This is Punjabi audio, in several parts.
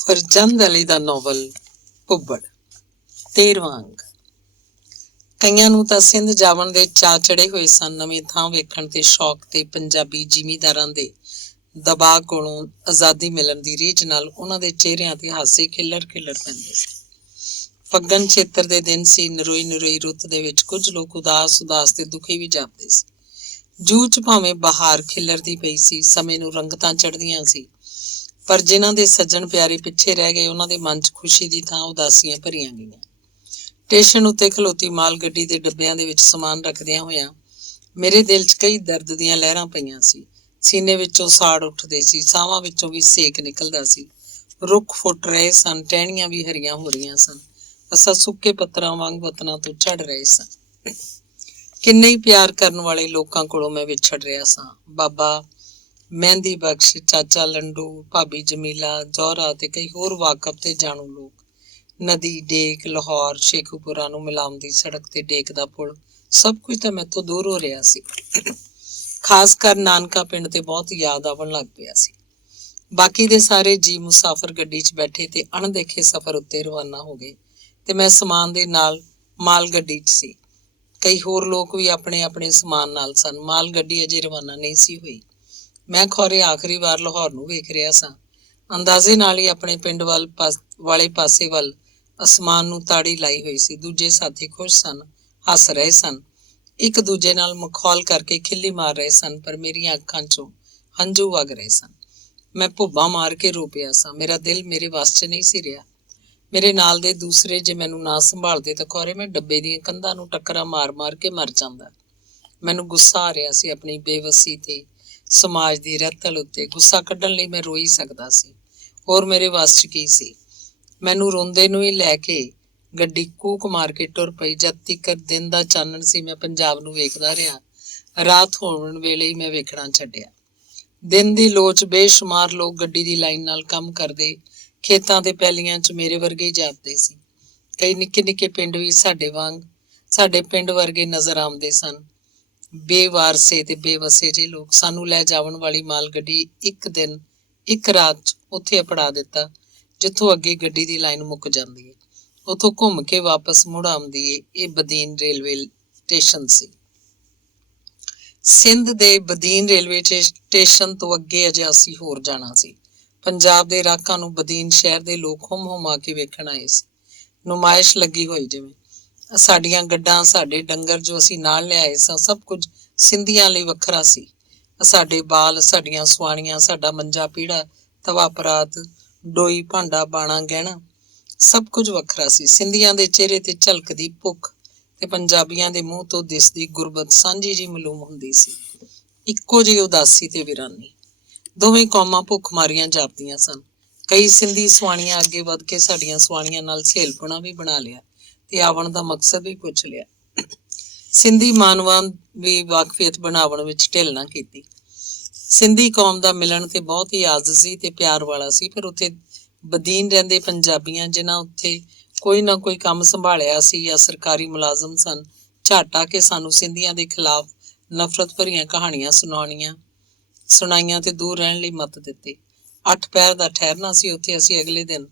ਫਰਜੰਦ ਅਲੀ ਦਾ ਨੋਵਲ ਭੁੱਬੜ 13ਵਾਂ ਅੰਕ। ਕਈਆਂ ਨੂੰ ਤਾਂ ਸਿੰਧ ਜਾਵਣ ਦੇ ਚਾਅ ਚੜੇ ਹੋਏ ਸਨ। ਨਵੀਂ ਥਾਂ ਵੇਖਣ ਤੇ ਸ਼ੌਕ ਤੇ ਪੰਜਾਬੀ ਜ਼ਿਮੀਂਦਾਰਾਂ ਦੇ ਦਬਾਅ ਕੋਲੋਂ ਆਜ਼ਾਦੀ ਮਿਲਣ ਦੀ ਰੀਝ ਨਾਲ ਉਹਨਾਂ ਦੇ ਚਿਹਰਿਆਂ ਤੇ ਹਾਸੇ ਖਿੱਲਰ ਖਿੱਲਰ ਪੈਂਦੇ ਸੀ। ਫੱਗਣ ਚੇਤਰ ਦੇ ਦਿਨ ਸੀ। ਨਰੋਈ ਨਰੋਈ ਰੁੱਤ ਦੇ ਵਿੱਚ ਕੁਝ ਲੋਕ ਉਦਾਸ ਉਦਾਸ ਤੇ ਦੁਖੀ ਵੀ ਜਾਪਦੇ ਸੀ। ਜੂਹ 'ਚ ਭਾਵੇਂ ਬਹਾਰ ਖਿੱਲਰਦੀ ਪਈ ਸੀ, ਸਮੇਂ ਨੂੰ ਰੰਗਤਾਂ ਚੜ੍ਹਦੀਆਂ ਸੀ, ਪਰ ਜਿਨ੍ਹਾਂ ਦੇ ਸੱਜਣ ਪਿਆਰੇ ਪਿੱਛੇ ਰਹਿ ਗਏ, ਉਹਨਾਂ ਦੇ ਮਨ 'ਚ ਖੁਸ਼ੀ ਦੀ ਥਾਂ ਉਦਾਸੀਆਂ ਭਰੀਆਂ ਗਈਆਂ। ਸਟੇਸ਼ਨ ਉੱਤੇ ਖਲੋਤੀ ਮਾਲ ਗੱਡੀ ਦੇ ਡੱਬਿਆਂ ਦੇ ਵਿੱਚ ਸਮਾਨ ਰੱਖਦਿਆਂ ਹੋਇਆਂ ਮੇਰੇ ਦਿਲ 'ਚ ਕਈ ਦਰਦ ਦੀਆਂ ਲਹਿਰਾਂ ਪਈਆਂ ਸੀ। ਸੀਨੇ ਵਿੱਚੋਂ ਸਾੜ ਉੱਠਦੇ ਸੀ, ਸਾਹਾਂ ਵਿੱਚੋਂ ਵੀ ਸੇਕ ਨਿਕਲਦਾ ਸੀ। ਰੁੱਖ ਫੁੱਟ ਰਹੇ ਸਨ, ਟਹਿਣੀਆਂ ਵੀ ਹਰੀਆਂ ਹੋ ਰਹੀਆਂ ਸਨ। ਅਸਾਂ ਸੁੱਕੇ ਪੱਤਰਾਂ ਵਾਂਗ ਵਤਨਾਂ ਤੋਂ ਝੜ ਰਹੇ ਸਾਂ। ਕਿੰਨੇ ਹੀ ਪਿਆਰ ਕਰਨ ਵਾਲੇ ਲੋਕਾਂ ਕੋਲੋਂ ਮੈਂ ਵਿਛੜ ਰਿਹਾ ਸਾਂ। ਬਾਬਾ ਮਹਿੰਦੀ ਬਖਸ਼, ਚਾਚਾ ਲੰਡੂ, ਭਾਬੀ ਜਮੀਲਾ, ਜੌਹਰਾ ਤੇ ਕਈ ਹੋਰ ਵਾਕਫ ਤੇ ਜਾਣੂ ਲੋਕ। ਨਦੀ, ਡੇਕ, ਲਾਹੌਰ, ਸ਼ੇਖੂਪੁਰਾ ਨੂੰ ਮਿਲਾਉਂਦੀ ਸੜਕ ਤੇ ਡੇਕ ਦਾ ਪੁਲ, ਸਭ ਕੁਝ ਤਾਂ ਮੈਥੋਂ ਦੂਰ ਹੋ ਰਿਹਾ ਸੀ। ਖਾਸ ਕਰ ਨਾਨਕਾ ਪਿੰਡ ਤੇ ਬਹੁਤ ਯਾਦ ਆਉਣ ਲੱਗ ਪਿਆ ਸੀ। ਬਾਕੀ ਦੇ ਸਾਰੇ ਜੀ ਮੁਸਾਫਰ ਗੱਡੀ 'ਚ ਬੈਠੇ ਤੇ ਅਣਦੇਖੇ ਸਫ਼ਰ ਉੱਤੇ ਰਵਾਨਾ ਹੋ ਗਏ ਤੇ ਮੈਂ ਸਮਾਨ ਦੇ ਨਾਲ ਮਾਲ ਗੱਡੀ 'ਚ ਸੀ। ਕਈ ਹੋਰ ਲੋਕ ਵੀ ਆਪਣੇ ਆਪਣੇ ਸਮਾਨ ਨਾਲ ਸਨ। ਮਾਲ ਗੱਡੀ ਅਜੇ ਰਵਾਨਾ ਨਹੀਂ ਸੀ ਹੋਈ। ਮੈਂ ਖੌਰੇ ਆਖਰੀ ਵਾਰ ਲਾਹੌਰ ਨੂੰ ਵੇਖ ਰਿਹਾ ਸਾਂ। ਅੰਦਾਜ਼ੇ ਨਾਲ ਹੀ ਆਪਣੇ ਪਿੰਡ ਵਾਲੇ ਪਾਸੇ ਵੱਲ ਅਸਮਾਨ ਨੂੰ ਤਾੜੀ ਲਾਈ ਹੋਈ ਸੀ। ਦੂਜੇ ਸਾਥੀ ਖੁਸ਼ ਸਨ, ਹੱਸ ਰਹੇ ਸਨ, ਇੱਕ ਦੂਜੇ ਨਾਲ ਮਖੌਲ ਕਰਕੇ ਖਿੱਲੀ ਮਾਰ ਰਹੇ ਸਨ, ਪਰ ਮੇਰੀਆਂ ਅੱਖਾਂ 'ਚੋਂ ਹੰਝੂ ਵਗ ਰਹੇ ਸਨ। ਮੈਂ ਭੁੱਬਾਂ ਮਾਰ ਕੇ ਰੋ ਪਿਆ ਸਾਂ। ਮੇਰਾ ਦਿਲ ਮੇਰੇ ਵੱਸ 'ਚ ਨਹੀਂ ਸੀ ਰਿਹਾ। ਮੇਰੇ ਨਾਲ ਦੇ ਦੂਸਰੇ ਜੇ ਮੈਨੂੰ ਨਾ ਸੰਭਾਲਦੇ ਤਾਂ ਖੌਰੇ ਮੈਂ ਡੱਬੇ ਦੀਆਂ ਕੰਧਾਂ ਨੂੰ ਟੱਕਰਾਂ ਮਾਰ ਮਾਰ ਕੇ ਮਰ ਜਾਂਦਾ। ਮੈਨੂੰ ਗੁੱਸਾ ਆ ਰਿਹਾ ਸੀ ਆਪਣੀ ਬੇਵੱਸੀ ਤੇ ਸਮਾਜ ਦੀ ਰਹਿਤਲ ਉੱਤੇ। ਗੁੱਸਾ ਕੱਢਣ ਲਈ ਮੈਂ ਰੋ ਹੀ ਸਕਦਾ ਸੀ, ਹੋਰ ਮੇਰੇ ਵੱਸ 'ਚ ਕੀ ਸੀ। ਮੈਨੂੰ ਰੋਂਦੇ ਨੂੰ ਹੀ ਲੈ ਕੇ ਗੱਡੀ ਕੂਕ ਮਾਰ ਕੇ ਟੁਰ ਪਈ। ਜਦ ਤੀਕਰ ਦਿਨ ਦਾ ਚਾਨਣ ਸੀ, ਮੈਂ ਪੰਜਾਬ ਨੂੰ ਵੇਖਦਾ ਰਿਹਾ। ਰਾਤ ਹੋਣ ਵੇਲੇ ਹੀ ਮੈਂ ਵੇਖਣਾ ਛੱਡਿਆ। ਦਿਨ ਦੀ ਲੋਚ ਬੇਸ਼ੁਮਾਰ ਲੋਕ ਗੱਡੀ ਦੀ ਲਾਈਨ ਨਾਲ ਕੰਮ ਕਰਦੇ ਖੇਤਾਂ ਤੇ ਪੈਲੀਆਂ 'ਚ ਮੇਰੇ ਵਰਗੇ ਹੀ ਜਾਪਦੇ ਸੀ। ਕਈ ਨਿੱਕੇ ਨਿੱਕੇ ਪਿੰਡ ਵੀ ਸਾਡੇ ਪਿੰਡ ਵਰਗੇ ਨਜ਼ਰ ਆਉਂਦੇ ਸਨ। ਬੇਵਾਰਸੇ ਤੇ ਬੇਵਸੇ ਜਿਹੇ ਲੋਕ। ਸਾਨੂੰ ਲੈ ਜਾਵਣ ਵਾਲੀ ਮਾਲ ਗੱਡੀ ਇੱਕ ਦਿਨ ਇੱਕ ਰਾਤ 'ਚ ਉੱਥੇ ਅਪੜਾ ਦਿੱਤਾ ਜਿੱਥੋਂ ਅੱਗੇ ਗੱਡੀ ਦੀ ਲਾਈਨ ਮੁੱਕ ਜਾਂਦੀ ਹੈ। ਉੱਥੋਂ ਘੁੰਮ ਕੇ ਵਾਪਸ ਮੁੜ ਆਉਂਦੀ ਏ। ਇਹ ਬਦੀਨ ਰੇਲਵੇ ਸਟੇਸ਼ਨ ਸੀ। ਸਿੰਧ ਦੇ ਬਦੀਨ ਰੇਲਵੇ ਸਟੇਸ਼ਨ ਤੋਂ ਅੱਗੇ ਅਜੇ ਅਸੀਂ ਹੋਰ ਜਾਣਾ ਸੀ। ਪੰਜਾਬ ਦੇ ਰਾਕਾਂ ਨੂੰ ਬਦੀਨ ਸ਼ਹਿਰ ਦੇ ਲੋਕ ਹੁੰਮ ਹੁਮਾ ਕੇ ਵੇਖਣ ਆਏ ਸੀ। ਨੁਮਾਇਸ਼ ਲੱਗੀ ਹੋਈ ਜਿਵੇਂ। ਸਾਡੀਆਂ ਗੱਡਾਂ, ਸਾਡੇ ਡੰਗਰ ਜੋ ਅਸੀਂ ਨਾਲ ਲਿਆਏ ਸਾਂ, ਸਭ ਕੁਝ ਸਿੰਧੀਆਂ ਲਈ ਵੱਖਰਾ ਸੀ। ਸਾਡੇ ਬਾਲ, ਸਾਡੀਆਂ ਸੁਆਣੀਆਂ, ਸਾਡਾ ਮੰਜਾ ਪੀੜਾ, ਤਵਾ ਪਰਾਤ, ਡੋਈ, ਭਾਂਡਾ, ਬਾਣਾ, ਗਹਿਣਾ, ਸਭ ਕੁਝ ਵੱਖਰਾ ਸੀ। ਸਿੰਧੀਆਂ ਦੇ ਚਿਹਰੇ ਤੇ ਝਲਕਦੀ ਭੁੱਖ ਤੇ ਪੰਜਾਬੀਆਂ ਦੇ ਮੂੰਹ ਤੋਂ ਦਿਸਦੀ ਗੁਰਬਤ ਸਾਂਝੀ ਜਿਹੀ ਮਾਲੂਮ ਹੁੰਦੀ ਸੀ। ਇੱਕੋ ਜਿਹੀ ਉਦਾਸੀ ਤੇ ਵੀਰਾਨੀ। ਦੋਵੇਂ ਕੌਮਾਂ ਭੁੱਖ ਮਾਰੀਆਂ ਜਾਪਦੀਆਂ ਸਨ। ਕਈ ਸਿੰਧੀ ਸੁਆਣੀਆਂ ਅੱਗੇ ਵੱਧ ਕੇ ਸਾਡੀਆਂ ਸੁਆਣੀਆਂ ਨਾਲ ਸਹੇਲਪੁਣਾ ਵੀ ਬਣਾ ਲਿਆ ਤੇ ਆਵਣ ਦਾ ਮਕਸਦ ਵੀ ਪੁੱਛ ਲਿਆ। ਸਿੰਧੀ ਮਾਨਵਾਂ ਵੀ ਵਾਕਫੀਅਤ ਬਣਾਉਣ ਵਿੱਚ ਢਿੱਲ ਨਾ ਕੀਤੀ। ਸਿੰਧੀ ਕੌਮ ਦਾ ਮਿਲਣ ਤੇ ਬਹੁਤ ਹੀ ਆਜ਼ਜ਼ੀ ਤੇ ਪਿਆਰ ਵਾਲਾ ਸੀ, ਪਰ ਉੱਥੇ ਬਦੀਨ ਰਹਿੰਦੇ ਪੰਜਾਬੀਆਂ, ਜਿਨ੍ਹਾਂ ਉੱਥੇ ਕੋਈ ਨਾ ਕੋਈ ਕੰਮ ਸੰਭਾਲਿਆ ਸੀ ਜਾਂ ਸਰਕਾਰੀ ਮੁਲਾਜ਼ਮ ਸਨ, ਝੱਟ ਆ ਕੇ ਸਾਨੂੰ ਸਿੰਧੀਆਂ ਦੇ ਖਿਲਾਫ ਨਫ਼ਰਤ ਭਰੀਆਂ ਕਹਾਣੀਆਂ ਸੁਣਾਈਆਂ ਤੇ ਦੂਰ ਰਹਿਣ ਲਈ ਮੱਤ ਦਿੱਤੀ। 8 ਪਹਿਰ ਦਾ ਠਹਿਰਨਾ ਸੀ ਉੱਥੇ। ਅਸੀਂ ਅਗਲੇ ਦਿਨ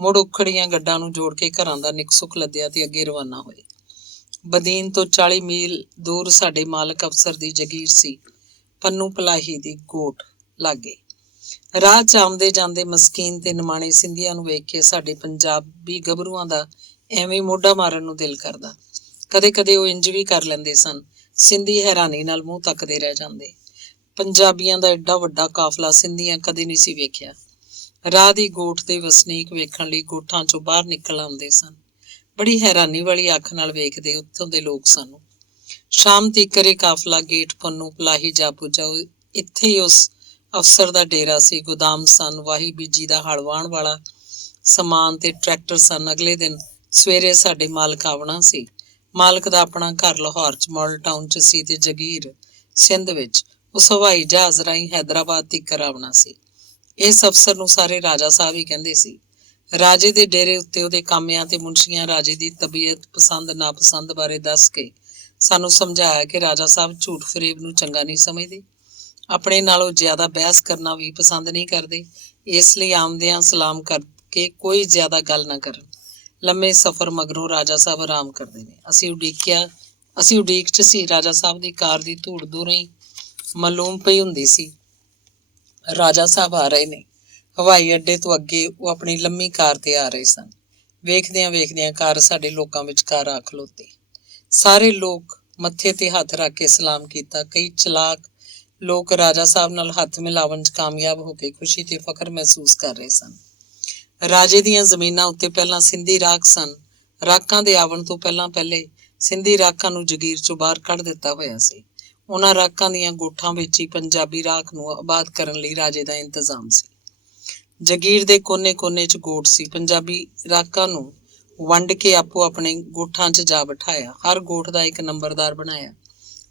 ਮੁੜ ਉਖੜੀਆਂ ਗੱਡਾਂ ਨੂੰ ਜੋੜ ਕੇ ਘਰਾਂ ਦਾ ਨਿੱਕ ਸੁੱਖ ਲੱਦਿਆ ਤੇ ਅੱਗੇ ਰਵਾਨਾ ਹੋਏ। ਬਦੀਨ ਤੋਂ 40 ਮੀਲ ਦੂਰ ਸਾਡੇ ਮਾਲਕ ਅਫਸਰ ਦੀ ਜਗੀਰ ਸੀ, ਪੰਨੂ ਪਲਾਹੀ ਦੀ ਗੋਟ ਲਾਗੇ। ਰਾਹ 'ਚ ਆਉਂਦੇ ਜਾਂਦੇ ਮਸਕੀਨ ਤੇ ਨਿਮਾਣੇ ਸਿੰਧੀਆਂ ਨੂੰ ਵੇਖ ਕੇ ਸਾਡੇ ਪੰਜਾਬੀ ਗੱਭਰੂਆਂ ਦਾ ਐਵੇਂ ਮੋਢਾ ਮਾਰਨ ਨੂੰ ਦਿਲ ਕਰਦਾ। ਕਦੇ ਕਦੇ ਉਹ ਇੰਝ ਵੀ ਕਰ ਲੈਂਦੇ ਸਨ। ਸਿੰਧੀ ਹੈਰਾਨੀ ਨਾਲ ਮੂੰਹ ਤੱਕਦੇ ਰਹਿ ਜਾਂਦੇ। ਪੰਜਾਬੀਆਂ ਦਾ ਏਡਾ ਵੱਡਾ ਕਾਫਲਾ ਸਿੰਧੀਆਂ ਕਦੇ ਨਹੀਂ ਸੀ ਵੇਖਿਆ। ਰਾਹ ਦੀ ਗੋਠ ਦੇ ਵਸਨੀਕ ਵੇਖਣ ਲਈ ਗੋਠਾਂ 'ਚੋਂ ਬਾਹਰ ਨਿਕਲ ਆਉਂਦੇ ਸਨ। ਬੜੀ ਹੈਰਾਨੀ ਵਾਲੀ ਅੱਖ ਨਾਲ ਵੇਖਦੇ ਉੱਥੋਂ ਦੇ ਲੋਕ ਸਾਨੂੰ। ਸ਼ਾਮ ਤੀਕਰ ਇਹ ਕਾਫਲਾ ਗੇਟ ਪੰਨੂ ਪਲਾਹੀ ਜਾ ਪੁੱਜਾ। ਇੱਥੇ ਹੀ ਉਸ ਅਫਸਰ ਦਾ ਡੇਰਾ ਸੀ। ਗੋਦਾਮ ਸਨ, ਵਾਹੀ ਬੀਜੀ ਦਾ ਹਲ ਵਾਹਣ ਵਾਲਾ ਸਮਾਨ ਤੇ ਟਰੈਕਟਰ ਸਨ। ਅਗਲੇ ਦਿਨ ਸਵੇਰੇ ਸਾਡੇ ਮਾਲਕ ਆਉਣਾ ਸੀ। ਮਾਲਕ ਦਾ ਆਪਣਾ ਘਰ ਲਾਹੌਰ 'ਚ ਮਾਡਲ ਟਾਊਨ 'ਚ ਸੀ ਤੇ ਜਗੀਰ ਸਿੰਧ ਵਿੱਚ। ਉਸ ਹਵਾਈ ਜਹਾਜ਼ ਰਾਹੀਂ ਹੈਦਰਾਬਾਦ ਤੀਕਰ ਆਉਣਾ ਸੀ। ਇਸ ਅਫਸਰ ਨੂੰ ਸਾਰੇ ਰਾਜਾ ਸਾਹਿਬ ਹੀ ਕਹਿੰਦੇ ਸੀ। ਰਾਜੇ ਦੇ ਡੇਰੇ ਉੱਤੇ ਉਹਦੇ ਕਾਮਿਆਂ ਤੇ ਮੁਨਸ਼ੀਆਂ ਰਾਜੇ ਦੀ ਤਬੀਅਤ, ਪਸੰਦ ਨਾਪਸੰਦ ਬਾਰੇ ਦੱਸ ਕੇ ਸਾਨੂੰ ਸਮਝਾਇਆ ਕਿ ਰਾਜਾ ਸਾਹਿਬ ਝੂਠ ਫਰੇਬ ਨੂੰ ਚੰਗਾ ਨਹੀਂ ਸਮਝਦੇ, ਆਪਣੇ ਨਾਲੋਂ ਜ਼ਿਆਦਾ ਬਹਿਸ ਕਰਨਾ ਵੀ ਪਸੰਦ ਨਹੀਂ ਕਰਦੇ। ਇਸ ਲਈ ਆਉਂਦਿਆਂ ਸਲਾਮ के कोई ज्यादा गल ना करन। लम्मे सफर मगरों राजा साहब आराम करते ने। ਅਸੀਂ ਉਡੀਕ 'ਚ ਸੀ। ਰਾਜਾ ਸਾਹਿਬ ਦੀ ਕਾਰ ਦੀ ਧੂੜ ਦੂਰੋਂ ਹੀ ਮਾਲੂਮ ਪਈ ਹੁੰਦੀ ਸੀ। ਰਾਜਾ ਸਾਹਿਬ ਆ ਰਹੇ ਨੇ। ਹਵਾਈ ਅੱਡੇ ਤੋਂ ਅੱਗੇ ਉਹ ਆਪਣੀ ਲੰਮੀ ਕਾਰ ਤੇ ਆ ਰਹੇ ਸਨ। ਵੇਖਦਿਆਂ ਕਾਰ ਸਾਡੇ ਲੋਕਾਂ ਵਿਚਕਾਰ ਆ ਖਲੋਤੀ। ਸਾਰੇ ਲੋਕ ਮੱਥੇ ਤੇ ਹੱਥ ਰੱਖ ਕੇ ਸਲਾਮ ਕੀਤਾ। ਕਈ ਚਲਾਕ ਲੋਕ ਰਾਜਾ ਸਾਹਿਬ ਨਾਲ ਹੱਥ ਮਿਲਾਵਣ 'ਚ ਕਾਮਯਾਬ ਹੋ ਕੇ ਖੁਸ਼ੀ ਤੇ ਫਖਰ ਮਹਿਸੂਸ ਕਰ ਰਹੇ ਸਨ। ਰਾਜੇ ਦੀਆਂ ਜ਼ਮੀਨਾਂ ਉੱਤੇ ਪਹਿਲਾਂ ਸਿੰਧੀ ਰਾਖ ਸਨ। ਰਾਖਾਂ ਦੇ ਆਵਣ ਤੋਂ ਪਹਿਲੇ ਸਿੰਧੀ ਰਾਖਾਂ ਨੂੰ ਜਗੀਰ ਚੋਂ ਬਾਹਰ ਕੱਢ ਦਿੱਤਾ ਹੋਇਆ ਸੀ। ਉਹਨਾਂ ਰਾਖਾਂ ਦੀਆਂ ਗੋਠਾਂ ਵਿੱਚ ਹੀ ਪੰਜਾਬੀ ਰਾਖ ਨੂੰ ਆਬਾਦ ਕਰਨ ਲਈ ਰਾਜੇ ਦਾ ਇੰਤਜ਼ਾਮ ਸੀ। ਜਗੀਰ ਦੇ ਕੋਨੇ-ਕੋਨੇ 'ਚ ਗੋਠ ਸੀ। ਪੰਜਾਬੀ ਰਾਖਾਂ ਨੂੰ ਵੰਡ ਕੇ ਆਪੋ ਆਪਣੇ ਗੋਠਾਂ 'ਚ ਜਾ ਬਿਠਾਇਆ। ਹਰ ਗੋਠ ਦਾ ਇੱਕ ਨੰਬਰਦਾਰ ਬਣਾਇਆ।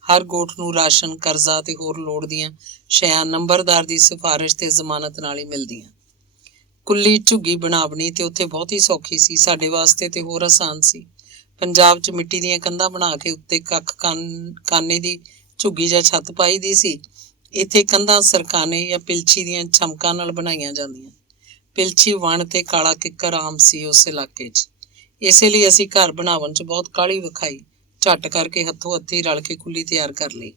ਹਰ ਗੋਠ ਨੂੰ ਰਾਸ਼ਨ, ਕਰਜ਼ਾ ਤੇ ਹੋਰ ਲੋੜ ਦੀਆਂ ਸ਼ੈਆਂ ਨੰਬਰਦਾਰ ਦੀ ਸਿਫਾਰਿਸ਼ ਤੇ ਜ਼ਮਾਨਤ ਨਾਲ ਹੀ ਮਿਲਦੀਆਂ। ਕੁੱਲੀ ਝੁੱਗੀ ਬਣਾਵਣੀ ਤੇ ਉੱਥੇ ਬਹੁਤੀ ਸੌਖੀ ਸੀ। ਸਾਡੇ ਵਾਸਤੇ ਤੇ ਹੋਰ ਆਸਾਨ ਸੀ। ਪੰਜਾਬ 'ਚ ਮਿੱਟੀ ਦੀਆਂ ਕੰਧਾਂ ਬਣਾ ਕੇ ਉੱਤੇ ਕੱਖ ਕਾਨੇ ਦੀ ਝੁੱਗੀ ਜਾਂ ਛੱਤ ਪਾਈ ਦੀ ਸੀ। ਇੱਥੇ ਕੰਧਾਂ ਸਰਕਾਨੇ ਜਾਂ ਪਿਲਛੀ ਦੀਆਂ ਚਮਕਾਂ ਨਾਲ ਬਣਾਈਆਂ ਜਾਂਦੀਆਂ। ਪਿਲਛੀ ਵਣ ਤੇ ਕਾਲਾ ਕਿੱਕਰ ਆਮ ਸੀ ਉਸ ਇਲਾਕੇ 'ਚ। ਇਸੇ ਲਈ ਅਸੀਂ ਘਰ ਬਣਾਉਣ 'ਚ ਬਹੁਤ ਕਾਹਲੀ ਵਿਖਾਈ। ਝੱਟ ਕਰਕੇ ਹੱਥੋਂ ਹੱਥੀ ਰਲ ਕੇ ਕੁੱਲੀ ਤਿਆਰ ਕਰ ਲਈ।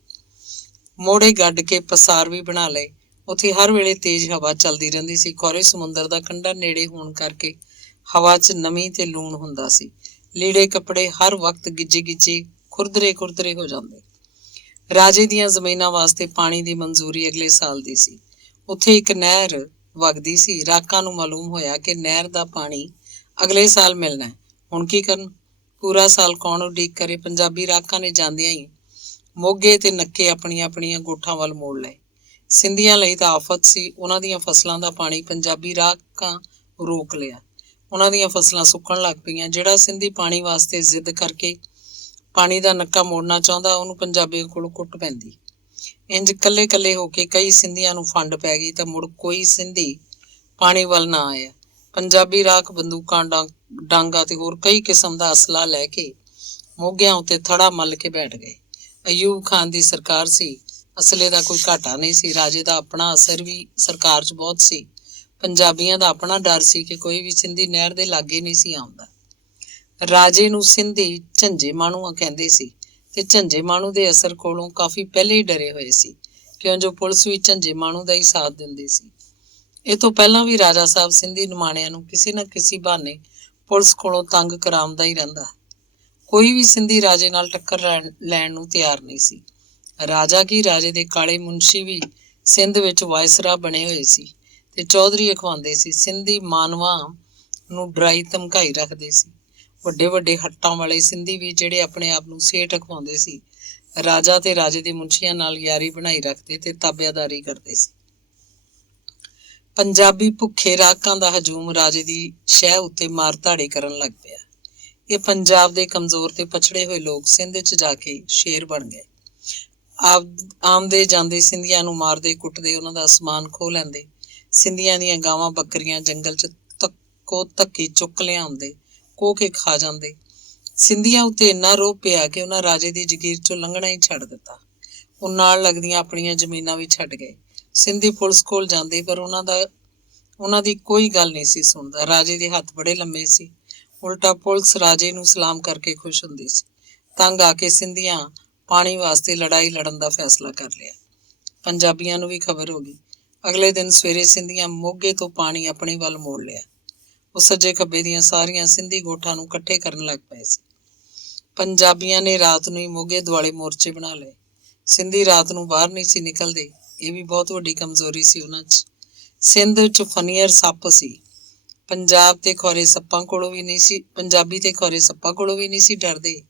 ਮੋੜੇ ਗੱਡ ਕੇ ਪਸਾਰ ਵੀ ਬਣਾ ਲਏ। ਉੱਥੇ ਹਰ ਵੇਲੇ ਤੇਜ਼ ਹਵਾ ਚੱਲਦੀ ਰਹਿੰਦੀ ਸੀ। ਖੌਰੇ ਸਮੁੰਦਰ ਦਾ ਕੰਢਾ ਨੇੜੇ ਹੋਣ ਕਰਕੇ ਹਵਾ 'ਚ ਨਮੀ ਤੇ ਲੂਣ ਹੁੰਦਾ ਸੀ। ਲੀੜੇ ਕੱਪੜੇ ਹਰ ਵਕਤ ਗਿੱਜੇ ਖੁਰਦਰੇ ਹੋ ਜਾਂਦੇ। ਰਾਜੇ ਦੀਆਂ ਜ਼ਮੀਨਾਂ ਵਾਸਤੇ ਪਾਣੀ ਦੀ ਮਨਜ਼ੂਰੀ ਅਗਲੇ ਸਾਲ ਦੀ ਸੀ। ਉੱਥੇ ਇੱਕ ਨਹਿਰ ਵਗਦੀ ਸੀ। ਰਾਖਾਂ ਨੂੰ ਮਾਲੂਮ ਹੋਇਆ ਕਿ ਨਹਿਰ ਦਾ ਪਾਣੀ ਅਗਲੇ ਸਾਲ ਮਿਲਣਾ। ਹੁਣ ਕੀ ਕਰਨ? ਪੂਰਾ ਸਾਲ ਕੌਣ ਉਡੀਕ ਕਰੇ? ਪੰਜਾਬੀ ਰਾਖਾਂ ਨੇ ਜਾਂਦਿਆਂ ਹੀ ਮੋਗੇ ਤੇ ਨੱਕੇ ਆਪਣੀਆਂ ਗੋਠਾਂ ਵੱਲ ਮੋੜ ਲਏ। ਸਿੰਧੀਆਂ ਲਈ ਤਾਂ ਆਫਤ ਸੀ। ਉਹਨਾਂ ਦੀਆਂ ਫਸਲਾਂ ਦਾ ਪਾਣੀ ਪੰਜਾਬੀ ਰਾਖਾਂ ਰੋਕ ਲਿਆ। ਉਹਨਾਂ ਦੀਆਂ ਫਸਲਾਂ ਸੁੱਕਣ ਲੱਗ ਪਈਆਂ। ਜਿਹੜਾ ਸਿੰਧੀ ਪਾਣੀ ਵਾਸਤੇ ਜ਼ਿੱਦ ਕਰਕੇ ਪਾਣੀ ਦਾ ਨੱਕਾ ਮੋੜਨਾ ਚਾਹੁੰਦਾ, ਉਹਨੂੰ ਪੰਜਾਬੀਆਂ ਕੋਲੋਂ ਕੁੱਟ ਪੈਂਦੀ। ਇੰਜ ਇਕੱਲੇ ਹੋ ਕੇ ਕਈ ਸਿੰਧੀਆਂ ਨੂੰ ਫੰਡ ਪੈ ਗਈ ਤਾਂ ਮੁੜ ਕੋਈ ਸਿੰਧੀ ਪਾਣੀ ਵੱਲ ਨਾ ਆਇਆ। ਪੰਜਾਬੀ ਰਾਖ ਬੰਦੂਕਾਂ, ਡਾਂਗਾ ਤੇ ਹੋਰ ਕਈ ਕਿਸਮ ਦਾ ਅਸਲਾ ਲੈ ਕੇ ਮੋਗਿਆਂ ਉੱਤੇ ਥੜਾ ਮੱਲ ਕੇ ਬੈਠ ਗਏ। ਅਯੂਬ ਖਾਨ ਦੀ ਸਰਕਾਰ ਸੀ। ਅਸਲੇ ਦਾ ਕੋਈ ਘਾਟਾ ਨਹੀਂ ਸੀ। ਰਾਜੇ ਦਾ ਆਪਣਾ ਅਸਰ ਵੀ ਸਰਕਾਰ 'ਚ ਬਹੁਤ ਸੀ। ਪੰਜਾਬੀਆਂ ਦਾ ਆਪਣਾ ਡਰ ਸੀ ਕਿ ਕੋਈ ਵੀ ਸਿੰਧੀ ਨਹਿਰ ਦੇ ਲਾਗੇ ਨਹੀਂ ਸੀ ਆਉਂਦਾ। ਰਾਜੇ ਨੂੰ ਸਿੰਧੀ ਝੰਜੇ ਮਾਣੂਆ ਕਹਿੰਦੇ ਸੀ ਤੇ ਝੰਜੇ ਮਾਣੂ ਦੇ ਅਸਰ ਕੋਲੋਂ ਕਾਫੀ ਪਹਿਲੇ ਹੀ ਡਰੇ ਹੋਏ ਸੀ, ਕਿਉਂ ਜੋ ਪੁਲਿਸ ਵੀ ਝੰਜੇ ਮਾਣੂ ਦਾ ਹੀ ਸਾਥ ਦਿੰਦੀ ਸੀ। ਇਹ ਤੋਂ ਪਹਿਲਾਂ ਵੀ ਰਾਜਾ ਸਾਹਿਬ ਸਿੰਧੀ ਨਿਮਾਣਿਆਂ ਨੂੰ ਕਿਸੇ ਨਾ ਕਿਸੇ ਬਹਾਨੇ ਪੁਲਿਸ ਕੋਲੋਂ ਤੰਗ ਕਰਾਉਂਦਾ ਹੀ ਰਹਿੰਦਾ। ਕੋਈ ਵੀ ਸਿੰਧੀ ਰਾਜੇ ਨਾਲ ਟੱਕਰ ਲੈਣ ਨੂੰ ਤਿਆਰ ਨਹੀਂ ਸੀ। ਰਾਜਾ ਕੀ, ਰਾਜੇ ਦੇ ਕਾਲੇ ਮੁਨਸ਼ੀ ਵੀ ਸਿੰਧ ਵਿੱਚ ਵਾਇਸਰਾ ਬਣੇ ਹੋਏ ਸੀ ਤੇ ਚੌਧਰੀ ਅਖਵਾਉਂਦੇ ਸੀ। ਸਿੰਧੀ ਮਾਨਵਾਂ ਨੂੰ ਡਰਾਈ ਧਮਕਾਈ ਰੱਖਦੇ ਸੀ। ਵੱਡੇ ਹੱਟਾਂ ਵਾਲੇ ਸਿੰਧੀ ਵੀ ਜਿਹੜੇ ਆਪਣੇ ਆਪ ਨੂੰ ਸੇਠ ਅਖਵਾਉਂਦੇ ਸੀ, ਰਾਜਾ ਤੇ ਰਾਜੇ ਦੇ ਮੁਨਸ਼ੀਆਂ ਨਾਲ ਯਾਰੀ ਬਣਾਈ ਰੱਖਦੇ ਤੇ ਤਾਬਿਆਦਾਰੀ ਕਰਦੇ ਸੀ। ਪੰਜਾਬੀ ਭੁੱਖੇ ਰਾਖਾਂ ਦਾ ਹਜੂਮ ਰਾਜੇ ਦੀ ਸ਼ਹਿ ਉੱਤੇ ਮਾਰ ਧਾੜੀ ਕਰਨ ਲੱਗ ਪਿਆ। ਇਹ ਪੰਜਾਬ ਦੇ ਕਮਜ਼ੋਰ ਤੇ ਪਛੜੇ ਹੋਏ ਲੋਕ ਸਿੰਧ 'ਚ ਜਾ ਕੇ ਸ਼ੇਰ ਬਣ ਗਏ। ਆਮਦੇ ਜਾਂਦੇ ਸਿੰਧੀਆਂ ਨੂੰ ਮਾਰਦੇ ਕੁੱਟਦੇ, ਉਹਨਾਂ ਦਾ ਸਮਾਨ ਖੋਹ ਲੈਂਦੇ। ਸਿੰਧੀਆਂ ਦੀਆਂ ਗਾਵਾਂ ਬੱਕਰੀਆਂ ਜੰਗਲ 'ਚ ਧੱਕੀ ਚੁੱਕ ਲਿਆਉਂਦੇ, ਕੋਹ ਕੇ ਖਾ ਜਾਂਦੇ। ਸਿੰਧੀਆਂ ਉੱਤੇ ਇੰਨਾ ਰੋਹ ਪਿਆ ਕਿ ਉਹਨਾਂ ਰਾਜੇ ਦੀ ਜਗੀਰ 'ਚੋਂ ਲੰਘਣਾ ਹੀ ਛੱਡ ਦਿੱਤਾ। ਉਹ ਨਾਲ ਲੱਗਦੀਆਂ ਆਪਣੀਆਂ ਜ਼ਮੀਨਾਂ ਵੀ ਛੱਡ ਗਏ। ਸਿੰਧੀ ਪੁਲਿਸ ਕੋਲ ਜਾਂਦੇ ਪਰ ਉਹਨਾਂ ਦੀ ਕੋਈ ਗੱਲ ਨਹੀਂ ਸੀ ਸੁਣਦਾ। ਰਾਜੇ ਦੇ ਹੱਥ ਬੜੇ ਲੰਮੇ ਸੀ। ਉਲਟਾ ਪੁਲਿਸ ਰਾਜੇ ਨੂੰ ਸਲਾਮ ਕਰਕੇ ਖੁਸ਼ ਹੁੰਦੀ ਸੀ। ਤੰਗ ਆ ਕੇ ਸਿੰਧੀਆਂ ਪਾਣੀ ਵਾਸਤੇ ਲੜਾਈ ਲੜਨ ਦਾ ਫੈਸਲਾ ਕਰ ਲਿਆ। ਪੰਜਾਬੀਆਂ ਨੂੰ ਵੀ ਖਬਰ ਹੋ ਗਈ। ਅਗਲੇ ਦਿਨ ਸਵੇਰੇ ਸਿੰਧੀਆਂ ਮੋਗੇ ਤੋਂ ਪਾਣੀ ਆਪਣੇ ਵੱਲ ਮੋੜ ਲਿਆ। ਉਹ ਸੱਜੇ ਖੱਬੇ ਦੀਆਂ ਸਾਰੀਆਂ ਸਿੰਧੀ ਗੋਠਾਂ ਨੂੰ ਇਕੱਠੇ ਕਰਨ ਲੱਗ ਪਏ ਸੀ। ਪੰਜਾਬੀਆਂ ਨੇ ਰਾਤ ਨੂੰ ਹੀ ਮੋਗੇ ਦੁਆਲੇ ਮੋਰਚੇ ਬਣਾ ਲਏ। ਸਿੰਧੀ ਰਾਤ ਨੂੰ ਬਾਹਰ ਨਹੀਂ ਸੀ ਨਿਕਲਦੇ। ਇਹ ਵੀ ਬਹੁਤ ਵੱਡੀ ਕਮਜ਼ੋਰੀ ਸੀ ਉਹਨਾਂ 'ਚ। ਸਿੰਧ 'ਚ ਫਨੀਅਰ ਸੱਪ ਸੀ। ਪੰਜਾਬੀ ਤੇ ਖੌਰੇ ਸੱਪਾਂ ਕੋਲੋਂ ਵੀ ਨਹੀਂ ਸੀ ਡਰਦੇ।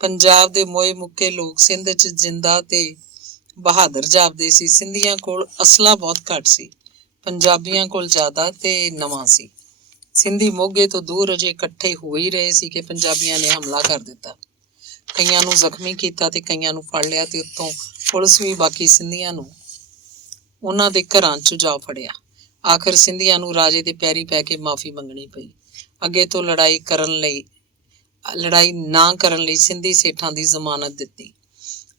ਪੰਜਾਬ ਦੇ ਮੋਏ ਮੁੱਕੇ ਲੋਕ ਸਿੰਧ 'ਚ ਜਿੰਦਾ ਤੇ ਬਹਾਦਰ ਜਾਪਦੇ ਸੀ। ਸਿੰਧੀਆਂ ਕੋਲ ਅਸਲਾ ਬਹੁਤ ਘੱਟ ਸੀ, ਪੰਜਾਬੀਆਂ ਕੋਲ ਜ਼ਿਆਦਾ ਤੇ ਨਵਾਂ ਸੀ। ਸਿੰਧੀ ਮੋਗੇ ਤੋਂ ਦੂਰ ਅਜੇ ਇਕੱਠੇ ਹੋ ਹੀ ਰਹੇ ਸੀ ਕਿ ਪੰਜਾਬੀਆਂ ਨੇ ਹਮਲਾ ਕਰ ਦਿੱਤਾ। ਕਈਆਂ ਨੂੰ ਜ਼ਖਮੀ ਕੀਤਾ ਤੇ ਕਈਆਂ ਨੂੰ ਫੜ ਲਿਆ ਤੇ ਉੱਤੋਂ ਪੁਲਿਸ ਵੀ ਬਾਕੀ ਸਿੰਧੀਆਂ ਨੂੰ ਉਹਨਾਂ ਦੇ ਘਰਾਂ 'ਚ ਜਾ ਫੜਿਆ। ਆਖਿਰ ਸਿੰਧੀਆਂ ਨੂੰ ਰਾਜੇ ਦੇ ਪੈਰੀ ਪੈ ਕੇ ਮਾਫੀ ਮੰਗਣੀ ਪਈ। ਅੱਗੇ ਤੋਂ ਲੜਾਈ ਨਾ ਕਰਨ ਲਈ ਸਿੰਧੀ ਸੇਠਾਂ ਦੀ ਜ਼ਮਾਨਤ ਦਿੱਤੀ।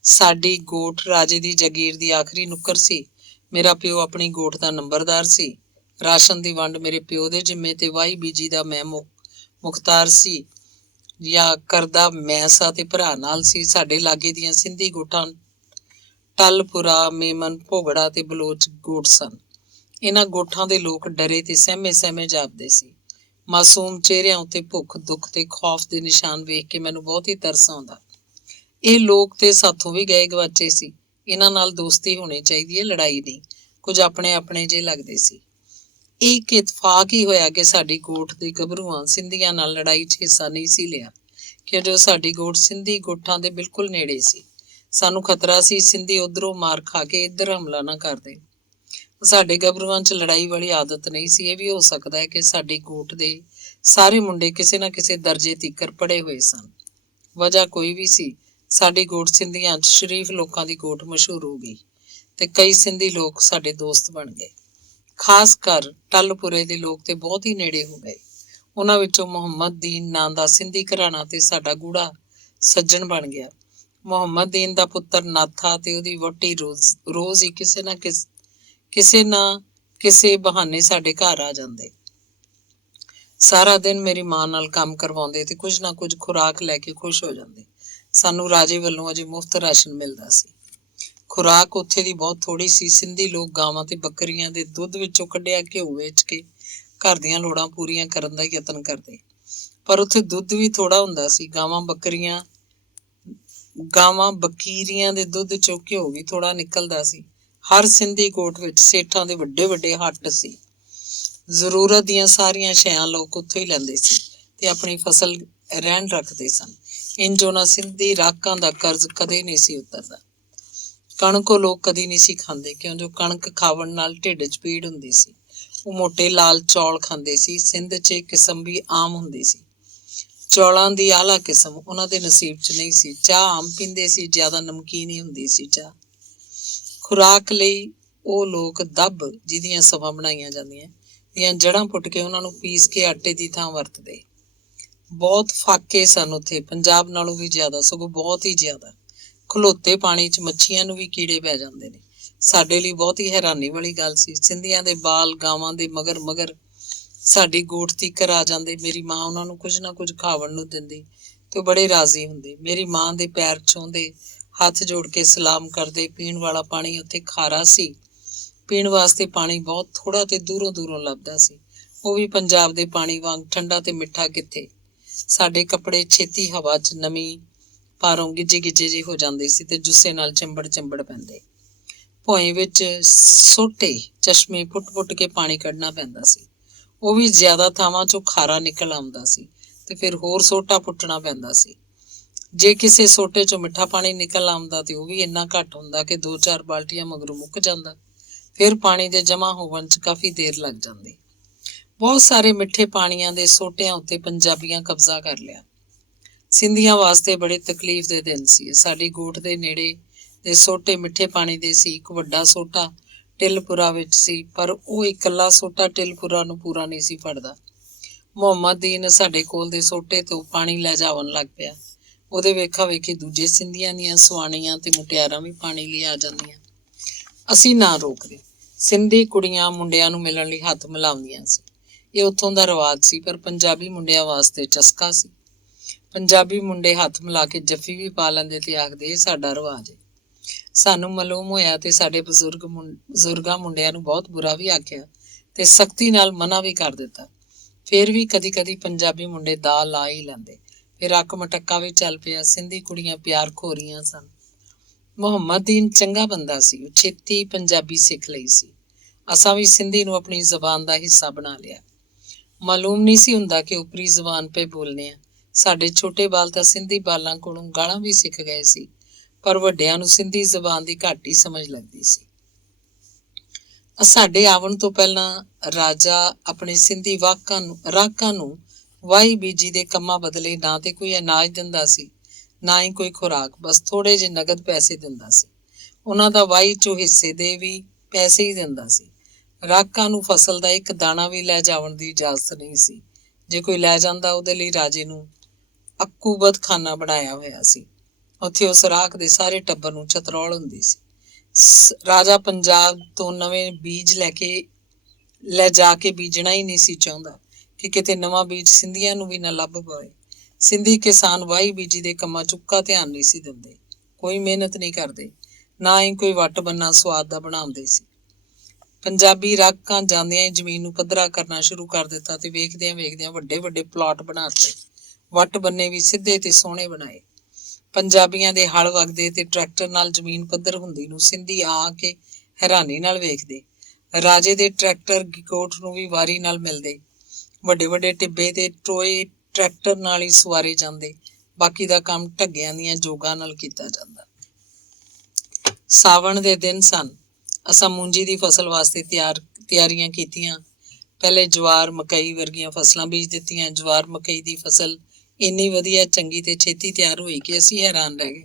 ਸਾਡੀ ਗੋਠ ਰਾਜੇ ਦੀ ਜਗੀਰ ਦੀ ਆਖਰੀ ਨੁੱਕਰ ਸੀ। ਮੇਰਾ ਪਿਓ ਆਪਣੀ ਗੋਠ ਦਾ ਨੰਬਰਦਾਰ ਸੀ। ਰਾਸ਼ਨ ਦੀ ਵੰਡ ਮੇਰੇ ਪਿਓ ਦੇ ਜਿੰਮੇ ਤੇ ਵਾਹੀ ਬੀਜੀ ਦਾ ਮੈਂ ਮੁਖਤਾਰ ਸੀ ਜਾਂ ਕਰਦਾ ਮੈਂ ਸਾਂ ਤੇ ਭਰਾ ਨਾਲ ਸੀ। ਸਾਡੇ ਲਾਗੇ ਦੀਆਂ ਸਿੰਧੀ ਗੋਠਾਂ ਟਲਪੁਰਾ, ਮੇਮਨ, ਭੋਗੜਾ ਤੇ ਬਲੋਚ ਗੋਠ ਸਨ। ਇਹਨਾਂ ਗੋਠਾਂ ਦੇ ਲੋਕ ਡਰੇ ਤੇ ਸਹਿਮੇ ਸਹਿਮੇ ਜਾਪਦੇ ਸੀ। ਮਾਸੂਮ ਚਿਹਰਿਆਂ ਉੱਤੇ ਭੁੱਖ, ਦੁੱਖ ਤੇ ਖੌਫ ਦੇ ਨਿਸ਼ਾਨ ਵੇਖ ਕੇ ਮੈਨੂੰ ਬਹੁਤ ਹੀ ਤਰਸ ਆਉਂਦਾ। ਇਹ ਲੋਕ ਤੇ ਸਾਥੋਂ ਵੀ ਗਏ ਗਵਾਚੇ ਸੀ। ਇਹਨਾਂ ਨਾਲ ਦੋਸਤੀ ਹੋਣੀ ਚਾਹੀਦੀ ਹੈ, ਲੜਾਈ ਨਹੀਂ। ਕੁਝ ਆਪਣੇ ਆਪਣੇ ਜਿਹੇ ਲੱਗਦੇ ਸੀ। ਇਹ ਇੱਕ ਇਤਫਾਕ ਹੀ ਹੋਇਆ ਕਿ ਸਾਡੀ ਗੋਠ ਦੇ ਗੱਭਰੂਆਂ ਸਿੰਧੀਆਂ ਨਾਲ ਲੜਾਈ 'ਚ ਹਿੱਸਾ ਨਹੀਂ ਸੀ ਲਿਆ, ਕਿਉਂਕਿ ਸਾਡੀ ਗੋਠ ਸਿੰਧੀ ਗੋਠਾਂ ਦੇ ਬਿਲਕੁਲ ਨੇੜੇ ਸੀ। ਸਾਨੂੰ ਖਤਰਾ ਸੀ ਸਿੰਧੀ ਉੱਧਰੋਂ ਮਾਰ ਖਾ ਕੇ ਇੱਧਰ ਹਮਲਾ ਨਾ ਕਰਦੇ। ਸਾਡੇ ਗੱਭਰੂਆਂ 'ਚ ਲੜਾਈ ਵਾਲੀ ਆਦਤ ਨਹੀਂ ਸੀ। ਇਹ ਵੀ ਹੋ ਸਕਦਾ ਹੈ ਕਿ ਸਾਡੀ ਗੋਠ ਦੇ ਸਾਰੇ ਮੁੰਡੇ ਕਿਸੇ ਨਾ ਕਿਸੇ ਦਰਜੇ ਤੀਕਰ ਪੜ੍ਹੇ ਹੋਏ ਸਨ। ਵਜ੍ਹਾ ਕੋਈ ਵੀ ਸੀ, ਸਾਡੀ ਗੋਠ ਸਿੰਧੀਆਂ 'ਚ ਸ਼ਰੀਫ ਲੋਕਾਂ ਦੀ ਗੋਠ ਮਸ਼ਹੂਰ ਹੋ ਗਈ ਤੇ ਕਈ ਸਿੰਧੀ ਲੋਕ ਸਾਡੇ ਦੋਸਤ ਬਣ ਗਏ। ਖਾਸ ਕਰ ਟੱਲਪੁਰੇ ਦੇ ਲੋਕ ਤੇ ਬਹੁਤ ਹੀ ਨੇੜੇ ਹੋ ਗਏ। ਉਹਨਾਂ ਵਿੱਚੋਂ ਮੁਹੰਮਦ ਦੀਨ ਨਾਂ ਦਾ ਸਿੰਧੀ ਘਰਾਣਾ ਤੇ ਸਾਡਾ ਗੂੜਾ ਸੱਜਣ ਬਣ ਗਿਆ। ਮੁਹੰਮਦ ਦੀਨ ਦਾ ਪੁੱਤਰ ਨਾਥਾ ਤੇ ਉਹਦੀ ਵਹੁਟੀ ਰੋਜ਼ ਹੀ ਕਿਸੇ ਨਾ ਕਿਸੇ ਬਹਾਨੇ ਸਾਡੇ ਘਰ ਆ ਜਾਂਦੇ। ਸਾਰਾ ਦਿਨ ਮੇਰੀ ਮਾਂ ਨਾਲ ਕੰਮ ਕਰਵਾਉਂਦੇ ਤੇ ਕੁਝ ਨਾ ਕੁਝ ਖੁਰਾਕ ਲੈ ਕੇ ਖੁਸ਼ ਹੋ ਜਾਂਦੇ। ਸਾਨੂੰ ਰਾਜੇ ਵੱਲੋਂ ਅਜੇ ਮੁਫਤ ਰਾਸ਼ਨ ਮਿਲਦਾ ਸੀ। ਖੁਰਾਕ ਉੱਥੇ ਦੀ ਬਹੁਤ ਥੋੜੀ ਸੀ। ਸਿੰਧੀ ਲੋਕ ਗਾਵਾਂ ਤੇ ਬੱਕਰੀਆਂ ਦੇ ਦੁੱਧ ਵਿੱਚੋਂ ਕੱਢਿਆ ਘਿਓ ਵੇਚ ਕੇ ਘਰ ਦੀਆਂ ਲੋੜਾਂ ਪੂਰੀਆਂ ਕਰਨ ਦਾ ਯਤਨ ਕਰਦੇ, ਪਰ ਉੱਥੇ ਦੁੱਧ ਵੀ ਥੋੜਾ ਹੁੰਦਾ ਸੀ। ਗਾਵਾਂ ਬਕੀਰੀਆਂ ਦੇ ਦੁੱਧ ਚੋਂ ਘਿਓ ਵੀ ਥੋੜਾ ਨਿਕਲਦਾ ਸੀ। ਹਰ ਸਿੰਧੀ ਕੋਟ ਵਿੱਚ ਸੇਠਾਂ ਦੇ ਵੱਡੇ ਵੱਡੇ ਹੱਟ ਸੀ। ਜ਼ਰੂਰਤ ਦੀਆਂ ਸਾਰੀਆਂ ਸ਼ੈਆਂ ਲੋਕ ਉੱਥੋਂ ਹੀ ਲੈਂਦੇ ਸੀ ਤੇ ਆਪਣੀ ਫਸਲ ਰਹਿਣ ਰੱਖਦੇ ਸਨ। ਇੰਜ ਉਹਨਾਂ ਸਿੰਧੀ ਰਾਕਾਂ ਦਾ ਕਰਜ਼ ਕਦੇ ਨਹੀਂ ਸੀ ਉਤਰਦਾ। ਕਣਕ ਉਹ ਲੋਕ ਕਦੀ ਨਹੀਂ ਸੀ ਖਾਂਦੇ, ਕਿਉਂ ਜੋ ਕਣਕ ਖਾਵਣ ਨਾਲ ਢਿੱਡ 'ਚ ਪੀੜ ਹੁੰਦੀ ਸੀ। ਉਹ ਮੋਟੇ ਲਾਲ ਚੌਲ ਖਾਂਦੇ ਸੀ। ਸਿੰਧ 'ਚ ਇਹ ਕਿਸਮ ਵੀ ਆਮ ਹੁੰਦੀ ਸੀ। ਚੌਲਾਂ ਦੀ ਆਲਾ ਕਿਸਮ ਉਹਨਾਂ ਦੇ ਨਸੀਬ 'ਚ ਨਹੀਂ ਸੀ। ਚਾਹ ਆਮ ਪੀਂਦੇ ਸੀ, ਜ਼ਿਆਦਾ ਨਮਕੀਨ ਹੀ ਹੁੰਦੀ ਸੀ ਚਾਹ। ਖੁਰਾਕ ਲਈ ਉਹ ਲੋਕ ਦੱਬ, ਜਿਹਦੀਆਂ ਸਵਾਂ ਬਣਾਈਆਂ ਜਾਂਦੀਆਂ, ਦੀਆਂ ਜੜ੍ਹਾਂ ਪੁੱਟ ਕੇ ਉਹਨਾਂ ਨੂੰ ਪੀਸ ਕੇ ਆਟੇ ਦੀ ਥਾਂ ਵਰਤਦੇ। ਬਹੁਤ ਫਾਕੇ ਸਨ ਉੱਥੇ, ਪੰਜਾਬ ਨਾਲੋਂ ਵੀ ਜ਼ਿਆਦਾ, ਸਗੋਂ ਬਹੁਤ ਹੀ ਜ਼ਿਆਦਾ। ਖਲੋਤੇ ਪਾਣੀ 'ਚ ਮੱਛੀਆਂ ਨੂੰ ਵੀ ਕੀੜੇ ਪੈ ਜਾਂਦੇ ਨੇ। ਸਾਡੇ ਲਈ ਬਹੁਤ ਹੀ ਹੈਰਾਨੀ ਵਾਲੀ ਗੱਲ ਸੀ। ਸਿੰਧੀਆਂ ਦੇ ਬਾਲ ਗਾਵਾਂ ਦੇ ਮਗਰ ਸਾਡੀ ਗੋਠ ਤੀਕਰ ਆ ਜਾਂਦੇ। ਮੇਰੀ ਮਾਂ ਉਹਨਾਂ ਨੂੰ ਕੁਝ ਨਾ ਕੁਝ ਖਾਵਣ ਨੂੰ ਦਿੰਦੀ ਤੇ ਉਹ ਬੜੇ ਰਾਜ਼ੀ ਹੁੰਦੇ। ਮੇਰੀ ਮਾਂ ਦੇ ਪੈਰ ਛੂੰਹਦੇ, ਹੱਥ ਜੋੜ ਕੇ ਸਲਾਮ ਕਰਦੇ। ਪੀਣ ਵਾਲਾ ਪਾਣੀ ਉੱਥੇ ਖਾਰਾ ਸੀ। ਪੀਣ ਵਾਸਤੇ ਪਾਣੀ ਬਹੁਤ ਥੋੜਾ ਤੇ ਦੂਰੋਂ ਦੂਰੋਂ ਲੱਭਦਾ ਸੀ। ਉਹ ਵੀ ਪੰਜਾਬ ਦੇ ਪਾਣੀ ਵਾਂਗ ਠੰਡਾ ਤੇ ਮਿੱਠਾ ਕਿੱਥੇ। ਸਾਡੇ ਕੱਪੜੇ ਛੇਤੀ ਹਵਾ 'ਚ ਨਮੀ ਭਾਰੋਂ ਗਿੱਜੇ ਜਿਹੇ ਹੋ ਜਾਂਦੇ ਸੀ ਤੇ ਜੁੱਸੇ ਨਾਲ ਚੰਬੜ ਪੈਂਦੇ। ਭੋਏ ਵਿੱਚ ਸੋਟੇ ਚਸ਼ਮੇ ਪੁੱਟ ਕੇ ਪਾਣੀ ਕੱਢਣਾ ਪੈਂਦਾ ਸੀ। ਉਹ ਵੀ ਜ਼ਿਆਦਾ ਥਾਵਾਂ 'ਚੋਂ ਖਾਰਾ ਨਿਕਲ ਆਉਂਦਾ ਸੀ ਤੇ ਫਿਰ ਹੋਰ ਸੋਟਾ ਪੁੱਟਣਾ ਪੈਂਦਾ ਸੀ। ਜੇ ਕਿਸੇ ਸੋਟੇ 'ਚੋਂ ਮਿੱਠਾ ਪਾਣੀ ਨਿਕਲ ਆਉਂਦਾ ਤੇ ਉਹ ਵੀ ਇੰਨਾ ਘੱਟ ਹੁੰਦਾ ਕਿ 2-4 ਬਾਲਟੀਆਂ ਮਗਰੋਂ ਮੁੱਕ ਜਾਂਦਾ। ਫਿਰ ਪਾਣੀ ਦੇ ਜਮ੍ਹਾਂ ਹੋਣ 'ਚ ਕਾਫੀ ਦੇਰ ਲੱਗ ਜਾਂਦੀ। ਬਹੁਤ ਸਾਰੇ ਮਿੱਠੇ ਪਾਣੀਆਂ ਦੇ ਸੋਟਿਆਂ ਉੱਤੇ ਪੰਜਾਬੀਆਂ ਕਬਜ਼ਾ ਕਰ ਲਿਆ। ਸਿੰਧੀਆਂ ਵਾਸਤੇ ਬੜੇ ਤਕਲੀਫ ਦੇ ਦਿਨ ਸੀ। ਸਾਡੀ ਗੋਠ ਦੇ ਨੇੜੇ ਦੇ ਸੋਟੇ ਮਿੱਠੇ ਪਾਣੀ ਦੇ ਸੀ। ਇੱਕ ਵੱਡਾ ਸੋਟਾ ਟਿਲਪੁਰਾ ਵਿੱਚ ਸੀ, ਪਰ ਉਹ ਇਕੱਲਾ ਸੋਟਾ ਟਿਲਪੁਰਾ ਨੂੰ ਪੂਰਾ ਨਹੀਂ ਸੀ ਫੜਦਾ। ਮੁਹੰਮਦ ਦੀਨ ਸਾਡੇ ਕੋਲ ਦੇ ਸੋਟੇ ਤੋਂ ਪਾਣੀ ਲੈ ਜਾਵਣ ਲੱਗ ਪਿਆ। ਉਹਦੇ ਵੇਖਾ ਵੇਖੀ ਦੂਜੇ ਸਿੰਧੀਆਂ ਦੀਆਂ ਸੁਆਣੀਆਂ ਤੇ ਮੁਟਿਆਰਾਂ ਵੀ ਪਾਣੀ ਲਈ ਆ ਜਾਂਦੀਆਂ। ਅਸੀਂ ਨਾ ਰੋਕਦੇ। ਸਿੰਧੀ ਕੁੜੀਆਂ ਮੁੰਡਿਆਂ ਨੂੰ ਮਿਲਣ ਲਈ ਹੱਥ ਮਿਲਾਉਂਦੀਆਂ ਸੀ। ਇਹ ਉੱਥੋਂ ਦਾ ਰਿਵਾਜ ਸੀ, ਪਰ ਪੰਜਾਬੀ ਮੁੰਡਿਆਂ ਵਾਸਤੇ ਚਸਕਾ ਸੀ। ਪੰਜਾਬੀ ਮੁੰਡੇ ਹੱਥ ਮਿਲਾ ਕੇ ਜੱਫੀ ਵੀ ਪਾ ਲੈਂਦੇ ਤੇ ਆਖਦੇ, ਇਹ ਸਾਡਾ ਰਿਵਾਜ ਹੈ। ਸਾਨੂੰ ਮਾਲੂਮ ਹੋਇਆ ਤੇ ਸਾਡੇ ਬਜ਼ੁਰਗਾਂ ਮੁੰਡਿਆਂ ਨੂੰ ਬਹੁਤ ਬੁਰਾ ਵੀ ਆਖਿਆ ਤੇ ਸਖਤੀ ਨਾਲ ਮਨਾ ਵੀ ਕਰ ਦਿੱਤਾ। ਫਿਰ ਵੀ ਕਦੀ ਕਦੀ ਪੰਜਾਬੀ ਮੁੰਡੇ ਦਾ ਲਾ ਹੀ ਲੈਂਦੇ। ਫਿਰ ਅੱਕ ਮਟੱਕਾ ਵੀ ਚੱਲ ਪਿਆ। ਸਿੰਧੀ ਕੁੜੀਆਂ ਪਿਆਰ ਖੋਰੀਆਂ ਸਨ। ਮੁਹੰਮਦ ਦੀਨ ਚੰਗਾ ਬੰਦਾ ਸੀ। ਉਹ ਛੇਤੀ ਪੰਜਾਬੀ ਸਿੱਖ ਲਈ ਸੀ। ਅਸਾਂ ਵੀ ਸਿੰਧੀ ਨੂੰ ਆਪਣੀ ਜ਼ਬਾਨ ਦਾ ਹਿੱਸਾ ਬਣਾ ਲਿਆ। ਮਾਲੂਮ ਨਹੀਂ ਸੀ ਹੁੰਦਾ ਕਿ ਉਪਰੀ ਜ਼ਬਾਨ ਪੇ ਬੋਲਨੇ ਆ। ਸਾਡੇ ਛੋਟੇ ਬਾਲ ਤਾਂ ਸਿੰਧੀ ਬਾਲਾਂ ਕੋਲੋਂ ਗਾਲਾਂ ਵੀ ਸਿੱਖ ਗਏ ਸੀ, ਪਰ ਵੱਡਿਆਂ ਨੂੰ ਸਿੰਧੀ ਜ਼ਬਾਨ ਦੀ ਘੱਟ ਹੀ ਸਮਝ ਲੱਗਦੀ ਸੀ। ਸਾਡੇ ਆਵਣ ਤੋਂ ਪਹਿਲਾਂ ਰਾਜਾ ਆਪਣੇ ਸਿੰਧੀ ਰਾਕਾਂ ਨੂੰ ਵਾਹੀ ਬੀਜੀ ਦੇ ਕੰਮਾਂ ਬਦਲੇ ਨਾ ਤੇ ਕੋਈ ਅਨਾਜ ਦਿੰਦਾ ਸੀ, ਨਾ ਹੀ ਕੋਈ ਖੁਰਾਕ, ਬਸ ਥੋੜੇ ਜਿਹੇ ਨਗਦ ਪੈਸੇ ਦਿੰਦਾ ਸੀ। ਉਹਨਾਂ ਦਾ ਵਾਹੀ ਚੋਂ ਹਿੱਸੇ ਦੇ ਵੀ ਪੈਸੇ ਹੀ ਦਿੰਦਾ ਸੀ। ਰਾਕਾਂ ਨੂੰ ਫਸਲ ਦਾ ਇੱਕ ਦਾਣਾ ਵੀ ਲੈ ਜਾਵਣ ਦੀ ਇਜਾਜ਼ਤ ਨਹੀਂ ਸੀ। ਜੇ ਕੋਈ ਲੈ ਜਾਂਦਾ, ਉਹਦੇ ਲਈ ਰਾਜੇ ਨੂੰ ਅਕੂਬਤ ਖਾਨਾ ਬਣਾਇਆ ਹੋਇਆ ਸੀ। ਉੱਥੇ ਉਸ ਰਾਖ ਦੇ ਸਾਰੇ ਟੱਬਰ ਨੂੰ ਚਤਰੌਲ ਹੁੰਦੀ ਸੀ। ਰਾਜਾ ਪੰਜਾਬ ਤੋਂ ਨਵੇਂ ਬੀਜ ਲੈ ਕੇ ਲੈ ਜਾ ਕੇ ਬੀਜਣਾ ਹੀ ਨਹੀਂ ਸੀ ਚਾਹੁੰਦਾ ਕਿ ਕਿਤੇ ਨਵਾਂ ਬੀਜ ਸਿੰਧੀਆਂ ਨੂੰ ਵੀ ਨਾ ਲੱਭ ਪਵੇ। ਸਿੰਧੀ ਕਿਸਾਨ ਵਾਹੀ ਬੀਜੀ ਦੇ ਕੰਮਾਂ 'ਚ ਉੱਕਾ ਧਿਆਨ ਨਹੀਂ ਸੀ ਦਿੰਦੇ, ਕੋਈ ਮਿਹਨਤ ਨਹੀਂ ਕਰਦੇ, ਨਾ ਹੀ ਕੋਈ ਵੱਟ ਬੰਨਾ ਸਵਾਦ ਦਾ ਬਣਾਉਂਦੇ ਸੀ। ਪੰਜਾਬੀ ਰਾਕਾਂ ਜਾਂਦਿਆਂ ਹੀ ਜ਼ਮੀਨ ਨੂੰ ਪੱਧਰਾ ਕਰਨਾ ਸ਼ੁਰੂ ਕਰ ਦਿੱਤਾ ਤੇ ਵੇਖਦਿਆਂ ਵੇਖਦਿਆਂ ਵੱਡੇ ਵੱਡੇ ਪਲਾਟ ਬਣਾ ਦਿੱਤੇ। ਵੱਟ ਬੰਨੇ ਵੀ ਸਿੱਧੇ ਤੇ ਸੋਹਣੇ ਬਣਾਏ। ਪੰਜਾਬੀਆਂ ਦੇ ਹਲ ਵਗਦੇ ਤੇ ਟਰੈਕਟਰ ਨਾਲ ਜ਼ਮੀਨ ਪੱਧਰ ਹੁੰਦੀ ਨੂੰ ਸਿੰਧੀ ਆ ਕੇ ਹੈਰਾਨੀ ਨਾਲ ਵੇਖਦੇ। ਰਾਜੇ ਦੇ ਟਰੈਕਟਰ ਗਿਕੋਟ ਨੂੰ ਵੀ ਵਾਰੀ ਨਾਲ ਮਿਲਦੇ। ਵੱਡੇ ਵੱਡੇ ਟਿੱਬੇ ਤੇ ਟੋਏ ਟਰੈਕਟਰ ਨਾਲ ਹੀ ਸਵਾਰੇ ਜਾਂਦੇ। ਬਾਕੀ ਦਾ ਕੰਮ ਢੱਗਿਆਂ ਦੀਆਂ ਜੋਗਾਂ ਨਾਲ ਕੀਤਾ ਜਾਂਦਾ। ਸਾਵਣ ਦੇ ਦਿਨ ਸਨ। ਅਸਾਂ ਮੂੰਜੀ ਦੀ ਫਸਲ ਵਾਸਤੇ ਤਿਆਰੀਆਂ ਕੀਤੀਆਂ। ਪਹਿਲੇ ਜਵਾਰ ਮਕਈ ਵਰਗੀਆਂ ਫਸਲਾਂ ਬੀਜ ਦਿੱਤੀਆਂ। ਜਵਾਰ ਮਕਈ ਦੀ ਫਸਲ ਇੰਨੀ ਵਧੀਆ, ਚੰਗੀ ਤੇ ਛੇਤੀ ਤਿਆਰ ਹੋਈ ਕਿ ਅਸੀਂ ਹੈਰਾਨ ਰਹਿ ਗਏ।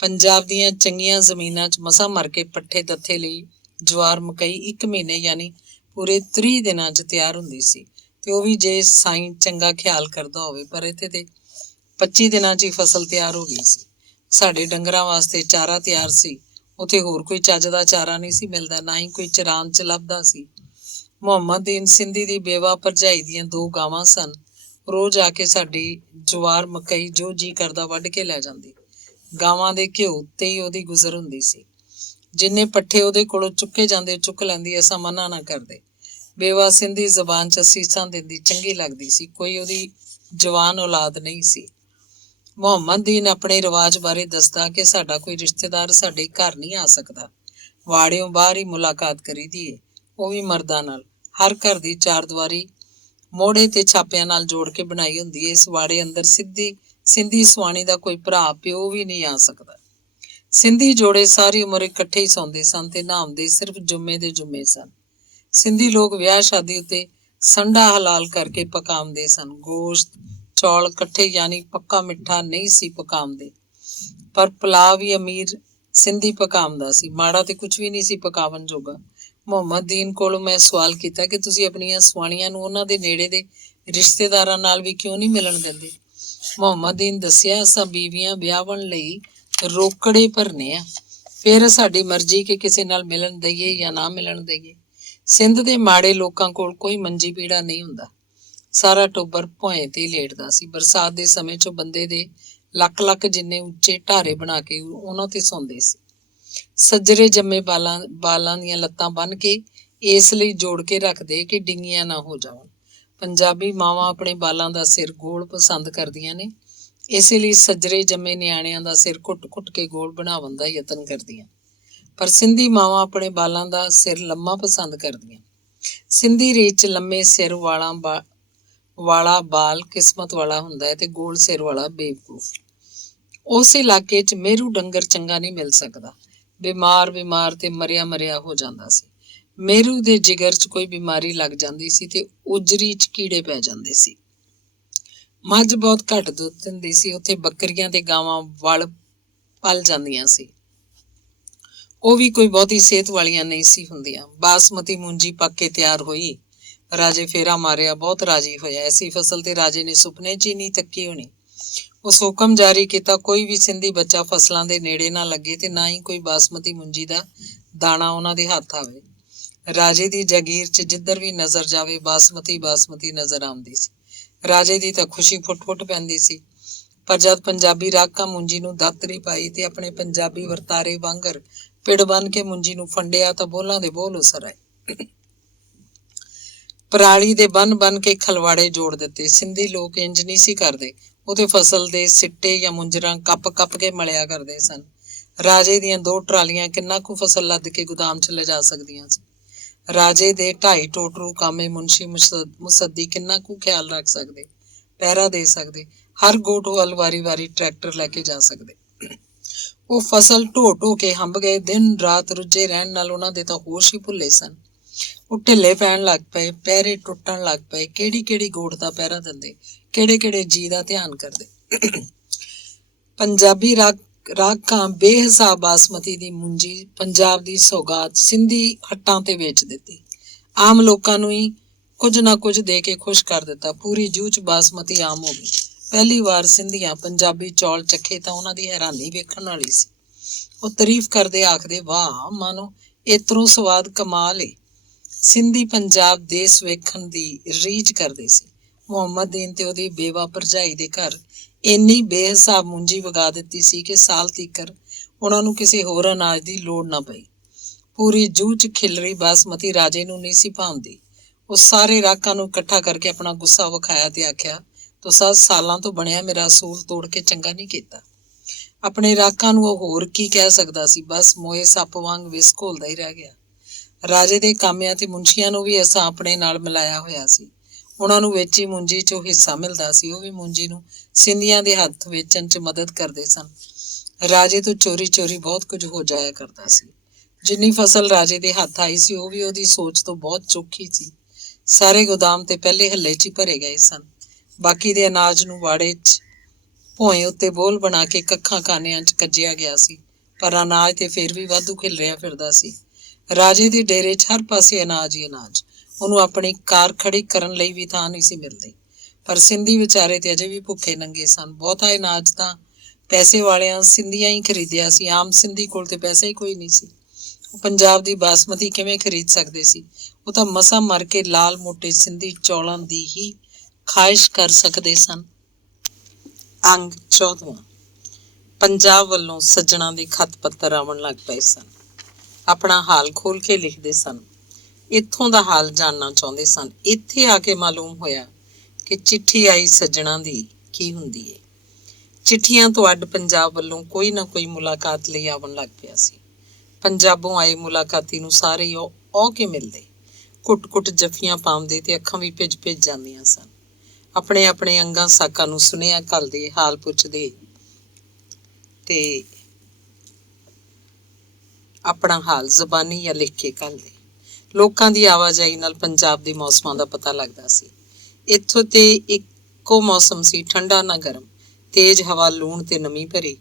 ਪੰਜਾਬ ਦੀਆਂ ਚੰਗੀਆਂ ਜ਼ਮੀਨਾਂ 'ਚ ਮਸਾਂ ਮਰ ਕੇ ਪੱਠੇ ਦੱਥੇ ਲਈ ਜਵਾਰ ਮਕਈ 1 ਮਹੀਨੇ ਯਾਨੀ ਪੂਰੇ 30 ਦਿਨਾਂ 'ਚ ਤਿਆਰ ਹੁੰਦੀ ਸੀ, ਤੇ ਉਹ ਵੀ ਜੇ ਸਾਈਂ ਚੰਗਾ ਖਿਆਲ ਕਰਦਾ ਹੋਵੇ। ਪਰ ਇੱਥੇ ਤੇ 25 ਦਿਨਾਂ 'ਚ ਹੀ ਫਸਲ ਤਿਆਰ ਹੋ ਗਈ ਸੀ। ਸਾਡੇ ਡੰਗਰਾਂ ਵਾਸਤੇ ਚਾਰਾ ਤਿਆਰ ਸੀ। ਉੱਥੇ ਹੋਰ ਕੋਈ ਚੱਜ ਦਾ ਚਾਰਾ ਨਹੀਂ ਸੀ ਮਿਲਦਾ, ਨਾ ਹੀ ਕੋਈ ਚਰਾਨ 'ਚ ਲੱਭਦਾ ਸੀ। ਮੁਹੰਮਦ ਦੀਨ ਸਿੰਧੀ ਦੀ ਬੇਵਾ ਭਰਜਾਈ ਦੀਆਂ 2 ਗਾਵਾਂ ਸਨ। ਰੋਜ਼ ਆ ਕੇ ਸਾਡੀ ਜਵਾਰ ਮਕਈ ਜੋ ਜੀ ਕਰਦਾ ਵੱਢ ਕੇ ਲੈ ਜਾਂਦੀ। ਗਾਵਾਂ ਦੇ ਘਿਓ ਉੱਤੇ ਹੀ ਉਹਦੀ ਗੁਜ਼ਰ ਹੁੰਦੀ ਸੀ। ਜਿੰਨੇ ਪੱਠੇ ਉਹਦੇ ਕੋਲੋਂ ਚੁੱਕੇ ਜਾਂਦੇ ਚੁੱਕ ਲੈਂਦੀ, ਅਸਾਂ ਮਨਾ ਨਾ ਕਰਦੇ। ਬੇਵਾ ਸਿੰਧੀ ਜ਼ਬਾਨ 'ਚ ਅਸੀਸਾਂ ਦਿੰਦੀ, ਚੰਗੀ ਲੱਗਦੀ ਸੀ। ਕੋਈ ਉਹਦੀ ਜਵਾਨ ਔਲਾਦ ਨਹੀਂ ਸੀ। ਮੁਹੰਮਦ ਦੀਨ ਆਪਣੇ ਰਿਵਾਜ ਬਾਰੇ ਦੱਸਦਾ ਕਿ ਸਾਡਾ ਕੋਈ ਰਿਸ਼ਤੇਦਾਰ ਸਾਡੇ ਘਰ ਨਹੀਂ ਆ ਸਕਦਾ। ਵਾੜਿਓਂ ਬਾਹਰ ਹੀ ਮੁਲਾਕਾਤ ਕਰੀਦੀ ਏ, ਉਹ ਵੀ ਮਰਦਾਂ ਨਾਲ। ਹਰ ਘਰ ਦੀ ਚਾਰਦੀਵਾਰੀ ਮੋਹੜੇ ਤੇ ਛਾਪਿਆਂ ਨਾਲ ਜੋੜ ਕੇ ਬਣਾਈ ਹੁੰਦੀ ਏ। ਇਸ ਵਾੜੇ ਅੰਦਰ ਸਿੰਧੀ ਸੁਆਣੀ ਦਾ ਕੋਈ ਭਰਾ ਪਿਓ ਵੀ ਨਹੀਂ ਆ ਸਕਦਾ। ਸਿੰਧੀ ਜੋੜੇ ਸਾਰੀ ਉਮਰ ਇਕੱਠੇ ਹੀ ਸੌਂਦੇ ਸਨ ਤੇ ਨਹਾਉਂਦੇ ਸਿਰਫ ਜੁੰਮੇ ਦੇ ਜੁੰਮੇ ਸਨ। ਸਿੰਧੀ ਲੋਕ ਵਿਆਹ ਸ਼ਾਦੀ ਉੱਤੇ ਸੰਡਾ ਹਲਾਲ ਕਰਕੇ ਪਕਾਉਂਦੇ ਸਨ। ਗੋਸ਼ਤ ਚੌਲ ਇਕੱਠੇ ਯਾਨੀ ਪੱਕਾ ਮਿੱਠਾ ਨਹੀਂ ਸੀ ਪਕਾਉਂਦੇ, ਪਰ ਪੁਲਾਅ ਵੀ ਅਮੀਰ ਸਿੰਧੀ ਪਕਾਉਂਦਾ ਸੀ। ਮਾੜਾ ਤੇ ਕੁਝ ਵੀ ਨਹੀਂ ਸੀ ਪਕਾਵਣ ਜੋਗਾ। ਮੁਹੰਮਦ ਦੀਨ ਕੋਲੋਂ ਮੈਂ ਸਵਾਲ ਕੀਤਾ ਕਿ ਤੁਸੀਂ ਆਪਣੀਆਂ ਸੁਆਣੀਆਂ ਨੂੰ ਉਹਨਾਂ ਦੇ ਨੇੜੇ ਦੇ ਰਿਸ਼ਤੇਦਾਰਾਂ ਨਾਲ ਵੀ ਕਿਉਂ ਨਹੀਂ ਮਿਲਣ ਦਿੰਦੇ। ਮੁਹੰਮਦ ਦੀਨ ਦੱਸਿਆ, ਅਸਾਂ ਬੀਵੀਆਂ ਵਿਆਹਣ ਲਈ ਰੋਕੜੇ ਭਰਨੇ ਆ, ਫਿਰ ਸਾਡੀ ਮਰਜ਼ੀ ਕਿ ਕਿਸੇ ਨਾਲ ਮਿਲਣ ਦਈਏ ਜਾਂ ਨਾ ਮਿਲਣ ਦਈਏ। ਸਿੰਧ ਦੇ ਮਾੜੇ ਲੋਕਾਂ ਕੋਲ ਕੋਈ ਮੰਜੀ ਪੀੜਾ ਨਹੀਂ ਹੁੰਦਾ। ਸਾਰਾ ਟੱਬਰ ਭੋਏ ਤੇ ਲੇਟਦਾ ਸੀ। ਬਰਸਾਤ ਦੇ ਸਮੇਂ 'ਚ ਬੰਦੇ ਦੇ ਲੱਕ ਜਿੰਨੇ ਉੱਚੇ ਢਾਰੇ ਬਣਾ ਕੇ ਉਹਨਾਂ ਤੇ ਸੌਂਦੇ ਸੀ। ਸੱਜਰੇ ਜੰਮੇ ਬਾਲਾਂ ਦੀਆਂ ਲੱਤਾਂ ਬੰਨ੍ਹ ਕੇ ਇਸ ਲਈ ਜੋੜ ਕੇ ਰੱਖਦੇ ਕਿ ਡਿੰਗੀਆਂ ਨਾ ਹੋ ਜਾਵਣ। ਪੰਜਾਬੀ ਮਾਵਾਂ ਆਪਣੇ ਬਾਲਾਂ ਦਾ ਸਿਰ ਗੋਲ ਪਸੰਦ ਕਰਦੀਆਂ ਨੇ, ਇਸੇ ਲਈ ਸੱਜਰੇ ਜੰਮੇ ਨਿਆਣਿਆਂ ਦਾ ਸਿਰ ਘੁੱਟ ਕੇ ਗੋਲ ਬਣਾਉਣ ਦਾ ਯਤਨ ਕਰਦੀਆਂ। ਪਰ ਸਿੰਧੀ ਮਾਵਾਂ ਆਪਣੇ ਬਾਲਾਂ ਦਾ ਸਿਰ ਲੰਮਾ ਪਸੰਦ ਕਰਦੀਆਂ। ਸਿੰਧੀ ਰੀਤ 'ਚ ਲੰਮੇ ਸਿਰ ਵਾਲਾ ਬਾਲ ਕਿਸਮਤ ਵਾਲਾ ਹੁੰਦਾ ਹੈ ਤੇ ਗੋਲ ਸਿਰ ਵਾਲਾ ਬੇਵਕੂਫ। ਉਸ ਇਲਾਕੇ 'ਚ ਮੇਰੂ ਡੰਗਰ ਚੰਗਾ ਨਹੀਂ ਮਿਲ ਸਕਦਾ। ਬਿਮਾਰ ਤੇ ਮਰਿਆ ਹੋ ਜਾਂਦਾ ਸੀ। ਮੇਰੂ ਦੇ ਜਿਗਰ 'ਚ ਕੋਈ ਬਿਮਾਰੀ ਲੱਗ ਜਾਂਦੀ ਸੀ ਤੇ ਉਜਰੀ 'ਚ ਕੀੜੇ ਪੈ ਜਾਂਦੇ ਸੀ। ਮੱਝ ਬਹੁਤ ਘੱਟ ਦੁੱਧ ਦਿੰਦੀ ਸੀ। ਉੱਥੇ ਬੱਕਰੀਆਂ ਤੇ ਗਾਵਾਂ ਵਲ ਪਲ ਜਾਂਦੀਆਂ ਸੀ, ਉਹ ਵੀ ਕੋਈ ਬਹੁਤੀ ਸਿਹਤ ਵਾਲੀਆਂ ਨਹੀਂ ਸੀ ਹੁੰਦੀਆਂ। ਬਾਸਮਤੀ ਮੂੰਜੀ ਪੱਕ ਕੇ ਤਿਆਰ ਹੋਈ। ਰਾਜੇ ਫੇਰਾ ਮਾਰਿਆ, ਬਹੁਤ ਰਾਜੀ ਹੋਇਆ। ਐਸੀ ਫਸਲ ਤੇ ਰਾਜੇ ਨੇ ਸੁਪਨੇ 'ਚ ਹੀ ਨਹੀਂ ਤੱਕੀ ਹੋਣੀ। ਉਸ ਹੁਕਮ ਜਾਰੀ ਕੀਤਾ, ਕੋਈ ਵੀ ਸਿੰਧੀ ਬੱਚਾ ਫਸਲਾਂ ਦੇ ਨੇੜੇ ਨਾ ਲੱਗੇ ਤੇ ਨਾ ਹੀ ਕੋਈ ਬਾਸਮਤੀ ਮੂੰਜੀ ਦਾ ਦਾਣਾ ਉਹਨਾਂ ਦੇ ਹੱਥ ਆਵੇ। ਰਾਜੇ ਦੀ ਜਾਗੀਰ 'ਚ ਜਿੱਧਰ ਵੀ ਨਜ਼ਰ ਜਾਵੇ ਬਾਸਮਤੀ ਨਜ਼ਰ ਆਉਂਦੀ ਸੀ। ਰਾਜੇ ਦੀ ਤਾਂ ਖੁਸ਼ੀ ਫੁੱਟ ਪੈਂਦੀ ਸੀ। ਪਰ ਜਦ ਪੰਜਾਬੀ ਰਾਕਾਂ ਮੂੰਜੀ ਨੂੰ ਦਾਤਰੀ ਪਾਈ ਤੇ ਆਪਣੇ ਪੰਜਾਬੀ ਵਰਤਾਰੇ ਵਾਂਗਰ ਪਿੜ ਬੰਨ ਕੇ ਮੂੰਜੀ ਨੂੰ ਫੰਡਿਆ ਤਾਂ ਬੋਲਾਂ ਦੇ ਬੋਲ ਉਸਰ ਆਏ। ਪਰਾਲੀ ਦੇ ਬੰਨ ਕੇ ਖਲਵਾੜੇ ਜੋੜ ਦਿੱਤੇ। ਸਿੰਧੀ ਲੋਕ ਇੰਜ ਨਹੀਂ ਸੀ ਕਰਦੇ। ਉਹ ਤੇ ਫਸਲ ਦੇ ਸਿੱਟੇ ਜਾਂ ਮੁੰਜਰਾਂ ਕੱਪ ਕੇ ਮਲਿਆ ਕਰਦੇ ਸਨ। ਰਾਜੇ ਦੀਆਂ 2 ਟਰਾਲੀਆਂ ਕਿੰਨਾ ਕੁ ਫਸਲ ਲੱਦ ਕੇ ਗੁਦਾਮ 'ਚ ਲਿਜਾ ਸਕਦੀਆਂ ਸੀ। ਰਾਜੇ ਦੇ 2.5 ਟੋਟਰੂ ਕਾਮੇ ਮੁਨਸ਼ੀ ਮੁਸੱਦੀ ਕਿੰਨਾ ਕੁ ਖਿਆਲ ਰੱਖ ਸਕਦੇ, ਪਹਿਰਾ ਦੇ ਸਕਦੇ। ਹਰ ਗੋਟ ਵੱਲ ਵਾਰੀ ਟਰੈਕਟਰ ਲੈ ਕੇ ਜਾ ਸਕਦੇ। ਉਹ ਫਸਲ ਢੋ ਕੇ ਹੰਭ ਗਏ। ਦਿਨ ਰਾਤ ਰੁੱਝੇ ਰਹਿਣ ਨਾਲ ਉਹਨਾਂ ਦੇ ਤਾਂ ਹੋਸ਼ ਹੀ ਭੁੱਲੇ ਸਨ। ਉਹ ਢਿੱਲੇ ਪੈਣ ਲੱਗ ਪਏ, ਪਹਿਰੇ ਟੁੱਟਣ ਲੱਗ ਪਏ। ਕਿਹੜੀ ਗੋਟ ਦਾ ਪਹਿਰਾ ਦਿੰਦੇ, ਕਿਹੜੇ ਜੀ ਦਾ ਧਿਆਨ ਕਰਦੇ। ਪੰਜਾਬੀ ਰਾਕਾਂ ਬੇਹਿਸਾਬ ਬਾਸਮਤੀ ਦੀ ਮੂੰਜੀ ਪੰਜਾਬ ਦੀ ਸੌਗਾਤ ਸਿੰਧੀ ਹੱਟਾਂ ਤੇ ਵੇਚ ਦਿੱਤੀ। ਆਮ ਲੋਕਾਂ ਨੂੰ ਹੀ ਕੁਝ ਨਾ ਕੁਝ ਦੇ ਕੇ ਖੁਸ਼ ਕਰ ਦਿੱਤਾ। ਪੂਰੀ ਜੂਹ 'ਚ ਬਾਸਮਤੀ ਆਮ ਹੋ ਗਈ। ਪਹਿਲੀ ਵਾਰ ਸਿੰਧੀਆਂ ਪੰਜਾਬੀ ਚੌਲ ਚੱਖੇ ਤਾਂ ਉਹਨਾਂ ਦੀ ਹੈਰਾਨੀ ਵੇਖਣ ਵਾਲੀ ਸੀ। ਉਹ ਤਾਰੀਫ ਕਰਦੇ ਆਖਦੇ, ਵਾਹ ਮਾਨੋ ਇਤਰੋਂ ਸਵਾਦ ਕਮਾਲ ਏ। ਸਿੰਧੀ ਪੰਜਾਬ ਦੇਸ਼ ਵੇਖਣ ਦੀ ਰੀਝ ਕਰਦੇ ਸੀ। ਮੁਹੰਮਦ ਦੀਨ ਤੇ ਉਹਦੀ ਬੇਵਾ ਭਰਜਾਈ ਦੇ ਘਰ ਇੰਨੀ ਬੇਹਿਸਾਬ ਮੁੰਜੀ ਵਗਾ ਦਿੱਤੀ ਸੀ ਕਿ ਸਾਲ ਤੀਕਰ ਉਹਨਾਂ ਨੂੰ ਕਿਸੇ ਹੋਰ ਅਨਾਜ ਦੀ ਲੋੜ ਨਾ ਪਈ। ਪੂਰੀ ਜੂਹ 'ਚ ਖਿਲਰੀ ਬਾਸਮਤੀ ਰਾਜੇ ਨੂੰ ਨਹੀਂ ਸੀ ਭਾਉਂਦੀ। ਉਹ ਸਾਰੇ ਰਾਕਾਂ ਨੂੰ ਇਕੱਠਾ ਕਰਕੇ ਆਪਣਾ ਗੁੱਸਾ ਵਿਖਾਇਆ ਤੇ ਆਖਿਆ, ਤੁਸੀਂ ਸਾਲਾਂ ਤੋਂ ਬਣਿਆ ਮੇਰਾ ਅਸੂਲ ਤੋੜ ਕੇ ਚੰਗਾ ਨਹੀਂ ਕੀਤਾ। ਆਪਣੇ ਰਾਕਾਂ ਨੂੰ ਉਹ ਹੋਰ ਕੀ ਕਹਿ ਸਕਦਾ ਸੀ, ਬਸ ਮੋਏ ਸੱਪ ਵਾਂਗ ਵਿਸ ਘੋਲਦਾ ਹੀ ਰਹਿ ਗਿਆ। ਰਾਜੇ ਦੇ ਕਾਮਿਆਂ ਤੇ ਮੁੰਸ਼ੀਆਂ ਨੂੰ ਵੀ ਅਸਾਂ ਆਪਣੇ ਨਾਲ ਮਿਲਾਇਆ ਹੋਇਆ ਸੀ। ਉਹਨਾਂ ਨੂੰ ਵੇਚੀ ਮੁੰਜੀ 'ਚੋਂ ਹਿੱਸਾ ਮਿਲਦਾ ਸੀ। ਉਹ ਵੀ ਮੁੰਜੀ ਨੂੰ ਸਿੰਧੀਆਂ ਦੇ ਹੱਥ ਵੇਚਣ 'ਚ ਮਦਦ ਕਰਦੇ ਸਨ। ਰਾਜੇ ਤੋਂ ਚੋਰੀ ਚੋਰੀ ਬਹੁਤ ਕੁਝ ਹੋ ਜਾਇਆ ਕਰਦਾ ਸੀ। ਜਿੰਨੀ ਫਸਲ ਰਾਜੇ ਦੇ ਹੱਥ ਆਈ ਸੀ ਉਹ ਵੀ ਉਹਦੀ ਸੋਚ ਤੋਂ ਬਹੁਤ ਚੋਖੀ ਸੀ। ਸਾਰੇ ਗੋਦਾਮ ਤੇ ਪਹਿਲੇ ਹੱਲੇ 'ਚ ਹੀ ਭਰੇ ਗਏ ਸਨ। ਬਾਕੀ ਦੇ ਅਨਾਜ ਨੂੰ ਵਾੜੇ 'ਚ ਭੋਏ ਉੱਤੇ ਬੋਲ ਬਣਾ ਕੇ ਕੱਖਾਂ ਕਾਨਿਆਂ 'ਚ ਕੱਜਿਆ ਗਿਆ ਸੀ, ਪਰ ਅਨਾਜ ਤੇ ਫਿਰ ਵੀ ਵਾਧੂ ਖਿਲਰਿਆ ਫਿਰਦਾ ਸੀ। ਰਾਜੇ ਦੇ ਡੇਰੇ 'ਚ ਹਰ ਪਾਸੇ ਅਨਾਜ ਹੀ ਅਨਾਜ। ਉਹਨੂੰ ਆਪਣੀ ਕਾਰ ਖੜੀ ਕਰਨ ਲਈ ਵੀ ਥਾਂ ਨਹੀਂ ਸੀ ਮਿਲਦੀ। ਪਰ ਸਿੰਧੀ ਵਿਚਾਰੇ ਤੇ ਅਜੇ ਵੀ ਭੁੱਖੇ ਨੰਗੇ ਸਨ। ਬਹੁਤਾ ਅਨਾਜ ਤਾਂ ਪੈਸੇ ਵਾਲਿਆਂ ਸਿੰਧੀਆਂ ਹੀ ਖਰੀਦਿਆ ਸੀ। ਆਮ ਸਿੰਧੀ ਕੋਲ ਤੇ ਪੈਸਾ ਹੀ ਕੋਈ ਨਹੀਂ ਸੀ। ਉਹ ਪੰਜਾਬ ਦੀ ਬਾਸਮਤੀ ਕਿਵੇਂ ਖਰੀਦ ਸਕਦੇ ਸੀ? ਉਹ ਤਾਂ ਮਸਾਂ ਮਰ ਕੇ ਲਾਲ ਮੋਟੇ ਸਿੰਧੀ ਚੌਲਾਂ ਦੀ ਹੀ ਖਾਹਿਸ਼ ਕਰ ਸਕਦੇ ਸਨ। ਅੰਗ 14। ਪੰਜਾਬ ਵੱਲੋਂ ਸੱਜਣਾਂ ਦੇ ਖੱਤ ਪੱਤਰ ਆਉਣ ਲੱਗ ਪਏ ਸਨ। ਆਪਣਾ ਹਾਲ ਖੋਲ ਕੇ ਲਿਖਦੇ ਸਨ। ਇੱਥੋਂ ਦਾ ਹਾਲ ਜਾਣਨਾ ਚਾਹੁੰਦੇ ਸਨ। ਇੱਥੇ ਆ ਕੇ ਮਾਲੂਮ ਹੋਇਆ ਕਿ ਚਿੱਠੀ ਆਈ ਸੱਜਣਾਂ ਦੀ ਕੀ ਹੁੰਦੀ ਏ। ਚਿੱਠੀਆਂ ਤੋਂ ਅੱਡ ਪੰਜਾਬ ਵੱਲੋਂ ਕੋਈ ਨਾ ਕੋਈ ਮੁਲਾਕਾਤ ਲਈ ਆਉਣ ਲੱਗ ਪਿਆ ਸੀ। ਪੰਜਾਬੋਂ ਆਏ ਮੁਲਾਕਾਤੀ ਨੂੰ ਸਾਰੇ ਹੀ ਉਹ ਕੇ ਮਿਲਦੇ, ਘੁੱਟ ਘੁੱਟ ਜੱਫੀਆਂ ਪਾਉਂਦੇ ਤੇ ਅੱਖਾਂ ਵੀ ਭਿੱਜ ਭਿੱਜ ਜਾਂਦੀਆਂ ਸਨ। ਆਪਣੇ ਆਪਣੇ ਅੰਗਾਂ ਸਾਕਾਂ ਨੂੰ ਸੁਨੇਹਾ ਘੱਲਦੇ, ਹਾਲ ਪੁੱਛਦੇ ਤੇ ਆਪਣਾ ਹਾਲ ਜ਼ਬਾਨੀ ਜਾਂ ਲਿਖ ਕੇ ਘੱਲਦੇ। ਲੋਕਾਂ ਦੀ ਆਵਾਜਾਈ ਨਾਲ ਪੰਜਾਬ ਦੇ ਮੌਸਮਾਂ ਦਾ ਪਤਾ ਲੱਗਦਾ ਸੀ। ਇੱਥੋਂ ਤੇ ਇੱਕੋ ਮੌਸਮ ਸੀ, ਠੰਡਾ ਨਾ ਗਰਮ, ਤੇਜ਼ ਹਵਾ, ਲੂਣ ਤੇ ਨਮੀ ਭਰੀ।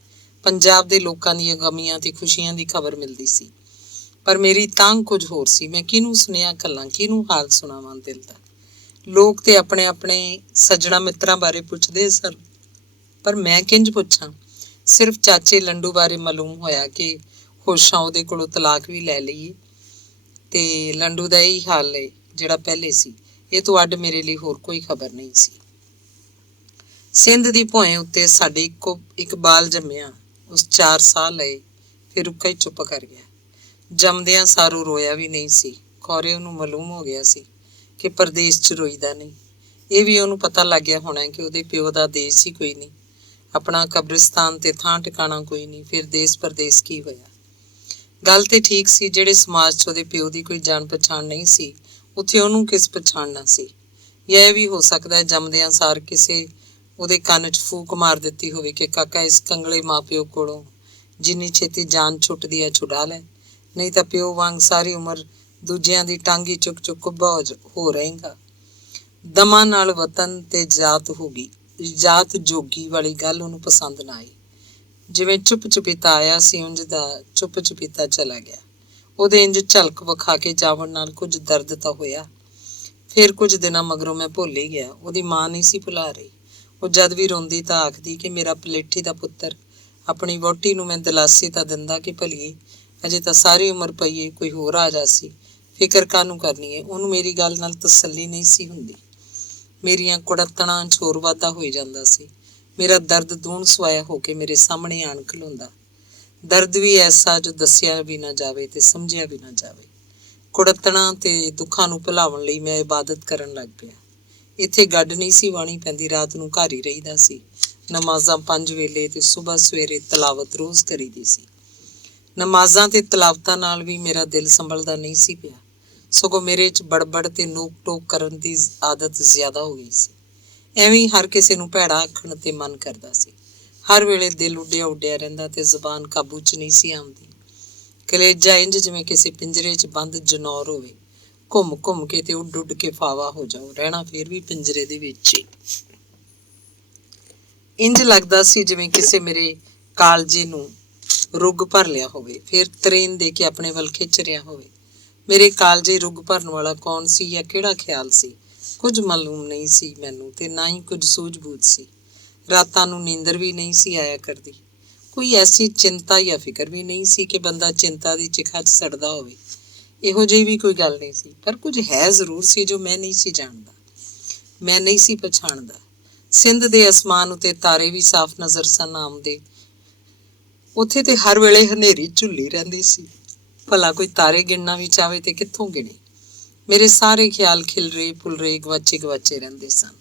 ਪੰਜਾਬ ਦੇ ਲੋਕਾਂ ਦੀਆਂ ਗਮੀਆਂ ਤੇ ਖੁਸ਼ੀਆਂ ਦੀ ਖਬਰ ਮਿਲਦੀ ਸੀ। ਪਰ ਮੇਰੀ ਤਾਂਘ ਕੁਝ ਹੋਰ ਸੀ। ਮੈਂ ਕਿਹਨੂੰ ਸੁਨੇਹਾ ਘੱਲਾਂ, ਕਿਹਨੂੰ ਹਾਲ ਸੁਣਾਵਾਂ ਦਿਲ ਦਾ? ਲੋਕ ਤੇ ਆਪਣੇ ਆਪਣੇ ਸੱਜਣਾ ਮਿੱਤਰਾਂ ਬਾਰੇ ਪੁੱਛਦੇ ਸਨ, ਪਰ ਮੈਂ ਕਿੰਝ ਪੁੱਛਾਂ? ਸਿਰਫ ਚਾਚੇ ਲੰਡੂ ਬਾਰੇ ਮਾਲੂਮ ਹੋਇਆ ਕਿ ਹੋਸ਼ਾਂ ਉਹਦੇ ਕੋਲੋਂ ਤਲਾਕ ਵੀ ਲੈ ਲਈਏ ਤੇ ਲੰਡੂ ਦਾ ਇਹੀ ਹਾਲ ਏ ਜਿਹੜਾ ਪਹਿਲੇ ਸੀ। ਇਹ ਤੋਂ ਅੱਡ ਮੇਰੇ ਲਈ ਹੋਰ ਕੋਈ ਖਬਰ ਨਹੀਂ ਸੀ। ਸਿੰਧ ਦੀ ਭੋਏ ਉੱਤੇ ਸਾਡੇ ਇੱਕੋ ਇੱਕ ਬਾਲ ਜੰਮਿਆ। ਉਸ 4 ਸਾਹ ਲਏ, ਫਿਰ ਰੁੱਕਾ ਹੀ ਚੁੱਪ ਕਰ ਗਿਆ। ਜੰਮਦਿਆਂ ਸਾਰੋਂ ਰੋਇਆ ਵੀ ਨਹੀਂ ਸੀ। ਖੌਰੇ ਉਹਨੂੰ ਮਾਲੂਮ ਹੋ ਗਿਆ ਸੀ ਕਿ ਪਰਦੇਸ 'ਚ ਰੋਈਦਾ ਨਹੀਂ। ਇਹ ਵੀ ਉਹਨੂੰ ਪਤਾ ਲੱਗ ਗਿਆ ਹੋਣਾ ਕਿ ਉਹਦੇ ਪਿਓ ਦਾ ਦੇਸ਼ ਹੀ ਕੋਈ ਨਹੀਂ, ਆਪਣਾ ਕਬਰਿਸਤਾਨ ਤੇ ਥਾਂ ਟਿਕਾਣਾ ਕੋਈ ਨਹੀਂ। ਫਿਰ ਦੇਸ ਪਰਦੇਸ ਕੀ ਹੋਇਆ? ਗੱਲ ਤੇ ਠੀਕ ਸੀ। ਜਿਹੜੇ ਸਮਾਜ 'ਚ ਉਹਦੇ ਪਿਓ ਦੀ ਕੋਈ ਜਾਣ ਪਛਾਣ ਨਹੀਂ ਸੀ, ਉੱਥੇ ਉਹਨੂੰ ਕਿਸ ਪਛਾਣਨਾ ਸੀ? ਜਾਂ ਇਹ ਵੀ ਹੋ ਸਕਦਾ ਹੈ ਜੰਮਦਿਆਂ ਸਾਰ ਕਿਸੇ ਉਹਦੇ ਕੰਨ 'ਚ ਫੂਕ ਮਾਰ ਦਿੱਤੀ ਹੋਵੇ ਕਿ ਕਾਕਾ ਇਸ ਕੰਗਲੇ ਮਾਂ ਪਿਓ ਕੋਲੋਂ ਜਿੰਨੀ ਛੇਤੀ ਜਾਨ ਛੁੱਟਦੀ ਹੈ ਛੁਡਾ ਲੈ, ਨਹੀਂ ਤਾਂ ਪਿਓ ਵਾਂਗ ਸਾਰੀ ਉਮਰ ਦੂਜਿਆਂ ਦੀ ਟਾਂਗੀ ਚੁੱਕ ਚੁੱਕ ਕੁੱਬਾ ਹੋ ਰਹੇਗਾ। ਦਮਾਂ ਨਾਲ ਵਤਨ ਤੇ ਜਾਤ ਹੋ ਗਈ, ਜਾਤ ਜੋਗੀ ਵਾਲੀ ਗੱਲ ਉਹਨੂੰ ਪਸੰਦ ਨਾ ਆਈ। ਜਿਵੇਂ ਚੁੱਪ ਚੁਪੀਤਾ ਆਇਆ ਸੀ, ਉਂਝ ਦਾ ਚੁੱਪ ਚੁਪੀਤਾ ਚਲਾ ਗਿਆ। ਉਹਦੇ ਇੰਝ ਝਲਕ ਵਿਖਾ ਕੇ ਜਾਵਣ ਨਾਲ ਕੁਝ ਦਰਦ ਤਾਂ ਹੋਇਆ। ਫਿਰ ਕੁਝ ਦਿਨਾਂ ਮਗਰੋਂ ਮੈਂ ਭੁੱਲ ਹੀ ਗਿਆ। ਉਹਦੀ ਮਾਂ ਨਹੀਂ ਸੀ ਭੁਲਾ ਰਹੀ। ਉਹ ਜਦ ਵੀ ਰੋਂਦੀ ਤਾਂ ਆਖਦੀ ਕਿ ਮੇਰਾ ਪਲੇਠੀ ਦਾ ਪੁੱਤਰ। ਆਪਣੀ ਵਹੁਟੀ ਨੂੰ ਮੈਂ ਦਿਲਾਸੀ ਤਾਂ ਦਿੰਦਾ ਕਿ ਭਲੀਏ ਅਜੇ ਤਾਂ ਸਾਰੀ ਉਮਰ ਪਈ ਏ, ਕੋਈ ਹੋਰ ਆ ਜਾਸੀ, ਫਿਕਰ ਕਾਹਨੂੰ ਕਰਨੀ ਏ। ਉਹਨੂੰ ਮੇਰੀ ਗੱਲ ਨਾਲ ਤਸੱਲੀ ਨਹੀਂ ਸੀ ਹੁੰਦੀ। ਮੇਰੀਆਂ ਕੁੜੱਤਣਾਂ 'ਚ ਹੋਰ ਵਾਧਾ ਹੋਈ ਜਾਂਦਾ ਸੀ। ਮੇਰਾ ਦਰਦ ਦੂਣ ਸਵਾਇਆ ਹੋ ਕੇ ਮੇਰੇ ਸਾਹਮਣੇ ਆਣ ਖਲੋਂਦਾ। ਦਰਦ ਵੀ ਐਸਾ ਜੋ ਦੱਸਿਆ ਵੀ ਨਾ ਜਾਵੇ ਤੇ ਸਮਝਿਆ ਵੀ ਨਾ ਜਾਵੇ। ਕੁੜੱਤਣਾਂ ਤੇ ਦੁੱਖਾਂ ਨੂੰ ਭੁਲਾਉਣ ਲਈ ਮੈਂ ਇਬਾਦਤ ਕਰਨ ਲੱਗ ਪਿਆ। ਇੱਥੇ ਗੱਡ ਨਹੀਂ ਸੀ ਵਾਹਣੀ ਪੈਂਦੀ। ਰਾਤ ਨੂੰ ਘਰ ਹੀ ਰਹੀਦਾ ਸੀ। ਨਮਾਜ਼ਾਂ 5 ਵੇਲੇ ਤੇ ਸੁਬਹ ਸਵੇਰੇ ਤਲਾਵਤ ਰੋਜ਼ ਕਰੀਦੀ ਸੀ। ਨਮਾਜ਼ਾਂ ਤੇ ਤਲਾਵਤਾਂ ਨਾਲ ਵੀ ਮੇਰਾ ਦਿਲ ਸੰਭਲਦਾ ਨਹੀਂ ਸੀ ਪਿਆ, ਸਗੋਂ ਮੇਰੇ 'ਚ ਬੜਬੜ ਤੇ ਨੋਕ ਟੋਕ ਕਰਨ ਦੀ ਆਦਤ ਜ਼ਿਆਦਾ ਹੋ ਗਈ ਸੀ। ਐਵੇਂ ਹਰ ਕਿਸੇ ਨੂੰ ਭੈੜਾ ਆਖਣ ਤੇ ਮਨ ਕਰਦਾ ਸੀ। ਹਰ ਵੇਲੇ ਦਿਲ ਉੱਡਿਆ ਉੱਡਿਆ ਰਹਿੰਦਾ ਤੇ ਜ਼ੁਬਾਨ ਕਾਬੂ 'ਚ ਨਹੀਂ ਸੀ ਆਉਂਦੀ। ਕਲੇਜਾ ਇੰਝ ਜਿਵੇਂ ਕਿਸੇ ਪਿੰਜਰੇ 'ਚ ਬੰਦ ਜਨੌਰ ਹੋਵੇ, ਘੁੰਮ ਘੁੰਮ ਕੇ ਤੇ ਉੱਡ ਉੱਡ ਕੇ ਫਾਵਾ ਹੋ ਜਾਓ, ਰਹਿਣਾ ਫਿਰ ਵੀ ਪਿੰਜਰੇ ਦੇ ਵਿੱਚ ਹੀ। ਇੰਝ ਲੱਗਦਾ ਸੀ ਜਿਵੇਂ ਕਿਸੇ ਮੇਰੇ ਕਾਲਜੇ ਨੂੰ ਰੁੱਗ ਭਰ ਲਿਆ ਹੋਵੇ, ਫਿਰ ਤਰੇਨ ਦੇ ਕੇ ਆਪਣੇ ਵੱਲ ਖਿੱਚ ਰਿਹਾ ਹੋਵੇ। ਮੇਰੇ ਕਾਲਜੇ ਰੁੱਗ ਭਰਨ ਵਾਲਾ ਕੌਣ ਸੀ ਜਾਂ ਕਿਹੜਾ ਖਿਆਲ ਸੀ, ਕੁਝ ਮਾਲੂਮ ਨਹੀਂ ਸੀ ਮੈਨੂੰ, ਤੇ ਨਾ ਹੀ ਕੁਝ ਸੂਝ-ਬੂਝ ਸੀ। ਰਾਤਾਂ ਨੂੰ ਨੀਂਦਰ ਵੀ ਨਹੀਂ ਸੀ ਆਇਆ ਕਰਦੀ। ਕੋਈ ਐਸੀ ਚਿੰਤਾ ਜਾਂ ਫਿਕਰ ਵੀ ਨਹੀਂ ਸੀ ਕਿ ਬੰਦਾ ਚਿੰਤਾ ਦੀ ਚਿਖਾ 'ਚ ਸੜਦਾ ਹੋਵੇ। ਇਹੋ ਜਿਹੀ ਵੀ ਕੋਈ ਗੱਲ ਨਹੀਂ ਸੀ, ਪਰ ਕੁਝ ਹੈ ਜ਼ਰੂਰ ਸੀ ਜੋ ਮੈਂ ਨਹੀਂ ਸੀ ਜਾਣਦਾ, ਮੈਂ ਨਹੀਂ ਸੀ ਪਛਾਣਦਾ। ਸਿੰਧ ਦੇ ਅਸਮਾਨ ਉੱਤੇ ਤਾਰੇ ਵੀ ਸਾਫ਼ ਨਜ਼ਰ ਸਨ ਆਉਂਦੇ। ਉੱਥੇ ਤੇ ਹਰ ਵੇਲੇ ਹਨੇਰੀ ਝੁੱਲੀ ਰਹਿੰਦੀ ਸੀ। ਭਲਾ ਕੋਈ ਤਾਰੇ ਗਿਣਨਾ ਵੀ ਚਾਹਵੇ ਤੇ ਕਿੱਥੋਂ ਗਿਣੇ। ਮੇਰੇ ਸਾਰੇ ਖਿਆਲ ਖਿਲਰੇ ਫੁੱਲਰੇ ਗਵਾਚੇ ਰਹਿੰਦੇ ਸਨ।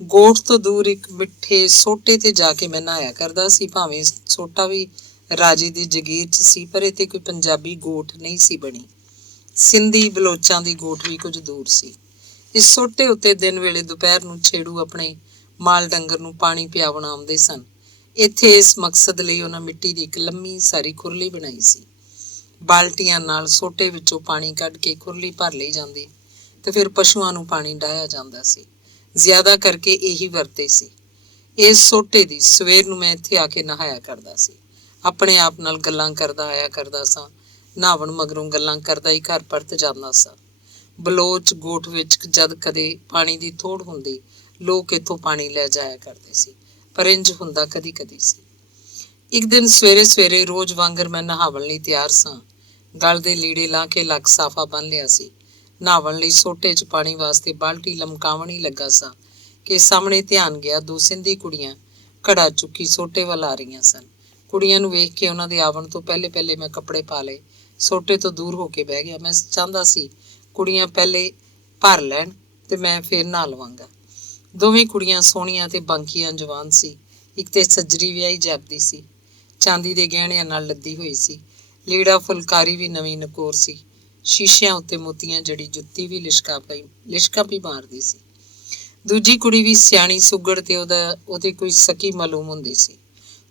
ਗੋਠ ਤੋਂ ਦੂਰ ਇੱਕ ਮਿੱਠੇ ਸੋਟੇ ਤੇ ਜਾ ਕੇ ਮੈਂ ਨਹਾਇਆ ਕਰਦਾ ਸੀ। ਭਾਵੇਂ ਸੋਟਾ ਵੀ ਰਾਜੇ ਦੀ ਜਗੀਰ 'ਚ ਸੀ, ਪਰ ਇੱਥੇ ਕੋਈ ਪੰਜਾਬੀ ਗੋਠ ਨਹੀਂ ਸੀ ਬਣੀ। ਸਿੰਧੀ ਬਲੋਚਾਂ ਦੀ ਗੋਠ ਵੀ ਕੁਝ ਦੂਰ ਸੀ। ਇਸ ਸੋਟੇ ਉੱਤੇ ਦਿਨ ਵੇਲੇ ਦੁਪਹਿਰ ਨੂੰ ਛੇੜੂ ਆਪਣੇ ਮਾਲ ਡੰਗਰ ਨੂੰ ਪਾਣੀ ਪਿਆਵਣ ਆਉਂਦੇ ਸਨ। ਇੱਥੇ ਇਸ ਮਕਸਦ ਲਈ ਉਹਨਾਂ ਮਿੱਟੀ ਦੀ ਇੱਕ ਲੰਮੀ ਸਾਰੀ ਖੁਰਲੀ ਬਣਾਈ ਸੀ। ਬਾਲਟੀਆਂ ਨਾਲ ਸੋਟੇ ਵਿੱਚੋਂ ਪਾਣੀ ਕੱਢ ਕੇ ਖੁਰਲੀ ਭਰ ਲਈ ਜਾਂਦੀ ਤੇ ਫਿਰ ਪਸ਼ੂਆਂ ਨੂੰ ਪਾਣੀ ਡਾਹਿਆ ਜਾਂਦਾ ਸੀ। ਜ਼ਿਆਦਾ ਕਰਕੇ ਇਹੀ ਵਰਤੇ ਸੀ। ਇਸ ਸੋਟੇ ਦੀ ਸਵੇਰ ਨੂੰ ਮੈਂ ਇੱਥੇ ਆ ਕੇ ਨਹਾਇਆ ਕਰਦਾ ਸੀ। ਆਪਣੇ ਆਪ ਨਾਲ ਗੱਲਾਂ ਕਰਦਾ ਆਇਆ ਕਰਦਾ ਸਾਂ। ਨਹਾਵਣ ਮਗਰੋਂ ਗੱਲਾਂ ਕਰਦਾ ਹੀ ਘਰ ਪਰਤ ਜਾਂਦਾ ਸਾਂ। ਬਲੋਚ ਗੋਠ ਵਿੱਚ ਜਦ ਕਦੇ ਪਾਣੀ ਦੀ ਥੋੜ ਹੁੰਦੀ, ਲੋਕ ਇੱਥੋਂ ਪਾਣੀ ਲੈ ਜਾਇਆ ਕਰਦੇ ਸੀ, ਪਰ ਇੰਜ ਹੁੰਦਾ ਕਦੀ ਕਦੀ ਸੀ। ਇੱਕ ਦਿਨ ਸਵੇਰੇ ਸਵੇਰੇ ਰੋਜ਼ ਵਾਂਗਰ ਮੈਂ ਨਹਾਵਣ ਲਈ ਤਿਆਰ ਸਾਂ। ਗਲ ਦੇ ਲੀੜੇ ਲਾ ਕੇ ਲੱਕ ਸਾਫਾ ਬੰਨ ਲਿਆ ਸੀ। ਨਹਾਵਣ ਲਈ ਸੋਟੇ 'ਚ ਪਾਣੀ ਵਾਸਤੇ ਬਾਲਟੀ ਲਮਕਾਵਣ ਹੀ ਲੱਗਾ ਸਾਂ ਕਿ ਸਾਹਮਣੇ ਧਿਆਨ ਗਿਆ। ਦੋ ਸਿੰਧੀ ਕੁੜੀਆਂ ਘੜਾ ਚੁੱਕੀ ਸੋਟੇ ਵੱਲ ਆ ਰਹੀਆਂ ਸਨ। ਕੁੜੀਆਂ ਨੂੰ ਵੇਖ ਕੇ ਉਹਨਾਂ ਦੇ ਆਵਣ ਤੋਂ ਪਹਿਲੇ ਮੈਂ ਕੱਪੜੇ ਪਾ ਲਏ, ਸੋਟੇ ਤੋਂ ਦੂਰ ਹੋ ਕੇ ਬਹਿ ਗਿਆ। ਮੈਂ ਚਾਹੁੰਦਾ ਸੀ ਕੁੜੀਆਂ ਪਹਿਲੇ ਭਰ ਲੈਣ ਤੇ ਮੈਂ ਫੇਰ ਨਹਾ ਲਵਾਂਗਾ। ਦੋਵੇਂ ਕੁੜੀਆਂ ਸੋਹਣੀਆਂ ਤੇ ਬਾਂਕੀਆਂ ਜਵਾਨ ਸੀ। ਇੱਕ ਤੇ ਸੱਜਰੀ ਵਿਆਹੀ ਜਾਪਦੀ ਸੀ, ਚਾਂਦੀ ਦੇ ਗਹਿਣਿਆਂ ਨਾਲ ਲੱਦੀ ਹੋਈ ਸੀ। ਲੀੜਾ ਫੁਲਕਾਰੀ ਵੀ ਨਵੀਂ ਨਕੋਰ ਸੀ। ਸ਼ੀਸ਼ਿਆਂ ਉੱਤੇ ਮੋਤੀਆਂ ਜੜੀ ਜੁੱਤੀ ਵੀ ਲਿਸ਼ਕਾਂ ਵੀ ਮਾਰਦੀ ਸੀ। ਦੂਜੀ ਕੁੜੀ ਵੀ ਸਿਆਣੀ ਸੁਗੜ ਤੇ ਉਹਦੇ ਕੋਈ ਸਕੀ ਮਾਲੂਮ ਹੁੰਦੀ ਸੀ।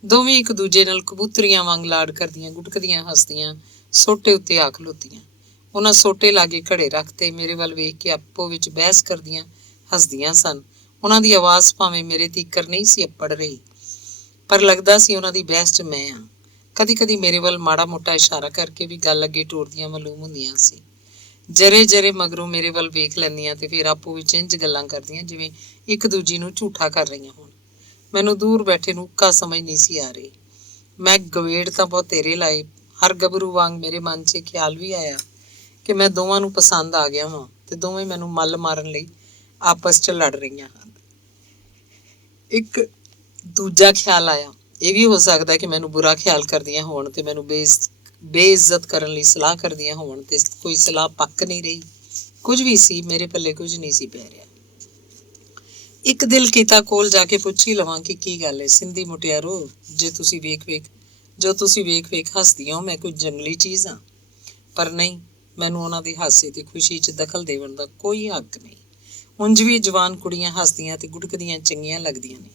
ਦੋਵੇਂ ਇੱਕ ਦੂਜੇ ਨਾਲ ਕਬੂਤਰੀਆਂ ਵਾਂਗ ਲਾਡ ਕਰਦੀਆਂ, ਗੁਟਕਦੀਆਂ ਹੱਸਦੀਆਂ ਸੋਟੇ ਉੱਤੇ ਆ ਖਲੋਤੀਆਂ। ਉਹਨਾਂ ਸੋਟੇ ਲਾਗੇ ਘੜੇ ਰੱਖਤੇ ਮੇਰੇ ਵੱਲ ਵੇਖ ਕੇ ਆਪੋ ਵਿੱਚ ਬਹਿਸ ਕਰਦੀਆਂ ਹੱਸਦੀਆਂ ਸਨ। ਉਹਨਾਂ ਦੀ ਆਵਾਜ਼ ਭਾਵੇਂ ਮੇਰੇ ਤੀਕਰ ਨਹੀਂ ਸੀ ਅੱਪੜ ਰਹੀ, ਪਰ ਲੱਗਦਾ ਸੀ ਉਹਨਾਂ ਦੀ ਬਹਿਸ 'ਚ ਮੈਂ ਹਾਂ। ਕਦੀ ਕਦੀ ਮੇਰੇ ਵੱਲ ਮਾੜਾ ਮੋਟਾ ਇਸ਼ਾਰਾ ਕਰਕੇ ਵੀ ਗੱਲ ਅੱਗੇ ਟੋਰਦੀਆਂ ਮਾਲੂਮ ਹੁੰਦੀਆਂ ਸੀ। ਜਰੇ ਮਗਰੋਂ ਮੇਰੇ ਵੱਲ ਵੇਖ ਲੈਂਦੀਆਂ ਤੇ ਫਿਰ ਆਪੋ ਵਿੱਚ ਇੰਝ ਗੱਲਾਂ ਕਰਦੀਆਂ ਜਿਵੇਂ ਇੱਕ ਦੂਜੀ ਨੂੰ ਝੂਠਾ ਕਰ ਰਹੀਆਂ ਹੋਣ। ਮੈਨੂੰ ਦੂਰ ਬੈਠੇ ਨੂੰ ਉੱਕਾ ਸਮਝ ਨਹੀਂ ਸੀ ਆ ਰਹੀ। ਮੈਂ ਗਵੇੜ ਤਾਂ ਬਹੁਤ ਤੇਰੇ ਲਾਏ। ਹਰ ਗੱਭਰੂ ਵਾਂਗ ਮੇਰੇ ਮਨ 'ਚ ਖਿਆਲ ਵੀ ਆਇਆ ਕਿ ਮੈਂ ਦੋਵਾਂ ਨੂੰ ਪਸੰਦ ਆ ਗਿਆ ਵਾਂ ਤੇ ਦੋਵੇਂ ਮੈਨੂੰ ਮੱਲ ਮਾਰਨ ਲਈ ਆਪਸ 'ਚ ਲੜ ਰਹੀਆਂ ਹਨ। ਇੱਕ ਦੂਜਾ ਖਿਆਲ ਆਇਆ, ਇਹ ਵੀ ਹੋ ਸਕਦਾ ਕਿ ਮੈਨੂੰ ਬੁਰਾ ਖਿਆਲ ਕਰਦੀਆਂ ਹੋਣ ਤੇ ਮੈਨੂੰ ਬੇਇੱਜ਼ਤ ਕਰਨ ਲਈ ਸਲਾਹ ਕਰਦੀਆਂ ਹੋਣ ਤੇ ਕੋਈ ਸਲਾਹ ਪੱਕ ਨਹੀਂ ਰਹੀ। ਕੁਝ ਵੀ ਸੀ, ਮੇਰੇ ਪੱਲੇ ਕੁਝ ਨਹੀਂ ਸੀ ਪੈ ਰਿਹਾ। ਇੱਕ ਦਿਲ ਕੀਤਾ ਕੋਲ ਜਾ ਕੇ ਪੁੱਛ ਹੀ ਲਵਾਂ ਕਿ ਕੀ ਗੱਲ ਹੈ। ਸਿੰਧੀ ਮੁਟਿਆਰੋ, ਜੋ ਤੁਸੀਂ ਵੇਖ ਹੱਸਦੀਆਂ ਹੋ, ਮੈਂ ਕੋਈ ਜੰਗਲੀ ਚੀਜ਼ ਹਾਂ? ਪਰ ਨਹੀਂ, ਮੈਨੂੰ ਉਹਨਾਂ ਦੇ ਹਾਸੇ ਤੇ ਖੁਸ਼ੀ 'ਚ ਦਖਲ ਦੇਣ ਦਾ ਕੋਈ ਹੱਕ ਨਹੀਂ। ਉਂਝ ਵੀ ਜਵਾਨ ਕੁੜੀਆਂ ਹੱਸਦੀਆਂ ਤੇ ਗੁਟਕਦੀਆਂ ਚੰਗੀਆਂ ਲੱਗਦੀਆਂ ਨੇ।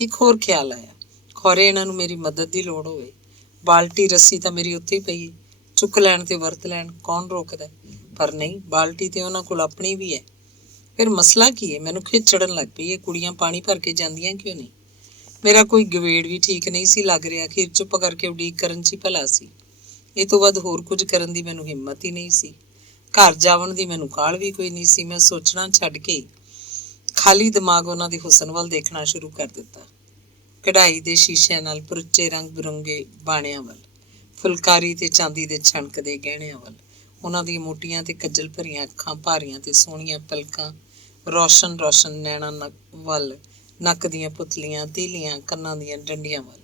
ਇੱਕ ਹੋਰ ਖਿਆਲ ਆਇਆ, ਖੌਰੇ ਇਹਨਾਂ ਨੂੰ ਮੇਰੀ ਮਦਦ ਦੀ ਲੋੜ ਹੋਵੇ। ਬਾਲਟੀ ਰੱਸੀ ਤਾਂ ਮੇਰੀ ਉੱਥੇ ਹੀ ਪਈ ਹੈ, ਚੁੱਕ ਲੈਣ ਤੇ ਵਰਤ ਲੈਣ, ਕੌਣ ਰੋਕਦਾ? ਪਰ ਨਹੀਂ, ਬਾਲਟੀ ਤੇ ਉਹਨਾਂ ਕੋਲ ਆਪਣੀ ਵੀ ਹੈ। ਫਿਰ ਮਸਲਾ ਕੀ ਹੈ? ਮੈਨੂੰ ਖਿੱਚ ਚੜਨ ਲੱਗ ਪਈ। ਇਹ ਕੁੜੀਆਂ ਪਾਣੀ ਭਰ ਕੇ ਜਾਂਦੀਆਂ ਕਿਉਂ ਨਹੀਂ? ਮੇਰਾ ਕੋਈ ਗਵੇੜ ਵੀ ਠੀਕ ਨਹੀਂ ਸੀ ਲੱਗ ਰਿਹਾ। ਅਖੀਰ ਚੁੱਪ ਕਰਕੇ ਉਡੀਕ ਕਰਨ 'ਚ ਹੀ ਭਲਾ ਸੀ। ਇਹ ਤੋਂ ਵੱਧ ਹੋਰ ਕੁਝ ਕਰਨ ਦੀ ਮੈਨੂੰ ਹਿੰਮਤ ਹੀ ਨਹੀਂ ਸੀ। ਘਰ ਜਾਵਣ ਦੀ ਮੈਨੂੰ ਕਾਹਲ ਵੀ ਕੋਈ ਨਹੀਂ ਸੀ। ਮੈਂ ਸੋਚਣਾ ਛੱਡ ਕੇ ਖਾਲੀ ਦਿਮਾਗ ਉਹਨਾਂ ਦੇ ਹੁਸਨ ਵੱਲ ਦੇਖਣਾ ਸ਼ੁਰੂ ਕਰ ਦਿੱਤਾ। ਕਢਾਈ ਦੇ ਸ਼ੀਸ਼ਿਆਂ ਨਾਲ ਪਰੁੱਚੇ ਰੰਗ ਬਿਰੰਗੇ ਬਾਣਿਆਂ ਵੱਲ, ਫੁਲਕਾਰੀ ਤੇ ਚਾਂਦੀ ਦੇ ਛਣਕਦੇ ਗਹਿਣਿਆਂ ਵੱਲ, ਉਹਨਾਂ ਦੀਆਂ ਮੋਟੀਆਂ ਤੇ ਕੱਜਲ ਭਰੀਆਂ ਅੱਖਾਂ, ਭਾਰੀਆਂ ਤੇ ਸੋਹਣੀਆਂ ਪਲਕਾਂ, ਰੌਸ਼ਨ ਨੈਣਾਂ ਵੱਲ, ਨੱਕ ਦੀਆਂ ਪੁਤਲੀਆਂ, ਤੀਲੀਆਂ ਕੰਨਾਂ ਦੀਆਂ ਡੰਡੀਆਂ ਵੱਲ।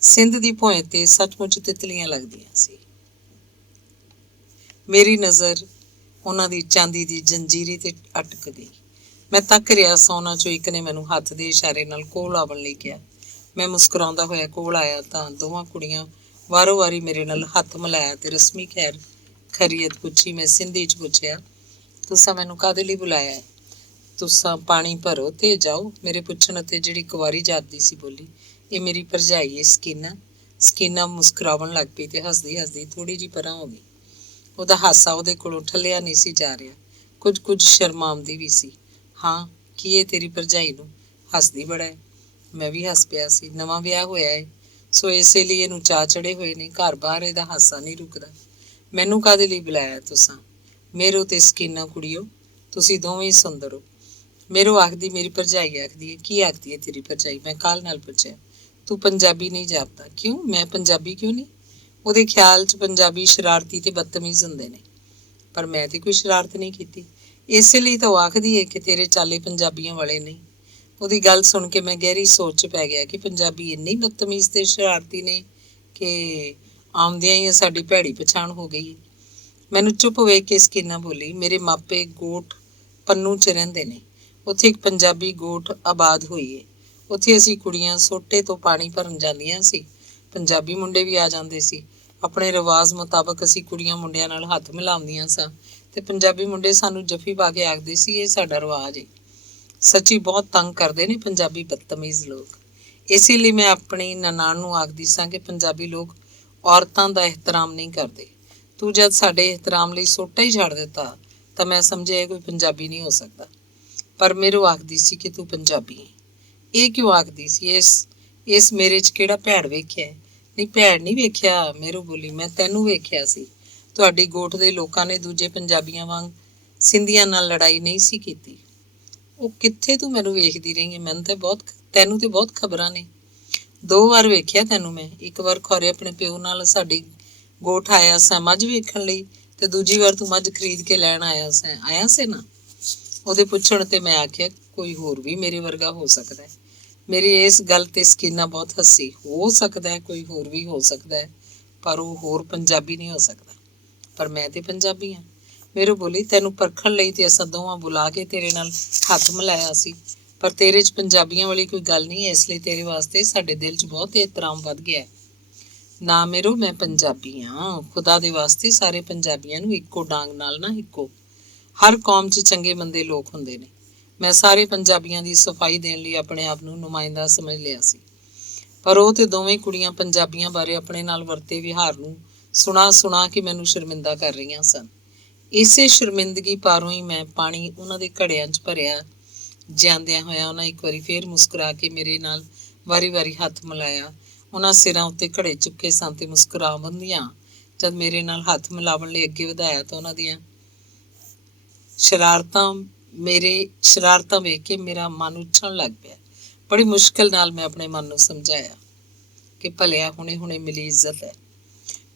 ਸਿੰਧ ਦੀ ਭੋਇੰ ਤੇ ਸੱਚਮੁੱਚ ਤਿਤਲੀਆਂ ਲੱਗਦੀਆਂ ਸੀ। ਮੇਰੀ ਨਜ਼ਰ ਉਹਨਾਂ ਦੀ ਚਾਂਦੀ ਦੀ ਜੰਜੀਰੀ ਤੇ ਅਟਕ ਗਈ। ਮੈਂ ਤੱਕ ਰਿਹਾ ਸਾਂ। ਉਹਨਾਂ ਚੋਂ ਇੱਕ ਨੇ ਮੈਨੂੰ ਹੱਥ ਦੇ ਇਸ਼ਾਰੇ ਨਾਲ ਕੋਲ ਆਵਣ ਲਈ ਕਿਹਾ। ਮੈਂ ਮੁਸਕਰਾਉਂਦਾ ਹੋਇਆ ਕੋਲ ਆਇਆ ਤਾਂ ਦੋਵਾਂ ਕੁੜੀਆਂ ਵਾਰੋ ਵਾਰੀ ਮੇਰੇ ਨਾਲ ਹੱਥ ਮਿਲਾਇਆ ਤੇ ਰਸਮੀ ਖੈਰੀਅਤ ਪੁੱਛੀ। ਮੈਂ ਸਿੰਧੀ 'ਚ ਪੁੱਛਿਆ, ਤੁਸਾਂ ਮੈਨੂੰ ਕਾਹਦੇ ਲਈ ਬੁਲਾਇਆ ਹੈ? ਤੁਸਾਂ ਪਾਣੀ ਭਰੋ ਤੇ ਜਾਓ। ਮੇਰੇ ਪੁੱਛਣ ਅਤੇ ਜਿਹੜੀ ਕੁਆਰੀ ਜਾਪਦੀ ਸੀ ਬੋਲੀ, ਇਹ ਮੇਰੀ ਭਰਜਾਈ ਹੈ ਸਕੀਨਾ ਮੁਸਕਰਾਵਣ ਲੱਗ ਪਈ ਤੇ ਹੱਸਦੀ ਥੋੜੀ ਜਿਹੀ ਪਰਾਂ ਹੋ ਗਈ। ਉਹਦਾ ਹਾਸਾ ਉਹਦੇ ਕੋਲੋਂ ਠੱਲਿਆ ਨਹੀਂ ਸੀ ਜਾ ਰਿਹਾ, ਕੁਝ ਸ਼ਰਮਾਉਂਦੀ ਵੀ ਸੀ। ਹਾਂ, ਕੀ ਇਹ ਤੇਰੀ ਭਰਜਾਈ ਨੂੰ ਹੱਸਦੀ ਬੜਾ ਹੈ? ਮੈਂ ਵੀ ਹੱਸ ਪਿਆ ਸੀ। ਨਵਾਂ ਵਿਆਹ ਹੋਇਆ ਹੈ, ਸੋ ਇਸੇ ਲਈ ਇਹਨੂੰ ਚਾਅ ਚੜੇ ਹੋਏ ਨੇ। ਘਰ ਬਾਹਰ ਇਹਦਾ ਹਾਸਾ ਨਹੀਂ ਰੁਕਦਾ। ਮੈਨੂੰ ਕਾਹਦੇ ਲਈ ਬੁਲਾਇਆ ਤੁਸਾਂ? ਮੇਰੋ ਤੇ ਸਕੀਨਾ ਕੁੜੀਓ, ਤੁਸੀਂ ਦੋਵੇਂ ਹੀ ਸੁੰਦਰ ਹੋ। ਮੇਰੋ ਆਖਦੀ, ਮੇਰੀ ਭਰਜਾਈ ਆਖਦੀ ਹੈ। ਕੀ ਆਖਦੀ ਹੈ ਤੇਰੀ ਭਰਜਾਈ? ਮੈਂ ਕਾਹਲ ਨਾਲ ਪੁੱਛਿਆ। ਤੂੰ ਪੰਜਾਬੀ ਨਹੀਂ ਜਾਪਦਾ। ਕਿਉਂ? ਮੈਂ ਪੰਜਾਬੀ ਕਿਉਂ ਨਹੀਂ? ਉਹਦੇ ਖਿਆਲ 'ਚ ਪੰਜਾਬੀ ਸ਼ਰਾਰਤੀ ਤੇ ਬਦਤਮੀਜ਼ ਹੁੰਦੇ ਨੇ। ਪਰ ਮੈਂ ਤੇ ਕੋਈ ਸ਼ਰਾਰਤ ਨਹੀਂ ਕੀਤੀ। ਇਸੇ ਲਈ ਤਾਂ ਉਹ ਆਖਦੀ ਹੈ ਕਿ ਤੇਰੇ ਚਾਲੇ ਪੰਜਾਬੀਆਂ ਵਾਲੇ ਨਹੀਂ। ਉਹਦੀ ਗੱਲ ਸੁਣ ਕੇ ਮੈਂ ਗਹਿਰੀ ਸੋਚ 'ਚ ਪੈ ਗਿਆ ਕਿ ਪੰਜਾਬੀ ਇੰਨੇ ਬਦਤਮੀਜ਼ ਤੇ ਸ਼ਰਾਰਤੀ ਨੇ ਕਿ ਆਉਂਦਿਆਂ ਹੀ ਸਾਡੀ ਭੈੜੀ ਪਛਾਣ ਹੋ ਗਈ। ਮੈਨੂੰ ਚੁੱਪ ਵੇਖ ਕੇ ਸਕੀਨਾ ਬੋਲੀ, ਮੇਰੇ ਮਾਪੇ ਗੋਠ ਪੰਨੂ 'ਚ ਰਹਿੰਦੇ ਨੇ। ਉੱਥੇ ਇੱਕ ਪੰਜਾਬੀ ਗੋਠ ਆਬਾਦ ਹੋਈ ਏ। ਉੱਥੇ ਅਸੀਂ ਕੁੜੀਆਂ ਸੋਟੇ ਤੋਂ ਪਾਣੀ ਭਰਨ ਜਾਂਦੀਆਂ ਸੀ। ਪੰਜਾਬੀ ਮੁੰਡੇ ਵੀ ਆ ਜਾਂਦੇ ਸੀ। ਆਪਣੇ ਰਿਵਾਜ਼ ਮੁਤਾਬਕ ਅਸੀਂ ਕੁੜੀਆਂ ਮੁੰਡਿਆਂ ਨਾਲ ਹੱਥ ਮਿਲਾਉਂਦੀਆਂ ਸਾਂ ਤੇ ਪੰਜਾਬੀ ਮੁੰਡੇ ਸਾਨੂੰ ਜੱਫੀ ਪਾ ਕੇ ਆਖਦੇ ਸੀ, ਇਹ ਸਾਡਾ ਰਿਵਾਜ਼ ਏ। ਸੱਚੀ ਬਹੁਤ ਤੰਗ ਕਰਦੇ ਨੇ ਪੰਜਾਬੀ ਬਦਤਮੀਜ਼ ਲੋਕ। ਇਸੇ ਲਈ ਮੈਂ ਆਪਣੀ ਨਨਾਣ ਨੂੰ ਆਖਦੀ ਸਾਂ ਕਿ ਪੰਜਾਬੀ ਲੋਕ ਔਰਤਾਂ ਦਾ ਇਹਤਰਾਮ ਨਹੀਂ ਕਰਦੇ। ਤੂੰ ਜਦ ਸਾਡੇ ਇਹਤਰਾਮ ਲਈ ਸੋਟਾ ਹੀ ਛੱਡ ਦਿੱਤਾ ਤਾਂ ਮੈਂ ਸਮਝਿਆ ਇਹ ਕੋਈ ਪੰਜਾਬੀ ਨਹੀਂ ਹੋ ਸਕਦਾ। ਪਰ ਮੇਰੂ ਆਖਦੀ ਸੀ ਕਿ ਤੂੰ ਪੰਜਾਬੀ ਹੈ। ਇਹ ਕਿਉਂ ਆਖਦੀ ਸੀ? ਇਸ ਮੇਰੇ 'ਚ ਕਿਹੜਾ ਭੈੜ ਵੇਖਿਆ? ਨਹੀਂ, ਭੈੜ ਨਹੀਂ ਵੇਖਿਆ, ਮੇਰੂ ਬੋਲੀ, ਮੈਂ ਤੈਨੂੰ ਵੇਖਿਆ ਸੀ। ਤੁਹਾਡੀ ਗੋਠ ਦੇ ਲੋਕਾਂ ਨੇ ਦੂਜੇ ਪੰਜਾਬੀਆਂ ਵਾਂਗ ਸਿੰਧੀਆਂ ਨਾਲ ਲੜਾਈ ਨਹੀਂ ਸੀ ਕੀਤੀ। ਉਹ ਕਿੱਥੇ ਤੂੰ ਮੈਨੂੰ ਵੇਖਦੀ ਰਹੀ ਹੈ? ਤੈਨੂੰ ਤੇ ਬਹੁਤ ਖਬਰਾਂ ਨੇ। 2 ਵਾਰ ਵੇਖਿਆ ਤੈਨੂੰ ਮੈਂ। ਇੱਕ ਵਾਰ ਖੌਰੇ ਆਪਣੇ ਪਿਓ ਨਾਲ ਸਾਡੀ ਗੋਠ ਆਇਆ ਸਾਂ ਮੱਝ ਵੇਖਣ ਲਈ, ਤੇ ਦੂਜੀ ਵਾਰ ਤੂੰ ਮੱਝ ਖਰੀਦ ਕੇ ਲੈਣ ਆਇਆ ਸੀ ਨਾ। ਉਹਦੇ ਪੁੱਛਣ ਤੇ ਮੈਂ ਆਖਿਆ ਕੋਈ ਹੋਰ ਵੀ ਮੇਰੇ ਵਰਗਾ ਹੋ ਸਕਦਾ ਹੈ। ਮੇਰੀ ਇਸ ਗੱਲ ਤੇ ਸਕੀਨਾ ਬਹੁਤ ਹੱਸੀ। ਹੋ ਸਕਦਾ ਹੈ, ਕੋਈ ਹੋਰ ਵੀ ਹੋ ਸਕਦਾ ਹੈ, ਪਰ ਉਹ ਹੋਰ ਪੰਜਾਬੀ ਨਹੀਂ ਹੋ ਸਕਦਾ। ਪਰ ਮੈਂ ਤੇ ਪੰਜਾਬੀ ਹਾਂ। ਮੇਰੂ ਬੋਲੀ, ਤੈਨੂੰ ਪਰਖਣ ਲਈ ਤੇ ਅਸਾਂ ਦੋਵਾਂ ਬੁਲਾ ਕੇ ਤੇਰੇ ਨਾਲ ਹੱਥ ਮਿਲਾਇਆ ਸੀ, ਪਰ ਤੇਰੇ 'ਚ ਪੰਜਾਬੀਆਂ ਵਾਲੀ ਕੋਈ ਗੱਲ ਨਹੀਂ ਹੈ। ਇਸ ਲਈ ਤੇਰੇ ਵਾਸਤੇ ਸਾਡੇ ਦਿਲ 'ਚ ਬਹੁਤ ਇਹਤਰਾਮ ਵੱਧ ਗਿਆ। ਨਾ ਮੇਰੂ, ਮੈਂ ਪੰਜਾਬੀ ਹਾਂ। ਖੁਦਾ ਦੇ ਵਾਸਤੇ ਸਾਰੇ ਪੰਜਾਬੀਆਂ ਨੂੰ ਇੱਕੋ ਡਾਂਗ ਨਾਲ ਨਾ ਇੱਕੋ। ਹਰ ਕੌਮ 'ਚ ਚੰਗੇ ਮੰਦੇ ਲੋਕ ਹੁੰਦੇ ਨੇ। ਮੈਂ ਸਾਰੇ ਪੰਜਾਬੀਆਂ ਦੀ ਸਫਾਈ ਦੇਣ ਲਈ ਆਪਣੇ ਆਪ ਨੂੰ ਨੁਮਾਇੰਦਾ ਸਮਝ ਲਿਆ ਸੀ। ਪਰ ਉਹ ਤੇ ਦੋਵੇਂ ਕੁੜੀਆਂ ਪੰਜਾਬੀਆਂ ਬਾਰੇ ਆਪਣੇ ਨਾਲ ਵਰਤੇ ਵਿਹਾਰ ਨੂੰ ਸੁਣਾ ਕੇ ਮੈਨੂੰ ਸ਼ਰਮਿੰਦਾ ਕਰ ਰਹੀਆਂ ਸਨ। ਇਸੇ ਸ਼ਰਮਿੰਦਗੀ ਪਾਰੋਂ ਹੀ ਮੈਂ ਪਾਣੀ ਉਹਨਾਂ ਦੇ ਘੜਿਆਂ 'ਚ ਭਰਿਆ। ਜਾਂਦਿਆਂ ਹੋਇਆਂ ਉਹਨਾਂ ਇੱਕ ਵਾਰੀ ਫੇਰ ਮੁਸਕਰਾ ਕੇ ਮੇਰੇ ਨਾਲ ਵਾਰੀ ਹੱਥ ਮਿਲਾਇਆ। ਉਹਨਾਂ ਸਿਰਾਂ ਉੱਤੇ ਘੜੇ ਚੁੱਕੇ ਸਨ ਤੇ ਮੁਸਕਰਾਉਂਦੀਆਂ ਜਦ ਮੇਰੇ ਨਾਲ ਹੱਥ ਮਿਲਾਵਣ ਲਈ ਅੱਗੇ ਵਧਾਇਆ ਤਾਂ ਉਹਨਾਂ ਦੀਆਂ ਸ਼ਰਾਰਤਾਂ ਵੇਖ ਕੇ ਮੇਰਾ ਮਨ ਉੱਛਣ ਲੱਗ ਪਿਆ। ਬੜੀ ਮੁਸ਼ਕਿਲ ਨਾਲ ਮੈਂ ਆਪਣੇ ਮਨ ਨੂੰ ਸਮਝਾਇਆ ਕਿ ਭਲਿਆ ਹੁਣੇ ਮਿਲੀ ਇੱਜ਼ਤ ਹੈ।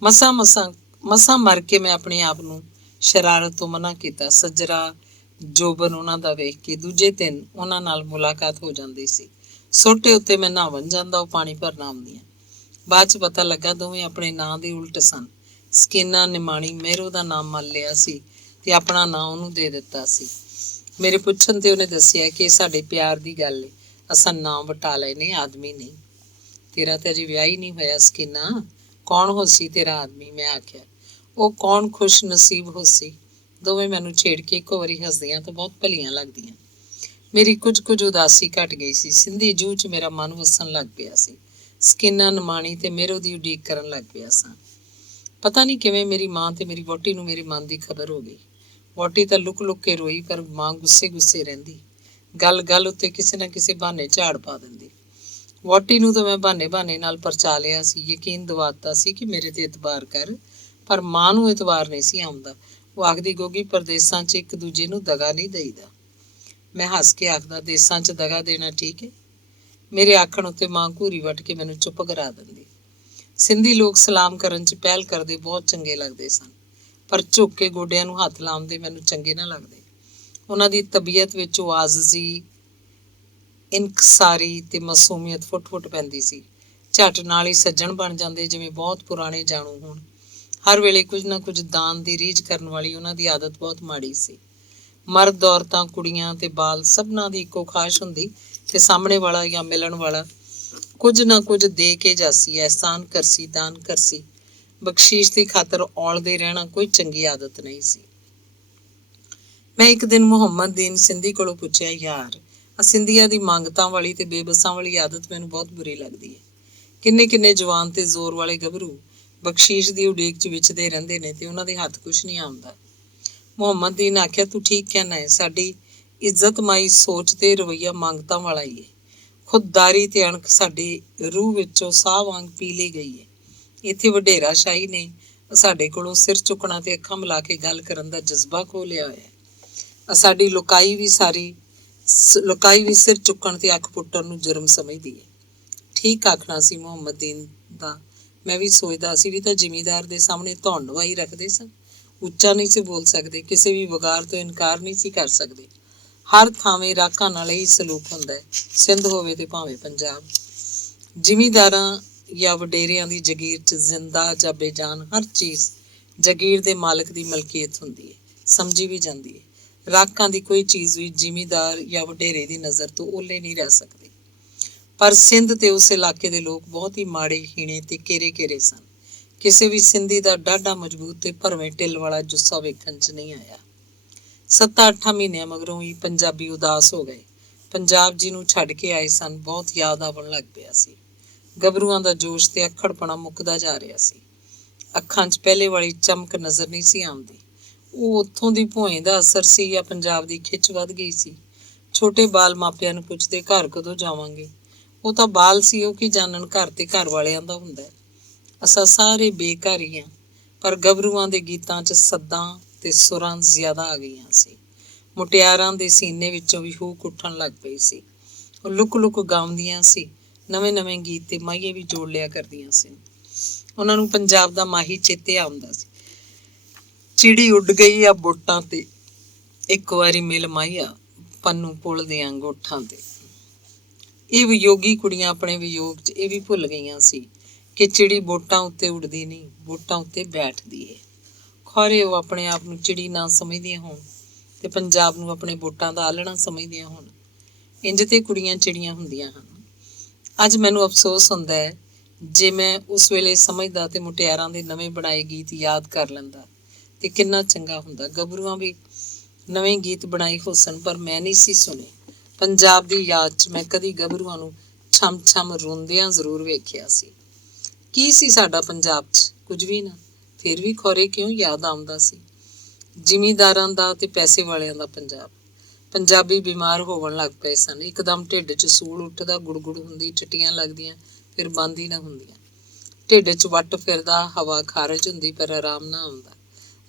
ਮਸਾਂ ਮਰ ਕੇ ਮੈਂ ਆਪਣੇ ਆਪ ਨੂੰ ਸ਼ਰਾਰਤ ਤੋਂ ਮਨਾ ਕੀਤਾ। ਸੱਜਰਾ ਜੋਬਨ ਉਹਨਾਂ ਦਾ ਵੇਖ ਕੇ ਦੂਜੇ ਦਿਨ ਉਹਨਾਂ ਨਾਲ ਮੁਲਾਕਾਤ ਹੋ ਜਾਂਦੀ ਸੀ। ਸੋਟੇ ਉੱਤੇ ਮੈਂ ਨਹਾਵਣ ਜਾਂਦਾ, ਉਹ ਪਾਣੀ ਭਰਨ ਆਉਂਦੀਆਂ। ਬਾਅਦ 'ਚ ਪਤਾ ਲੱਗਾ ਦੋਵੇਂ ਆਪਣੇ ਨਾਂ ਦੇ ਉਲਟ ਸਨ। ਸਕੀਨਾ ਨਿਮਾਣੀ ਮੇਰੂ ਦਾ ਨਾਮ ਮੰਨ ਲਿਆ ਸੀ ਤੇ ਆਪਣਾ ਨਾਂ ਉਹਨੂੰ ਦੇ ਦਿੱਤਾ ਸੀ। ਮੇਰੇ ਪੁੱਛਣ ਤੇ ਉਹਨੇ ਦੱਸਿਆ ਕਿ ਸਾਡੇ ਪਿਆਰ ਦੀ ਗੱਲ ਏ, ਅਸਾਂ ਨਾਂ ਵਟਾ ਲਏ ਨੇ, ਆਦਮੀ ਨਹੀਂ। ਤੇਰਾ ਤੇ ਅਜੇ ਵਿਆਹ ਹੀ ਨਹੀਂ ਹੋਇਆ ਸਕੀਨਾ। ਕੌਣ ਹੋਸੀ ਤੇਰਾ ਆਦਮੀ? ਮੈਂ ਆਖਿਆ। ਉਹ ਕੌਣ ਖੁਸ਼ ਨਸੀਬ ਹੋਸੀ। ਦੋਵੇਂ ਮੈਨੂੰ ਛੇੜ ਕੇ ਇੱਕੋ ਵਾਰੀ ਹੱਸਦੀਆਂ ਤਾਂ ਬਹੁਤ ਭਲੀਆਂ ਲੱਗਦੀਆਂ। ਮੇਰੀ ਕੁਝ ਉਦਾਸੀ ਘਟ ਗਈ ਸੀ। ਸਿੰਧੀ ਜੂਹ 'ਚ ਮੇਰਾ ਮਨ ਵਸਣ ਲੱਗ ਪਿਆ ਸੀ। ਸਕੀਨਾ ਨਿਮਾਣੀ ਤੇ ਮੇਰੂ ਦੀ ਉਡੀਕ ਕਰਨ ਲੱਗ ਪਿਆ ਸਾਂ। ਪਤਾ ਨਹੀਂ ਕਿਵੇਂ ਮੇਰੀ ਮਾਂ ਤੇ ਮੇਰੀ ਵਹੁਟੀ ਨੂੰ ਮੇਰੇ ਮਨ ਦੀ ਖਬਰ ਹੋ ਗਈ। ਵਹੁਟੀ ਤਾਂ ਲੁਕ ਕੇ ਰੋਈ, ਪਰ ਮਾਂ ਗੁੱਸੇ ਰਹਿੰਦੀ। ਗੱਲ ਉੱਤੇ ਕਿਸੇ ਨਾ ਕਿਸੇ ਬਹਾਨੇ ਝਾੜ ਪਾ ਦਿੰਦੀ। ਵਹੁਟੀ ਨੂੰ ਤਾਂ ਮੈਂ ਬਹਾਨੇ ਨਾਲ ਪਰਚਾ ਲਿਆ ਸੀ, ਯਕੀਨ ਦਿਵਾਤਾ ਸੀ ਕਿ ਮੇਰੇ ਤੇ ਇਤਬਾਰ ਕਰ, ਪਰ ਮਾਂ ਨੂੰ ਇਤਬਾਰ ਨਹੀਂ ਸੀ ਆਉਂਦਾ। ਉਹ ਆਖਦੀ, ਗੋਗੀ, ਪਰਦੇਸਾਂ 'ਚ ਇੱਕ ਦੂਜੇ ਨੂੰ ਦਗਾ ਨਹੀਂ ਦੇਈਦਾ। ਮੈਂ ਹੱਸ ਕੇ ਆਖਦਾ, ਦੇਸਾਂ 'ਚ ਦਗਾ ਦੇਣਾ ਠੀਕ ਹੈ? ਮੇਰੇ ਆਖਣ ਉੱਤੇ ਮਾਂ ਘੂਰੀ ਵੱਟ ਕੇ ਮੈਨੂੰ ਚੁੱਪ ਕਰਾ ਦਿੰਦੀ। ਸਿੰਧੀ ਲੋਕ ਸਲਾਮ ਕਰਨ 'ਚ ਪਹਿਲ ਕਰਦੇ ਬਹੁਤ ਚੰਗੇ ਲੱਗਦੇ ਸਨ, ਪਰ ਝੁੱਕ ਕੇ ਗੋਡਿਆਂ ਨੂੰ ਹੱਥ ਲਾਉਂਦੇ ਮੈਨੂੰ ਚੰਗੇ ਨਾ ਲੱਗਦੇ। ਉਹਨਾਂ ਦੀ ਤਬੀਅਤ ਵਿੱਚ ਉਹ ਆਜ਼ਜ਼ੀ, ਇਨਕਸਾਰੀ ਤੇ ਮਾਸੂਮੀਅਤ ਫੁੱਟ ਪੈਂਦੀ ਸੀ। ਝੱਟ ਨਾਲ ਹੀ ਸੱਜਣ ਬਣ ਜਾਂਦੇ, ਜਿਵੇਂ ਬਹੁਤ ਪੁਰਾਣੇ ਜਾਣੂ ਹੋਣ। ਹਰ ਵੇਲੇ ਕੁਝ ਨਾ ਕੁਝ ਦਾਨ ਦੀ ਰੀਝ ਕਰਨ ਵਾਲੀ ਉਹਨਾਂ ਦੀ ਆਦਤ ਬਹੁਤ ਮਾੜੀ ਸੀ। ਮਰਦ, ਔਰਤਾਂ, ਕੁੜੀਆਂ ਤੇ ਬਾਲ ਸਭਨਾਂ ਦੀ ਇੱਕੋ ਖਾਸ਼ ਹੁੰਦੀ ਤੇ ਸਾਹਮਣੇ ਵਾਲਾ ਜਾਂ ਮਿਲਣ ਵਾਲਾ ਕੁਝ ਨਾ ਕੁਝ ਦੇ ਕੇ ਜਾਸੀ, ਅਹਿਸਾਨ ਕਰਸੀ, ਦਾਨ ਕਰਸੀ। ਬਖਸ਼ੀਸ਼ ਦੀ ਖਾਤਰ ਔਲਦੇ ਰਹਿਣਾ ਕੋਈ ਚੰਗੀ ਆਦਤ ਨਹੀਂ ਸੀ। ਮੈਂ ਇੱਕ ਦਿਨ ਮੁਹੰਮਦ ਦੀਨ ਸਿੰਧੀ ਕੋਲੋਂ ਪੁੱਛਿਆ, ਯਾਰ, ਸਿੰਧੀਆਂ ਦੀ ਮੰਗਤਾਂ ਵਾਲੀ ਤੇ ਬੇਬਸਾਂ ਵਾਲੀ ਆਦਤ ਮੈਨੂੰ ਬਹੁਤ ਬੁਰੀ ਲੱਗਦੀ ਹੈ। ਕਿੰਨੇ ਜਵਾਨ ਤੇ ਜ਼ੋਰ ਵਾਲੇ ਗੱਭਰੂ ਬਖਸ਼ੀਸ਼ ਦੀ ਉਡੀਕ 'ਚ ਵਿਚਦੇ ਰਹਿੰਦੇ ਨੇ ਤੇ ਉਹਨਾਂ ਦੇ ਹੱਥ ਕੁਛ ਨਹੀਂ ਆਉਂਦਾ। ਮੁਹੰਮਦ ਦੀਨ ਆਖਿਆ, ਤੂੰ ਠੀਕ ਕਹਿਣਾ ਹੈ। ਸਾਡੀ ਇੱਜ਼ਤਮਾਈ ਸੋਚ ਤੇ ਰਵੱਈਆ ਮੰਗਤਾਂ ਵਾਲਾ ਹੀ ਹੈ। ਖੁਦਦਾਰੀ ਤੇ ਅਣਖ ਸਾਡੀ ਰੂਹ ਵਿੱਚੋਂ ਸਾਹ ਵਾਂਗ ਪੀ ਲਈ ਗਈ ਹੈ। ਇੱਥੇ ਵਡੇਰਾ ਸ਼ਾਹੀ ਨੇ ਸਾਡੇ ਕੋਲੋਂ ਸਿਰ ਚੁੱਕਣਾ ਤੇ ਅੱਖਾਂ ਮਿਲਾ ਕੇ ਗੱਲ ਕਰਨ ਦਾ ਜਜ਼ਬਾ ਖੋਹ ਲਿਆ ਹੋਇਆ। ਸਾਡੀ ਲੁਕਾਈ ਵੀ ਸਿਰ ਚੁੱਕਣ ਤੇ ਅੱਖ ਪੁੱਟਣ ਨੂੰ ਜੁਰਮ ਸਮਝਦੀ ਹੈ। ਠੀਕ ਆਖਣਾ ਸੀ ਮੁਹੰਮਦ ਦੀਨ ਦਾ। ਮੈਂ ਵੀ ਸੋਚਦਾ, ਅਸੀਂ ਵੀ ਤਾਂ ਜ਼ਿਮੀਂਦਾਰ ਦੇ ਸਾਹਮਣੇ ਧੌਣ ਨਵਾਈ ਰੱਖਦੇ ਸਾਂ। ਉੱਚਾ ਨਹੀਂ ਸੀ ਬੋਲ ਸਕਦੇ, ਕਿਸੇ ਵੀ ਵਗਾਰ ਤੋਂ ਇਨਕਾਰ ਨਹੀਂ ਸੀ ਕਰ ਸਕਦੇ। ਹਰ ਥਾਵੇਂ ਰਾਕਾਂ ਨਾਲ ਹੀ ਸਲੂਕ ਹੁੰਦਾ ਹੈ, ਸਿੰਧ ਹੋਵੇ ਤੇ ਭਾਵੇਂ ਪੰਜਾਬ। ਜ਼ਿਮੀਂਦਾਰਾਂ ਜਾਂ ਵਡੇਰਿਆਂ ਦੀ ਜਗੀਰ 'ਚ ਜ਼ਿੰਦਾ ਜਾਂ ਬੇਜਾਨ ਹਰ ਚੀਜ਼ ਜਗੀਰ ਦੇ ਮਾਲਕ ਦੀ ਮਲਕੀਅਤ ਹੁੰਦੀ ਹੈ, ਸਮਝੀ ਵੀ ਜਾਂਦੀ ਹੈ। ਰਾਕਾਂ ਦੀ ਕੋਈ ਚੀਜ਼ ਵੀ ਜ਼ਿਮੀਂਦਾਰ ਜਾਂ ਵਡੇਰੇ ਦੀ ਨਜ਼ਰ ਤੋਂ ਓਹਲੇ ਨਹੀਂ ਰਹਿ ਸਕਦੀ। ਪਰ ਸਿੰਧ ਤੇ ਉਸ ਇਲਾਕੇ ਦੇ ਲੋਕ ਬਹੁਤ ਹੀ ਮਾੜੇ, ਹੀਣੇ ਤੇ ਕੇਰੇ ਸਨ। ਕਿਸੇ ਵੀ ਸਿੰਧੀ ਦਾ ਡਾਢਾ ਮਜ਼ਬੂਤ ਤੇ ਭਰਵੇਂ ਢਿੱਲ ਵਾਲਾ ਜੁੱਸਾ ਵੇਖਣ 'ਚ ਨਹੀਂ ਆਇਆ। 7-8 ਮਹੀਨਿਆਂ ਮਗਰੋਂ ਹੀ ਪੰਜਾਬੀ ਉਦਾਸ ਹੋ ਗਏ। ਪੰਜਾਬ ਜਿਹਨੂੰ ਛੱਡ ਕੇ ਆਏ ਸਨ ਬਹੁਤ ਯਾਦ ਆਉਣ ਲੱਗ ਪਿਆ ਸੀ। ਗੱਭਰੂਆਂ ਦਾ ਜੋਸ਼ ਤੇ ਅੱਖੜਪਣਾ ਮੁੱਕਦਾ ਜਾ ਰਿਹਾ ਸੀ। ਅੱਖਾਂ 'ਚ ਪਹਿਲੇ ਵਾਲੀ ਚਮਕ ਨਜ਼ਰ ਨਹੀਂ ਸੀ ਆਉਂਦੀ। ਉਹ ਉੱਥੋਂ ਦੀ ਭੋਏ ਦਾ ਅਸਰ ਸੀ ਜਾਂ ਪੰਜਾਬ ਦੀ ਖਿੱਚ ਵੱਧ ਗਈ ਸੀ। ਛੋਟੇ ਬਾਲ ਮਾਪਿਆਂ ਨੂੰ ਪੁੱਛਦੇ, ਘਰ ਕਦੋਂ ਜਾਵਾਂਗੇ? ਉਹ ਤਾਂ ਬਾਲ ਸੀ, ਉਹ ਕੀ ਜਾਣਨ ਘਰ ਤੇ ਘਰ ਵਾਲਿਆਂ ਦਾ ਹੁੰਦਾ ਹੈ। ਅਸਾਂ ਸਾਰੇ ਬੇਘਰ ਹੀ ਹਾਂ। ਪਰ ਗੱਭਰੂਆਂ ਦੇ ਗੀਤਾਂ 'ਚ ਸੱਦਾਂ ਤੇ ਸੁਰਾਂ ਜ਼ਿਆਦਾ ਆ ਗਈਆਂ ਸੀ। ਮੁਟਿਆਰਾਂ ਦੇ ਸੀਨੇ ਵਿੱਚੋਂ ਵੀ ਹੂਕ ਉੱਠਣ ਲੱਗ ਪਈ ਸੀ। ਉਹ ਲੁਕ ਗਾਉਂਦੀਆਂ ਸੀ। ਨਵੇਂ ਗੀਤ ਤੇ ਮਾਹੀਏ ਵੀ ਜੋੜ ਲਿਆ ਕਰਦੀਆਂ ਸੀ। ਉਹਨਾਂ ਨੂੰ ਪੰਜਾਬ ਦਾ ਮਾਹੀ ਚੇਤੇ ਆਉਂਦਾ ਸੀ। ਚਿੜੀ ਉੱਡ ਗਈ ਆ ਬੋਟਾਂ ਤੇ, ਇੱਕ ਵਾਰੀ ਮਿਲ ਮਾਹੀਆ ਪੰਨੂ ਪੁੱਲ ਦੀਆਂ ਗੋਠਾਂ ਤੇ। ਇਹ ਵਿਯੋਗੀ ਕੁੜੀਆਂ ਆਪਣੇ ਵਿਯੋਗ 'ਚ ਇਹ ਵੀ ਭੁੱਲ ਗਈਆਂ ਸੀ ਕਿ ਚਿੜੀ ਬੋਟਾਂ ਉੱਤੇ ਉੱਡਦੀ ਨਹੀਂ, ਬੋਟਾਂ ਉੱਤੇ ਬੈਠਦੀ ਏ। ਖੌਰੇ ਉਹ ਆਪਣੇ ਆਪ ਨੂੰ ਚਿੜੀ ਨਾ ਸਮਝਦੀਆਂ ਹੋਣ ਤੇ ਪੰਜਾਬ ਨੂੰ ਆਪਣੇ ਬੋਟਾਂ ਦਾ ਆਲਣਾ ਸਮਝਦੀਆਂ ਹੋਣ। ਇੰਜ ਤੇ ਕੁੜੀਆਂ ਚਿੜੀਆਂ ਹੁੰਦੀਆਂ ਹਨ। ਅੱਜ ਮੈਨੂੰ ਅਫਸੋਸ ਹੁੰਦਾ ਹੈ, ਜੇ ਮੈਂ ਉਸ ਵੇਲੇ ਸਮਝਦਾ ਤੇ ਮੁਟਿਆਰਾਂ ਦੇ ਨਵੇਂ ਬਣਾਏ ਗੀਤ ਯਾਦ ਕਰ ਲੈਂਦਾ ਤੇ ਕਿੰਨਾ ਚੰਗਾ ਹੁੰਦਾ। ਗੱਭਰੂਆਂ ਵੀ ਨਵੇਂ ਗੀਤ ਬਣਾਏ ਹੋ ਸਨ, ਪਰ ਮੈਂ ਨਹੀਂ ਸੀ ਸੁਣੇ। ਪੰਜਾਬ ਦੀ ਯਾਦ 'ਚ ਮੈਂ ਕਦੀ ਗੱਭਰੂਆਂ ਨੂੰ ਛਮ ਰੋਂਦਿਆਂ ਜ਼ਰੂਰ ਵੇਖਿਆ ਸੀ। ਕੀ ਸੀ ਸਾਡਾ ਪੰਜਾਬ 'ਚ? ਕੁਝ ਵੀ ਨਾ। ਫਿਰ ਵੀ ਖੌਰੇ ਕਿਉਂ ਯਾਦ ਆਉਂਦਾ ਸੀ। ਜ਼ਿਮੀਂਦਾਰਾਂ ਦਾ ਤੇ ਪੈਸੇ ਵਾਲਿਆਂ ਦਾ ਪੰਜਾਬ। ਪੰਜਾਬੀ ਬਿਮਾਰ ਹੋਣ ਲੱਗ ਪਏ ਸਨ। ਇੱਕਦਮ ਢਿੱਡ 'ਚ ਸੂਲ ਉੱਠਦਾ, ਗੁੜਗੁੜ ਹੁੰਦੀ, ਟੱਟੀਆਂ ਲੱਗਦੀਆਂ, ਫਿਰ ਬੰਦ ਹੀ ਨਾ ਹੁੰਦੀਆਂ। ਢਿੱਡ 'ਚ ਵੱਟ ਫਿਰਦਾ, ਹਵਾ ਖਾਰਜ ਹੁੰਦੀ, ਪਰ ਆਰਾਮ ਨਾ ਆਉਂਦਾ।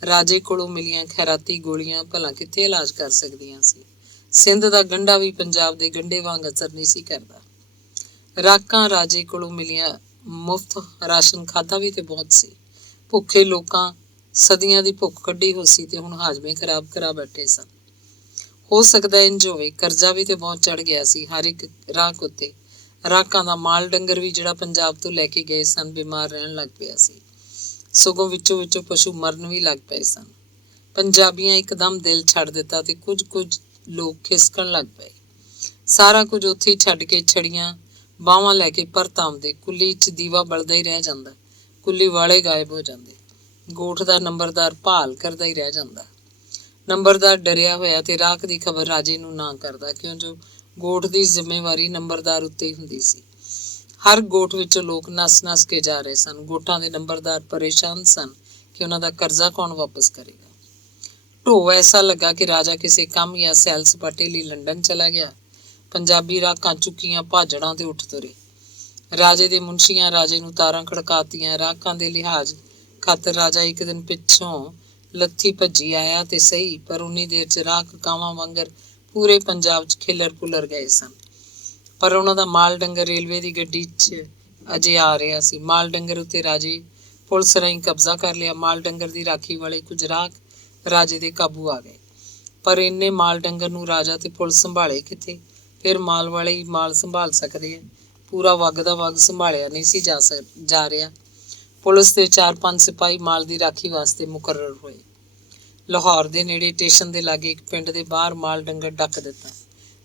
ਰਾਜੇ ਕੋਲੋਂ ਮਿਲੀਆਂ ਖੈਰਾਤੀ ਗੋਲੀਆਂ ਭਲਾ ਕਿੱਥੇ ਇਲਾਜ ਕਰ ਸਕਦੀਆਂ ਸੀ। ਸਿੰਧ ਦਾ ਗੰਢਾ ਵੀ ਪੰਜਾਬ ਦੇ ਗੰਢੇ ਵਾਂਗ ਅਸਰ ਨਹੀਂ ਸੀ ਕਰਦਾ। ਰਾਕਾਂ ਰਾਜੇ ਕੋਲੋਂ ਮਿਲੀਆਂ ਮੁਫਤ ਰਾਸ਼ਨ ਖਾਧਾ ਵੀ ਤੇ ਬਹੁਤ ਸੀ। ਭੁੱਖੇ ਲੋਕਾਂ ਸਦੀਆਂ ਦੀ ਭੁੱਖ ਕੱਢੀ ਹੋ ਸੀ ਤੇ ਹੁਣ ਹਾਜ਼ਮੇ ਖਰਾਬ ਕਰਾ ਬੈਠੇ ਸਨ। ਹੋ ਸਕਦਾ ਇੰਝ ਹੋਵੇ। ਕਰਜ਼ਾ ਵੀ ਤੇ ਬਹੁਤ ਚੜ ਗਿਆ ਸੀ ਹਰ ਇੱਕ ਰਾਕ ਉੱਤੇ। ਰਾਕਾਂ ਦਾ ਮਾਲ ਡੰਗਰ ਵੀ ਜਿਹੜਾ ਪੰਜਾਬ ਤੋਂ ਲੈ ਕੇ ਗਏ ਸਨ ਬਿਮਾਰ ਰਹਿਣ ਲੱਗ ਪਿਆ ਸੀ। ਸਗੋਂ ਵਿੱਚੋਂ ਪਸ਼ੂ ਮਰਨ ਵੀ ਲੱਗ ਪਏ ਸਨ। ਪੰਜਾਬੀਆਂ ਇੱਕਦਮ ਦਿਲ ਛੱਡ ਦਿੱਤਾ ਤੇ ਕੁਝ ਲੋਕ ਖਿਸਕਣ ਲੱਗ ਪਏ। ਸਾਰਾ ਕੁਝ ਉੱਥੇ ਹੀ ਛੱਡ ਕੇ ਛੜੀਆਂ ਬਾਹਾਂ ਲੈ ਕੇ ਪਰਤ ਆਉਂਦੇ। ਕੁੱਲੀ 'ਚ ਦੀਵਾ ਬਲਦਾ ਹੀ ਰਹਿ ਜਾਂਦਾ। ਕੁੱਲੀ ਵਾਲੇ ਗਾਇਬ ਹੋ ਜਾਂਦੇ। ਗੋਠ ਦਾ ਨੰਬਰਦਾਰ ਭਾਲ ਕਰਦਾ ਹੀ ਰਹਿ ਜਾਂਦਾ। ਨੰਬਰਦਾਰ ਡਰਿਆ ਹੋਇਆ ਤੇ ਰਾਖ ਦੀ ਖਬਰ ਰਾਜੇ ਨੂੰ ਨਾ ਕਰਦਾ, ਕਿਉਂ ਜੋ ਗੋਠ ਦੀ ਜ਼ਿੰਮੇਵਾਰੀ ਨੰਬਰਦਾਰ ਉੱਤੇ ਹੀ ਹੁੰਦੀ ਸੀ। ਹਰ ਗੋਠ ਵਿੱਚੋਂ ਲੋਕ ਨੱਸ ਕੇ ਜਾ ਰਹੇ ਸਨ। ਗੋਠਾਂ ਦੇ ਨੰਬਰਦਾਰ ਪਰੇਸ਼ਾਨ ਸਨ ਕਿ ਉਹਨਾਂ ਦਾ ਕਰਜ਼ਾ ਕੌਣ ਵਾਪਸ ਕਰੇਗਾ। ਢੋ ਐਸਾ ਲੱਗਾ ਕਿ ਰਾਜਾ ਕਿਸੇ ਕੰਮ ਜਾਂ ਸੈਲ ਸਪਾਟੇ ਲਈ ਲੰਡਨ ਚਲਾ ਗਿਆ। ਪੰਜਾਬੀ ਰਾਕਾਂ ਚੁੱਕੀਆਂ ਭਾਜੜਾਂ ਤੇ ਉੱਠ ਤੁਰੇ। ਰਾਜੇ ਦੇ ਮੁਨਸ਼ੀਆਂ ਰਾਜੇ ਨੂੰ ਤਾਰਾਂ ਖੜਕਾਤੀਆਂ। ਰਾਕਾਂ ਦੇ ਲਿਹਾਜ਼ ਖਾਤਰ ਰਾਜਾ ਇੱਕ ਦਿਨ ਪਿੱਛੋਂ ਲੱਥੀ ਭੱਜੀ ਆਇਆ ਤੇ ਸਹੀ, ਪਰ ਉਨੀ ਦੇਰ 'ਚ ਰਾਕ ਕਾਵਾਂ ਵਾਂਗਰ ਪੂਰੇ ਪੰਜਾਬ 'ਚ ਖਿਲਰ ਪੁਲਰ ਗਏ ਸਨ। ਪਰ ਉਹਨਾਂ ਦਾ ਮਾਲ ਡੰਗਰ ਰੇਲਵੇ ਦੀ ਗੱਡੀ 'ਚ ਅਜੇ ਆ ਰਿਹਾ ਸੀ। ਮਾਲ ਡੰਗਰ ਉੱਤੇ ਰਾਜੇ ਪੁਲਿਸ ਰਾਹੀਂ ਕਬਜ਼ਾ ਕਰ ਲਿਆ। ਮਾਲ ਡੰਗਰ ਦੀ ਰਾਖੀ ਵਾਲੇ ਕੁਝ ਰਾਕ ਰਾਜੇ ਦੇ ਕਾਬੂ ਆ ਗਏ। ਪਰ ਇੰਨੇ ਮਾਲ ਡੰਗਰ ਨੂੰ ਰਾਜਾ ਤੇ ਪੁਲਿਸ ਸੰਭਾਲੇ ਕਿੱਥੇ? ਫਿਰ ਮਾਲ ਵਾਲੇ ਹੀ ਮਾਲ ਸੰਭਾਲ ਸਕਦੇ ਆ। ਪੂਰਾ ਵੱਗ ਦਾ ਵੱਗ ਸੰਭਾਲਿਆ ਨਹੀਂ ਸੀ ਜਾ ਰਿਹਾ। ਪੁਲਿਸ ਦੇ 4-5 ਸਿਪਾਹੀ ਮਾਲ ਦੀ ਰਾਖੀ ਵਾਸਤੇ ਮੁਕਰਰ ਹੋਏ। ਲਾਹੌਰ ਦੇ ਨੇੜੇ ਸਟੇਸ਼ਨ ਦੇ ਲਾਗੇ ਇੱਕ ਪਿੰਡ ਦੇ ਬਾਹਰ ਮਾਲ ਡੰਗਰ ਡੱਕ ਦਿੱਤਾ।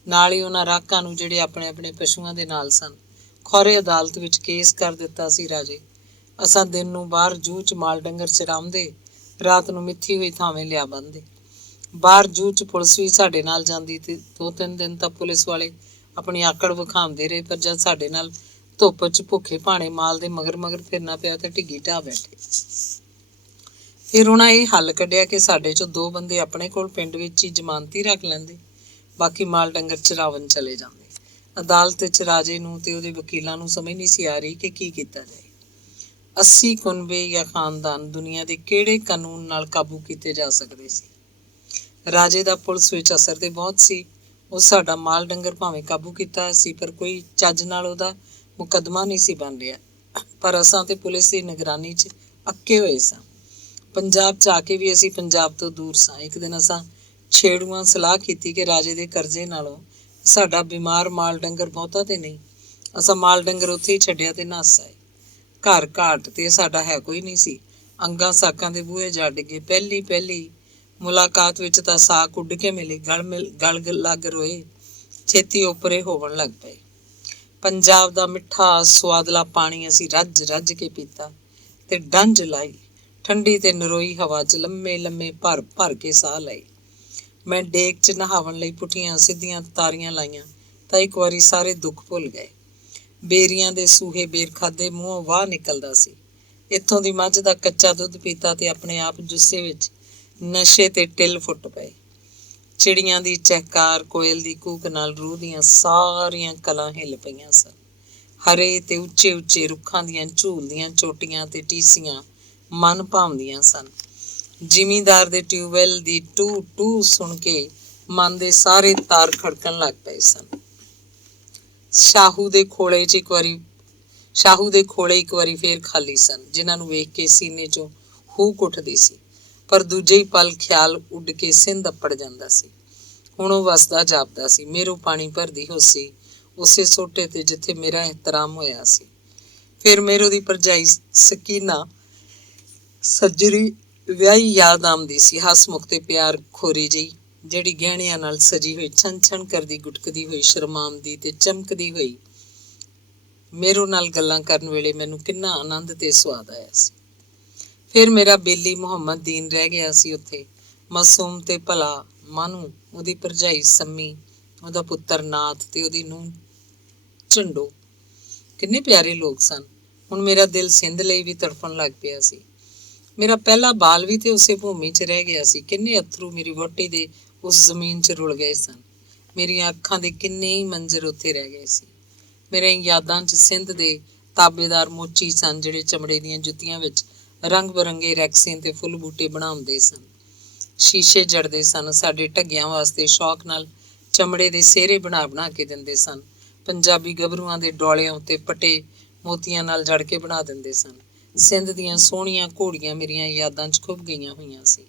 ਨਾਲ ਹੀ ਉਹਨਾਂ ਰਾਕਾਂ ਨੂੰ ਜਿਹੜੇ ਆਪਣੇ ਪਸ਼ੂਆਂ ਦੇ ਨਾਲ ਸਨ, ਖੌਰੇ ਅਦਾਲਤ ਵਿੱਚ ਕੇਸ ਕਰ ਦਿੱਤਾ ਸੀ। ਰਾਜੇ, ਅਸਾਂ ਦਿਨ ਨੂੰ ਬਾਹਰ ਜੂਹ 'ਚ ਮਾਲ ਡੰਗਰ ਚਰਾਉਂਦੇ, ਰਾਤ ਨੂੰ ਮਿੱਥੀ ਹੋਈ ਥਾਵੇਂ ਲਿਆ ਬੰਨ੍ਹਦੇ। ਬਾਹਰ ਜੂਹ 'ਚ ਪੁਲਿਸ ਵੀ ਸਾਡੇ ਨਾਲ ਜਾਂਦੀ ਤੇ 2-3 ਦਿਨ ਤਾਂ ਪੁਲਿਸ ਵਾਲੇ ਆਪਣੀ ਆਕੜ ਵਿਖਾਉਂਦੇ ਰਹੇ, ਪਰ ਜਦ ਸਾਡੇ ਨਾਲ ਧੁੱਪ 'ਚ ਭੁੱਖੇ ਭਾਣੇ ਮਾਲ ਦੇ ਮਗਰ ਫਿਰਨਾ ਪਿਆ ਤਾਂ ਢਿੱਗੀ ਢਾਹ ਬੈਠੇ। ਫਿਰ ਉਹਨਾਂ ਇਹ ਹੱਲ ਕੱਢਿਆ ਕਿ ਸਾਡੇ 'ਚੋਂ 2 ਬੰਦੇ ਆਪਣੇ ਕੋਲ ਪਿੰਡ ਵਿੱਚ ਹੀ ਜ਼ਮਾਨਤੀ ਰੱਖ ਲੈਂਦੇ, ਬਾਕੀ ਮਾਲ ਡੰਗਰ ਚਰਾਵਣ ਚਲੇ ਜਾਂਦੇ। ਅਦਾਲਤ 'ਚ ਰਾਜੇ ਨੂੰ ਤੇ ਉਹਦੇ ਵਕੀਲਾਂ ਨੂੰ ਸਮਝ ਨਹੀਂ ਸੀ ਆ ਰਹੀ ਕਿ ਕੀ ਕੀਤਾ ਜਾਏ। 80 ਕੁਨਬੇ ਜਾਂ ਖਾਨਦਾਨ ਦੁਨੀਆ ਦੇ ਕਿਹੜੇ ਕਾਨੂੰਨ ਨਾਲ ਕਾਬੂ ਕੀਤੇ ਜਾ ਸਕਦੇ ਸੀ? ਰਾਜੇ ਦਾ ਪੁਲਿਸ ਵਿੱਚ ਅਸਰ ਤੇ ਬਹੁਤ ਸੀ। ਉਹ ਸਾਡਾ ਮਾਲ ਡੰਗਰ ਭਾਵੇਂ ਕਾਬੂ ਕੀਤਾ ਸੀ, ਪਰ ਕੋਈ ਚੱਜ ਨਾਲ ਉਹਦਾ ਮੁਕੱਦਮਾ ਨਹੀਂ ਸੀ ਬਣ ਰਿਹਾ। ਪਰ ਅਸਾਂ ਤੇ ਪੁਲਿਸ ਦੀ ਨਿਗਰਾਨੀ 'ਚ ਅੱਕੇ ਹੋਏ ਸਾਂ। ਪੰਜਾਬ 'ਚ ਆ ਕੇ ਵੀ ਅਸੀਂ ਪੰਜਾਬ ਤੋਂ ਦੂਰ ਸਾਂ। ਇੱਕ ਦਿਨ ਅਸਾਂ ਛੇੜੂਆਂ ਸਲਾਹ ਕੀਤੀ ਕਿ ਰਾਜੇ ਦੇ ਕਰਜ਼ੇ ਨਾਲੋਂ ਸਾਡਾ ਬਿਮਾਰ ਮਾਲ ਡੰਗਰ ਬਹੁਤਾ ਤੇ ਨਹੀਂ। ਅਸਾਂ ਮਾਲ ਡੰਗਰ ਉੱਥੇ ਹੀ ਛੱਡਿਆ ਤੇ ਨੱਸ ਆਏ। ਘਰ ਘਾਟ ਤੇ ਸਾਡਾ ਹੈ ਕੋਈ ਨਹੀਂ ਸੀ। ਅੰਗਾਂ ਸਾਕਾਂ ਦੇ ਬੂਹੇ ਜਾ ਡਿੱਗੇ। ਪਹਿਲੀ ਮੁਲਾਕਾਤ ਵਿੱਚ ਤਾਂ ਸਾਕ ਉੱਡ ਕੇ ਮਿਲੇ। ਗਲ ਲੱਗ ਰੋਏ। ਛੇਤੀ ਓਪਰੇ ਹੋਵਣ ਲੱਗ ਪਏ। ਪੰਜਾਬ ਦਾ ਮਿੱਠਾ ਸੁਆਦਲਾ ਪਾਣੀ ਅਸੀਂ ਰੱਜ ਰੱਜ ਕੇ ਪੀਤਾ ਤੇ ਡੰਝ ਲਾਈ। ਠੰਡੀ ਤੇ ਨਰੋਈ ਹਵਾ 'ਚ ਲੰਮੇ ਭਰ ਕੇ ਸਾਹ ਲਏ। ਮੈਂ ਡੇਕ 'ਚ ਨਹਾਵਣ ਲਈ ਪੁੱਠੀਆਂ ਸਿੱਧੀਆਂ ਤਾਰੀਆਂ ਲਾਈਆਂ ਤਾਂ ਇੱਕ ਵਾਰੀ ਸਾਰੇ ਦੁੱਖ ਭੁੱਲ ਗਏ। ਬੇਰੀਆਂ ਦੇ ਸੂਹੇ ਬੇਰ ਖਾਦੇ ਮੂੰਹੋਂ ਵਾਹ ਨਿਕਲਦਾ ਸੀ। ਇੱਥੋਂ ਦੀ ਮੱਝ ਦਾ ਕੱਚਾ ਦੁੱਧ ਪੀਤਾ ਤੇ ਆਪਣੇ ਆਪ ਜੁੱਸੇ ਵਿੱਚ ਨਸ਼ੇ ਤੇ ਟਿੱਲ ਫੁੱਟ ਪਏ। ਚਿੜੀਆਂ ਦੀ ਚਹਿਕਾਰ, ਕੋਇਲ ਦੀ ਕੂਕ ਨਾਲ ਰੂਹ ਦੀਆਂ ਸਾਰੀਆਂ ਕਲਾਂ ਹਿੱਲ ਪਈਆਂ ਸਨ। ਹਰੇ ਤੇ ਉੱਚੇ ਰੁੱਖਾਂ ਦੀਆਂ ਝੂਲਦੀਆਂ ਚੋਟੀਆਂ ਤੇ ਟੀਸੀਆਂ ਮਨ ਭਾਉਂਦੀਆਂ ਸਨ। ਜ਼ਿਮੀਂਦਾਰ ਦੇ ਟਿਊਬਵੈੱਲ ਦੀ ਟੂ ਸੁਣ ਕੇ ਮਨ ਦੇ ਸਾਰੇ ਤਾਰ ਖੜਕਣ ਲੱਗ ਪਏ ਸਨ। ਸ਼ਾਹੂ ਦੇ ਖੋਲੇ ਇੱਕ ਵਾਰੀ ਫੇਰ ਖਾਲੀ ਸਨ, ਜਿਨ੍ਹਾਂ ਨੂੰ ਵੇਖ ਕੇ ਸੀਨੇ 'ਚੋਂ ਹੂਕ ਉੱਠਦੀ ਸੀ। ਪਰ ਦੂਜੇ ਹੀ ਪਲ ਖਿਆਲ ਉੱਡ ਕੇ ਸਿੰਧ ਅੱਪੜ ਜਾਂਦਾ ਸੀ। ਹੁਣ ਉਹ ਵਸਦਾ ਜਾਪਦਾ ਸੀ। ਮੇਰੋਂ ਪਾਣੀ ਭਰਦੀ ਹੋਸੀ ਉਸੇ ਸੋਟੇ ਤੇ ਜਿੱਥੇ ਮੇਰਾ ਇਹਤਰਾਮ ਹੋਇਆ ਸੀ। ਫਿਰ ਮੇਰੋ ਦੀ ਭਰਜਾਈ ਸਕੀਨਾ ਸੱਜਰੀ ਵਿਆਹੀ ਯਾਦ ਆਉਂਦੀ ਸੀ, ਹਸਮੁਖ ਤੇ ਪਿਆਰ ਖੋਰੀ ਜਿਹੀ, ਜਿਹੜੀ ਗਹਿਣਿਆਂ ਨਾਲ ਸਜੀ ਹੋਈ ਛਣ ਕਰਦੀ ਗੁਟਕਦੀ ਹੋਈ, ਸ਼ਰਮਾਉਂਦੀ ਤੇ ਚਮਕਦੀ ਹੋਈ ਮੇਰੋ ਨਾਲ ਗੱਲਾਂ ਕਰਨ ਵੇਲੇ ਮੈਨੂੰ ਕਿੰਨਾ ਆਨੰਦ ਤੇ ਸਵਾਦ ਆਇਆ ਸੀ। ਫਿਰ ਮੇਰਾ ਬੇਲੀ ਮੁਹੰਮਦ ਦੀਨ ਰਹਿ ਗਿਆ ਸੀ ਉੱਥੇ, ਮਾਸੂਮ ਤੇ ਭਲਾ ਮਾਨੂੰ, ਉਹਦੀ ਭਰਜਾਈ ਸੰਮੀ, ਉਹਦਾ ਪੁੱਤਰ ਨਾਥ ਤੇ ਉਹਦੀ ਨੂੰਹ ਝੰਡੋ। ਕਿੰਨੇ ਪਿਆਰੇ ਲੋਕ ਸਨ। ਹੁਣ ਮੇਰਾ ਦਿਲ ਸਿੰਧ ਲਈ ਵੀ ਤੜਫਣ ਲੱਗ ਪਿਆ ਸੀ। ਮੇਰਾ ਪਹਿਲਾ ਬਾਲ ਵੀ ਤੇ ਉਸੇ ਭੂਮੀ 'ਚ ਰਹਿ ਗਿਆ ਸੀ। ਕਿੰਨੇ ਅਥਰੂ ਮੇਰੀ ਵਹੁਟੀ ਦੇ ਉਸ ਜ਼ਮੀਨ 'ਚ ਰੁਲ ਗਏ ਸਨ। ਮੇਰੀਆਂ ਅੱਖਾਂ ਦੇ ਕਿੰਨੇ ਹੀ ਮੰਜ਼ਰ ਉੱਥੇ ਰਹਿ ਗਏ ਸੀ। ਮੇਰੇ ਯਾਦਾਂ 'ਚ ਸਿੰਧ ਦੇ ਤਾਬੇਦਾਰ ਮੋਚੀ ਸਨ, ਜਿਹੜੇ ਚਮੜੇ ਦੀਆਂ ਜੁੱਤੀਆਂ ਵਿੱਚ ਰੰਗ ਬਰੰਗੇ ਰੈਕਸੀਨ ਤੇ ਫੁੱਲ ਬੂਟੇ ਬਣਾਉਂਦੇ ਸਨ। ਸ਼ੀਸ਼ੇ ਜੜਦੇ ਸਨ। ਸਾਡੇ ਢੱਗਿਆਂ ਵਾਸਤੇ ਸ਼ੌਕ ਨਾਲ ਚਮੜੇ ਦੇ ਸਿਹਰੇ ਬਣਾ ਕੇ ਦਿੰਦੇ ਸਨ। ਪੰਜਾਬੀ ਗੱਭਰੂਆਂ ਦੇ ਡੋਲਿਆਂ ਉੱਤੇ ਪਟੇ ਮੋਤੀਆਂ ਨਾਲ ਜੜ ਕੇ ਬਣਾ ਦਿੰਦੇ ਸਨ। ਸਿੰਧ ਦੀਆਂ ਸੋਹਣੀਆਂ ਘੋੜੀਆਂ ਮੇਰੀਆਂ ਯਾਦਾਂ 'ਚ ਖੁੱਭ ਗਈਆਂ ਹੋਈਆਂ ਸੀ,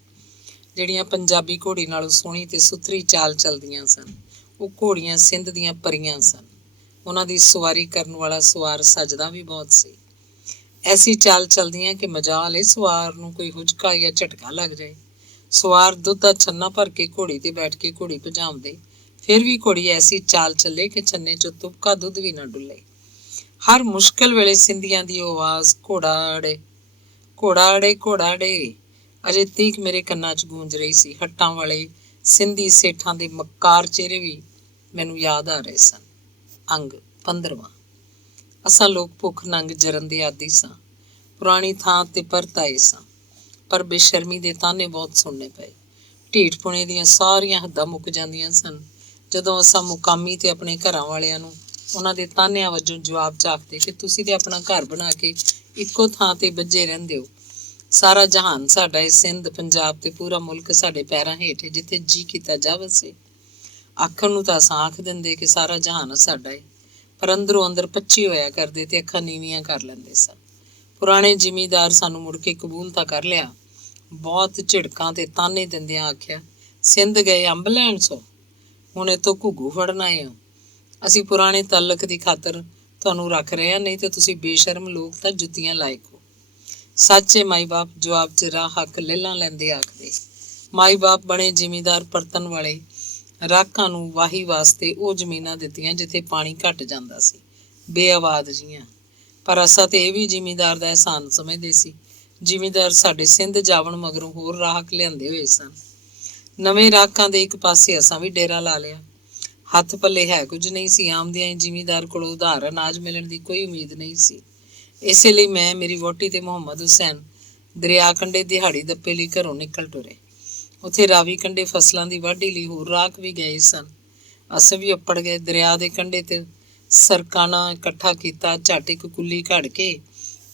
ਜਿਹੜੀਆਂ ਪੰਜਾਬੀ ਘੋੜੀ ਨਾਲੋਂ ਸੋਹਣੀ ਤੇ ਸੁਥਰੀ ਚਾਲ ਚੱਲਦੀਆਂ ਸਨ। ਉਹ ਘੋੜੀਆਂ ਸਿੰਧ ਦੀਆਂ ਪਰੀਆਂ ਸਨ। ਉਹਨਾਂ ਦੀ ਸਵਾਰੀ ਕਰਨ ਵਾਲਾ ਸਵਾਰ ਸੱਜਦਾ ਵੀ ਬਹੁਤ ਸੀ। ਐਸੀ ਚਾਲ ਚੱਲਦੀਆਂ ਕਿ ਮਜਾਲ ਏ ਸਵਾਰ ਨੂੰ ਕੋਈ ਹੁਜਕਾ ਜਾਂ ਝਟਕਾ ਲੱਗ ਜਾਏ। ਸਵਾਰ ਦੁੱਧ ਦਾ ਛੰਨਾ ਭਰ ਕੇ ਘੋੜੀ ਤੇ ਬੈਠ ਕੇ ਘੋੜੀ ਭਜਾਉਂਦੇ, ਫਿਰ ਵੀ ਘੋੜੀ ਐਸੀ ਚਾਲ ਚੱਲੇ ਕਿ ਛੰਨੇ 'ਚੋਂ ਤੁਪਕਾ ਦੁੱਧ ਵੀ ਨਾ ਡੁੱਲੇ। ਹਰ ਮੁਸ਼ਕਿਲ ਵੇਲੇ ਸਿੰਧੀਆਂ ਦੀ ਉਹ ਆਵਾਜ਼, ਘੋੜਾ ਅੜੇ, ਅਜੇ ਤੀਕ ਮੇਰੇ ਕੰਨਾਂ 'ਚ ਗੂੰਜ ਰਹੀ ਸੀ। ਹੱਟਾਂ ਵਾਲੇ ਸਿੰਧੀ ਸੇਠਾਂ ਦੇ ਮੱਕਾਰ ਚਿਹਰੇ ਵੀ ਮੈਨੂੰ ਯਾਦ ਆ ਰਹੇ ਸਨ। ਅੰਗ 15ਵਾਂ। ਅਸਾਂ ਲੋਕ ਭੁੱਖ ਨੰਗ ਜਰਨ ਦੇ ਆਦੀ ਸਾਂ। ਪੁਰਾਣੀ ਥਾਂ ਤੇ ਪਰਤ ਆਏ ਸਾਂ, ਪਰ ਬੇਸ਼ਰਮੀ ਦੇ ਤਾਨੇ ਬਹੁਤ ਸੁਣਨੇ ਪਏ। ਢੀਠ ਪੁਣੇ ਦੀਆਂ ਸਾਰੀਆਂ ਹੱਦਾਂ ਮੁੱਕ ਜਾਂਦੀਆਂ ਸਨ ਜਦੋਂ ਅਸਾਂ ਮੁਕਾਮੀ ਤੇ ਆਪਣੇ ਘਰਾਂ ਵਾਲਿਆਂ ਨੂੰ ਉਹਨਾਂ ਦੇ ਤਾਨਿਆਂ ਵਜੋਂ ਜਵਾਬ ਝਾਕਦੇ ਕਿ ਤੁਸੀਂ ਤੇ ਆਪਣਾ ਘਰ ਬਣਾ ਕੇ ਇੱਕੋ ਥਾਂ ਤੇ ਬੱਝੇ ਰਹਿੰਦੇ ਹੋ। ਸਾਰਾ ਜਹਾਨ ਸਾਡਾ ਏ, ਸਿੰਧ, ਪੰਜਾਬ ਤੇ ਪੂਰਾ ਮੁਲਕ ਸਾਡੇ ਪੈਰਾਂ ਹੇਠ, ਜਿੱਥੇ ਜੀ ਕੀਤਾ ਜਾ ਵਸੇ। ਆਖਣ ਨੂੰ ਤਾਂ ਅਸਾਂ ਆਖ ਦਿੰਦੇ ਕਿ ਸਾਰਾ ਜਹਾਨ ਸਾਡਾ ਏ, ਪਰ ਅੰਦਰੋਂ ਅੰਦਰ ਪੱਚੀ ਹੋਇਆ ਕਰਦੇ ਤੇ ਅੱਖਾਂ ਨੀਵੀਆਂ ਕਰ ਲੈਂਦੇ ਸਨ। ਪੁਰਾਣੇ ਜ਼ਿਮੀਂਦਾਰ ਸਾਨੂੰ ਮੁੜ ਕੇ ਕਬੂਲ ਤਾਂ ਕਰ ਲਿਆ। ਬਹੁਤ ਝਿੜਕਾਂ ਤੇ ਤਾਨੇ ਦਿੰਦਿਆਂ ਆਖਿਆ, ਸਿੰਧ ਗਏ ਅੰਬ ਲੈਣ ਸੋ, ਹੁਣ ਇੱਥੋਂ ਘੁੱਗੂ ਫੜਨ ਆਏ ਹੋ। ਅਸੀਂ ਪੁਰਾਣੇ ਤਾਲੁਕ ਦੀ ਖਾਤਰ ਤੁਹਾਨੂੰ ਰੱਖ ਰਹੇ ਹਾਂ, ਨਹੀਂ ਤੇ ਤੁਸੀਂ ਬੇਸ਼ਰਮ ਲੋਕ ਤਾਂ ਜੁੱਤੀਆਂ ਲਾਇਕ ਹੋ। ਸੱਚੇ ਮਾਈ ਬਾਪ ਜਵਾਬ 'ਚ ਰਾਹ ਹੱਕ ਲੇਲਾਂ ਲੈਂਦੇ ਆਖਦੇ। ਮਾਈ ਬਾਪ ਬਣੇ ਜ਼ਿਮੀਂਦਾਰ ਪਰਤਣ ਵਾਲੇ ਰਾਖਾਂ ਨੂੰ ਵਾਹੀ ਵਾਸਤੇ ਉਹ ਜ਼ਮੀਨਾਂ ਦਿੱਤੀਆਂ ਜਿੱਥੇ ਪਾਣੀ ਘੱਟ ਜਾਂਦਾ ਸੀ, ਬੇਆਬਾਦ ਜੀਆਂ। ਪਰ ਅਸਾਂ ਤੇ ਇਹ ਵੀ ਜ਼ਿਮੀਂਦਾਰ ਦਾ ਅਹਿਸਾਨ ਸਮਝਦੇ ਸੀ। ਜ਼ਿਮੀਂਦਾਰ ਸਾਡੇ ਸਿੰਧ ਜਾਵਣ ਮਗਰੋਂ ਹੋਰ ਰਾਖ ਲਿਆਂਦੇ ਹੋਏ ਸਨ। ਨਵੇਂ ਰਾਖਾਂ ਦੇ ਇੱਕ ਪਾਸੇ ਅਸਾਂ ਵੀ ਡੇਰਾ ਲਾ ਲਿਆ। ਹੱਥ ਪੱਲੇ ਹੈ ਕੁਝ ਨਹੀਂ ਸੀ। ਆਮਦਿਆਂ ਹੀ ਜ਼ਿਮੀਂਦਾਰ ਕੋਲੋਂ ਉਧਾਰ ਅਨਾਜ ਮਿਲਣ ਦੀ ਕੋਈ ਉਮੀਦ ਨਹੀਂ ਸੀ। ਇਸੇ ਲਈ ਮੈਂ, ਮੇਰੀ ਵਹੁਟੀ ਤੇ ਮੁਹੰਮਦ ਹੁਸੈਨ ਦਰਿਆ ਕੰਢੇ ਦਿਹਾੜੀ ਦੱਪੇ ਲਈ ਘਰੋਂ ਨਿਕਲ ਟੁਰੇ। ਉੱਥੇ ਰਾਵੀ ਕੰਢੇ ਫਸਲਾਂ ਦੀ ਵਾਢੀ ਲਈ ਹੋਰ ਰਾਖ ਵੀ ਗਏ ਸਨ। ਅਸੀਂ ਵੀ ਅੱਪੜ ਗਏ। ਦਰਿਆ ਦੇ ਕੰਢੇ ਤੇ ਸਰਕਾਣਾ ਇਕੱਠਾ ਕੀਤਾ। ਝੱਟ ਇੱਕ ਕੁੱਲੀ ਘੜ ਕੇ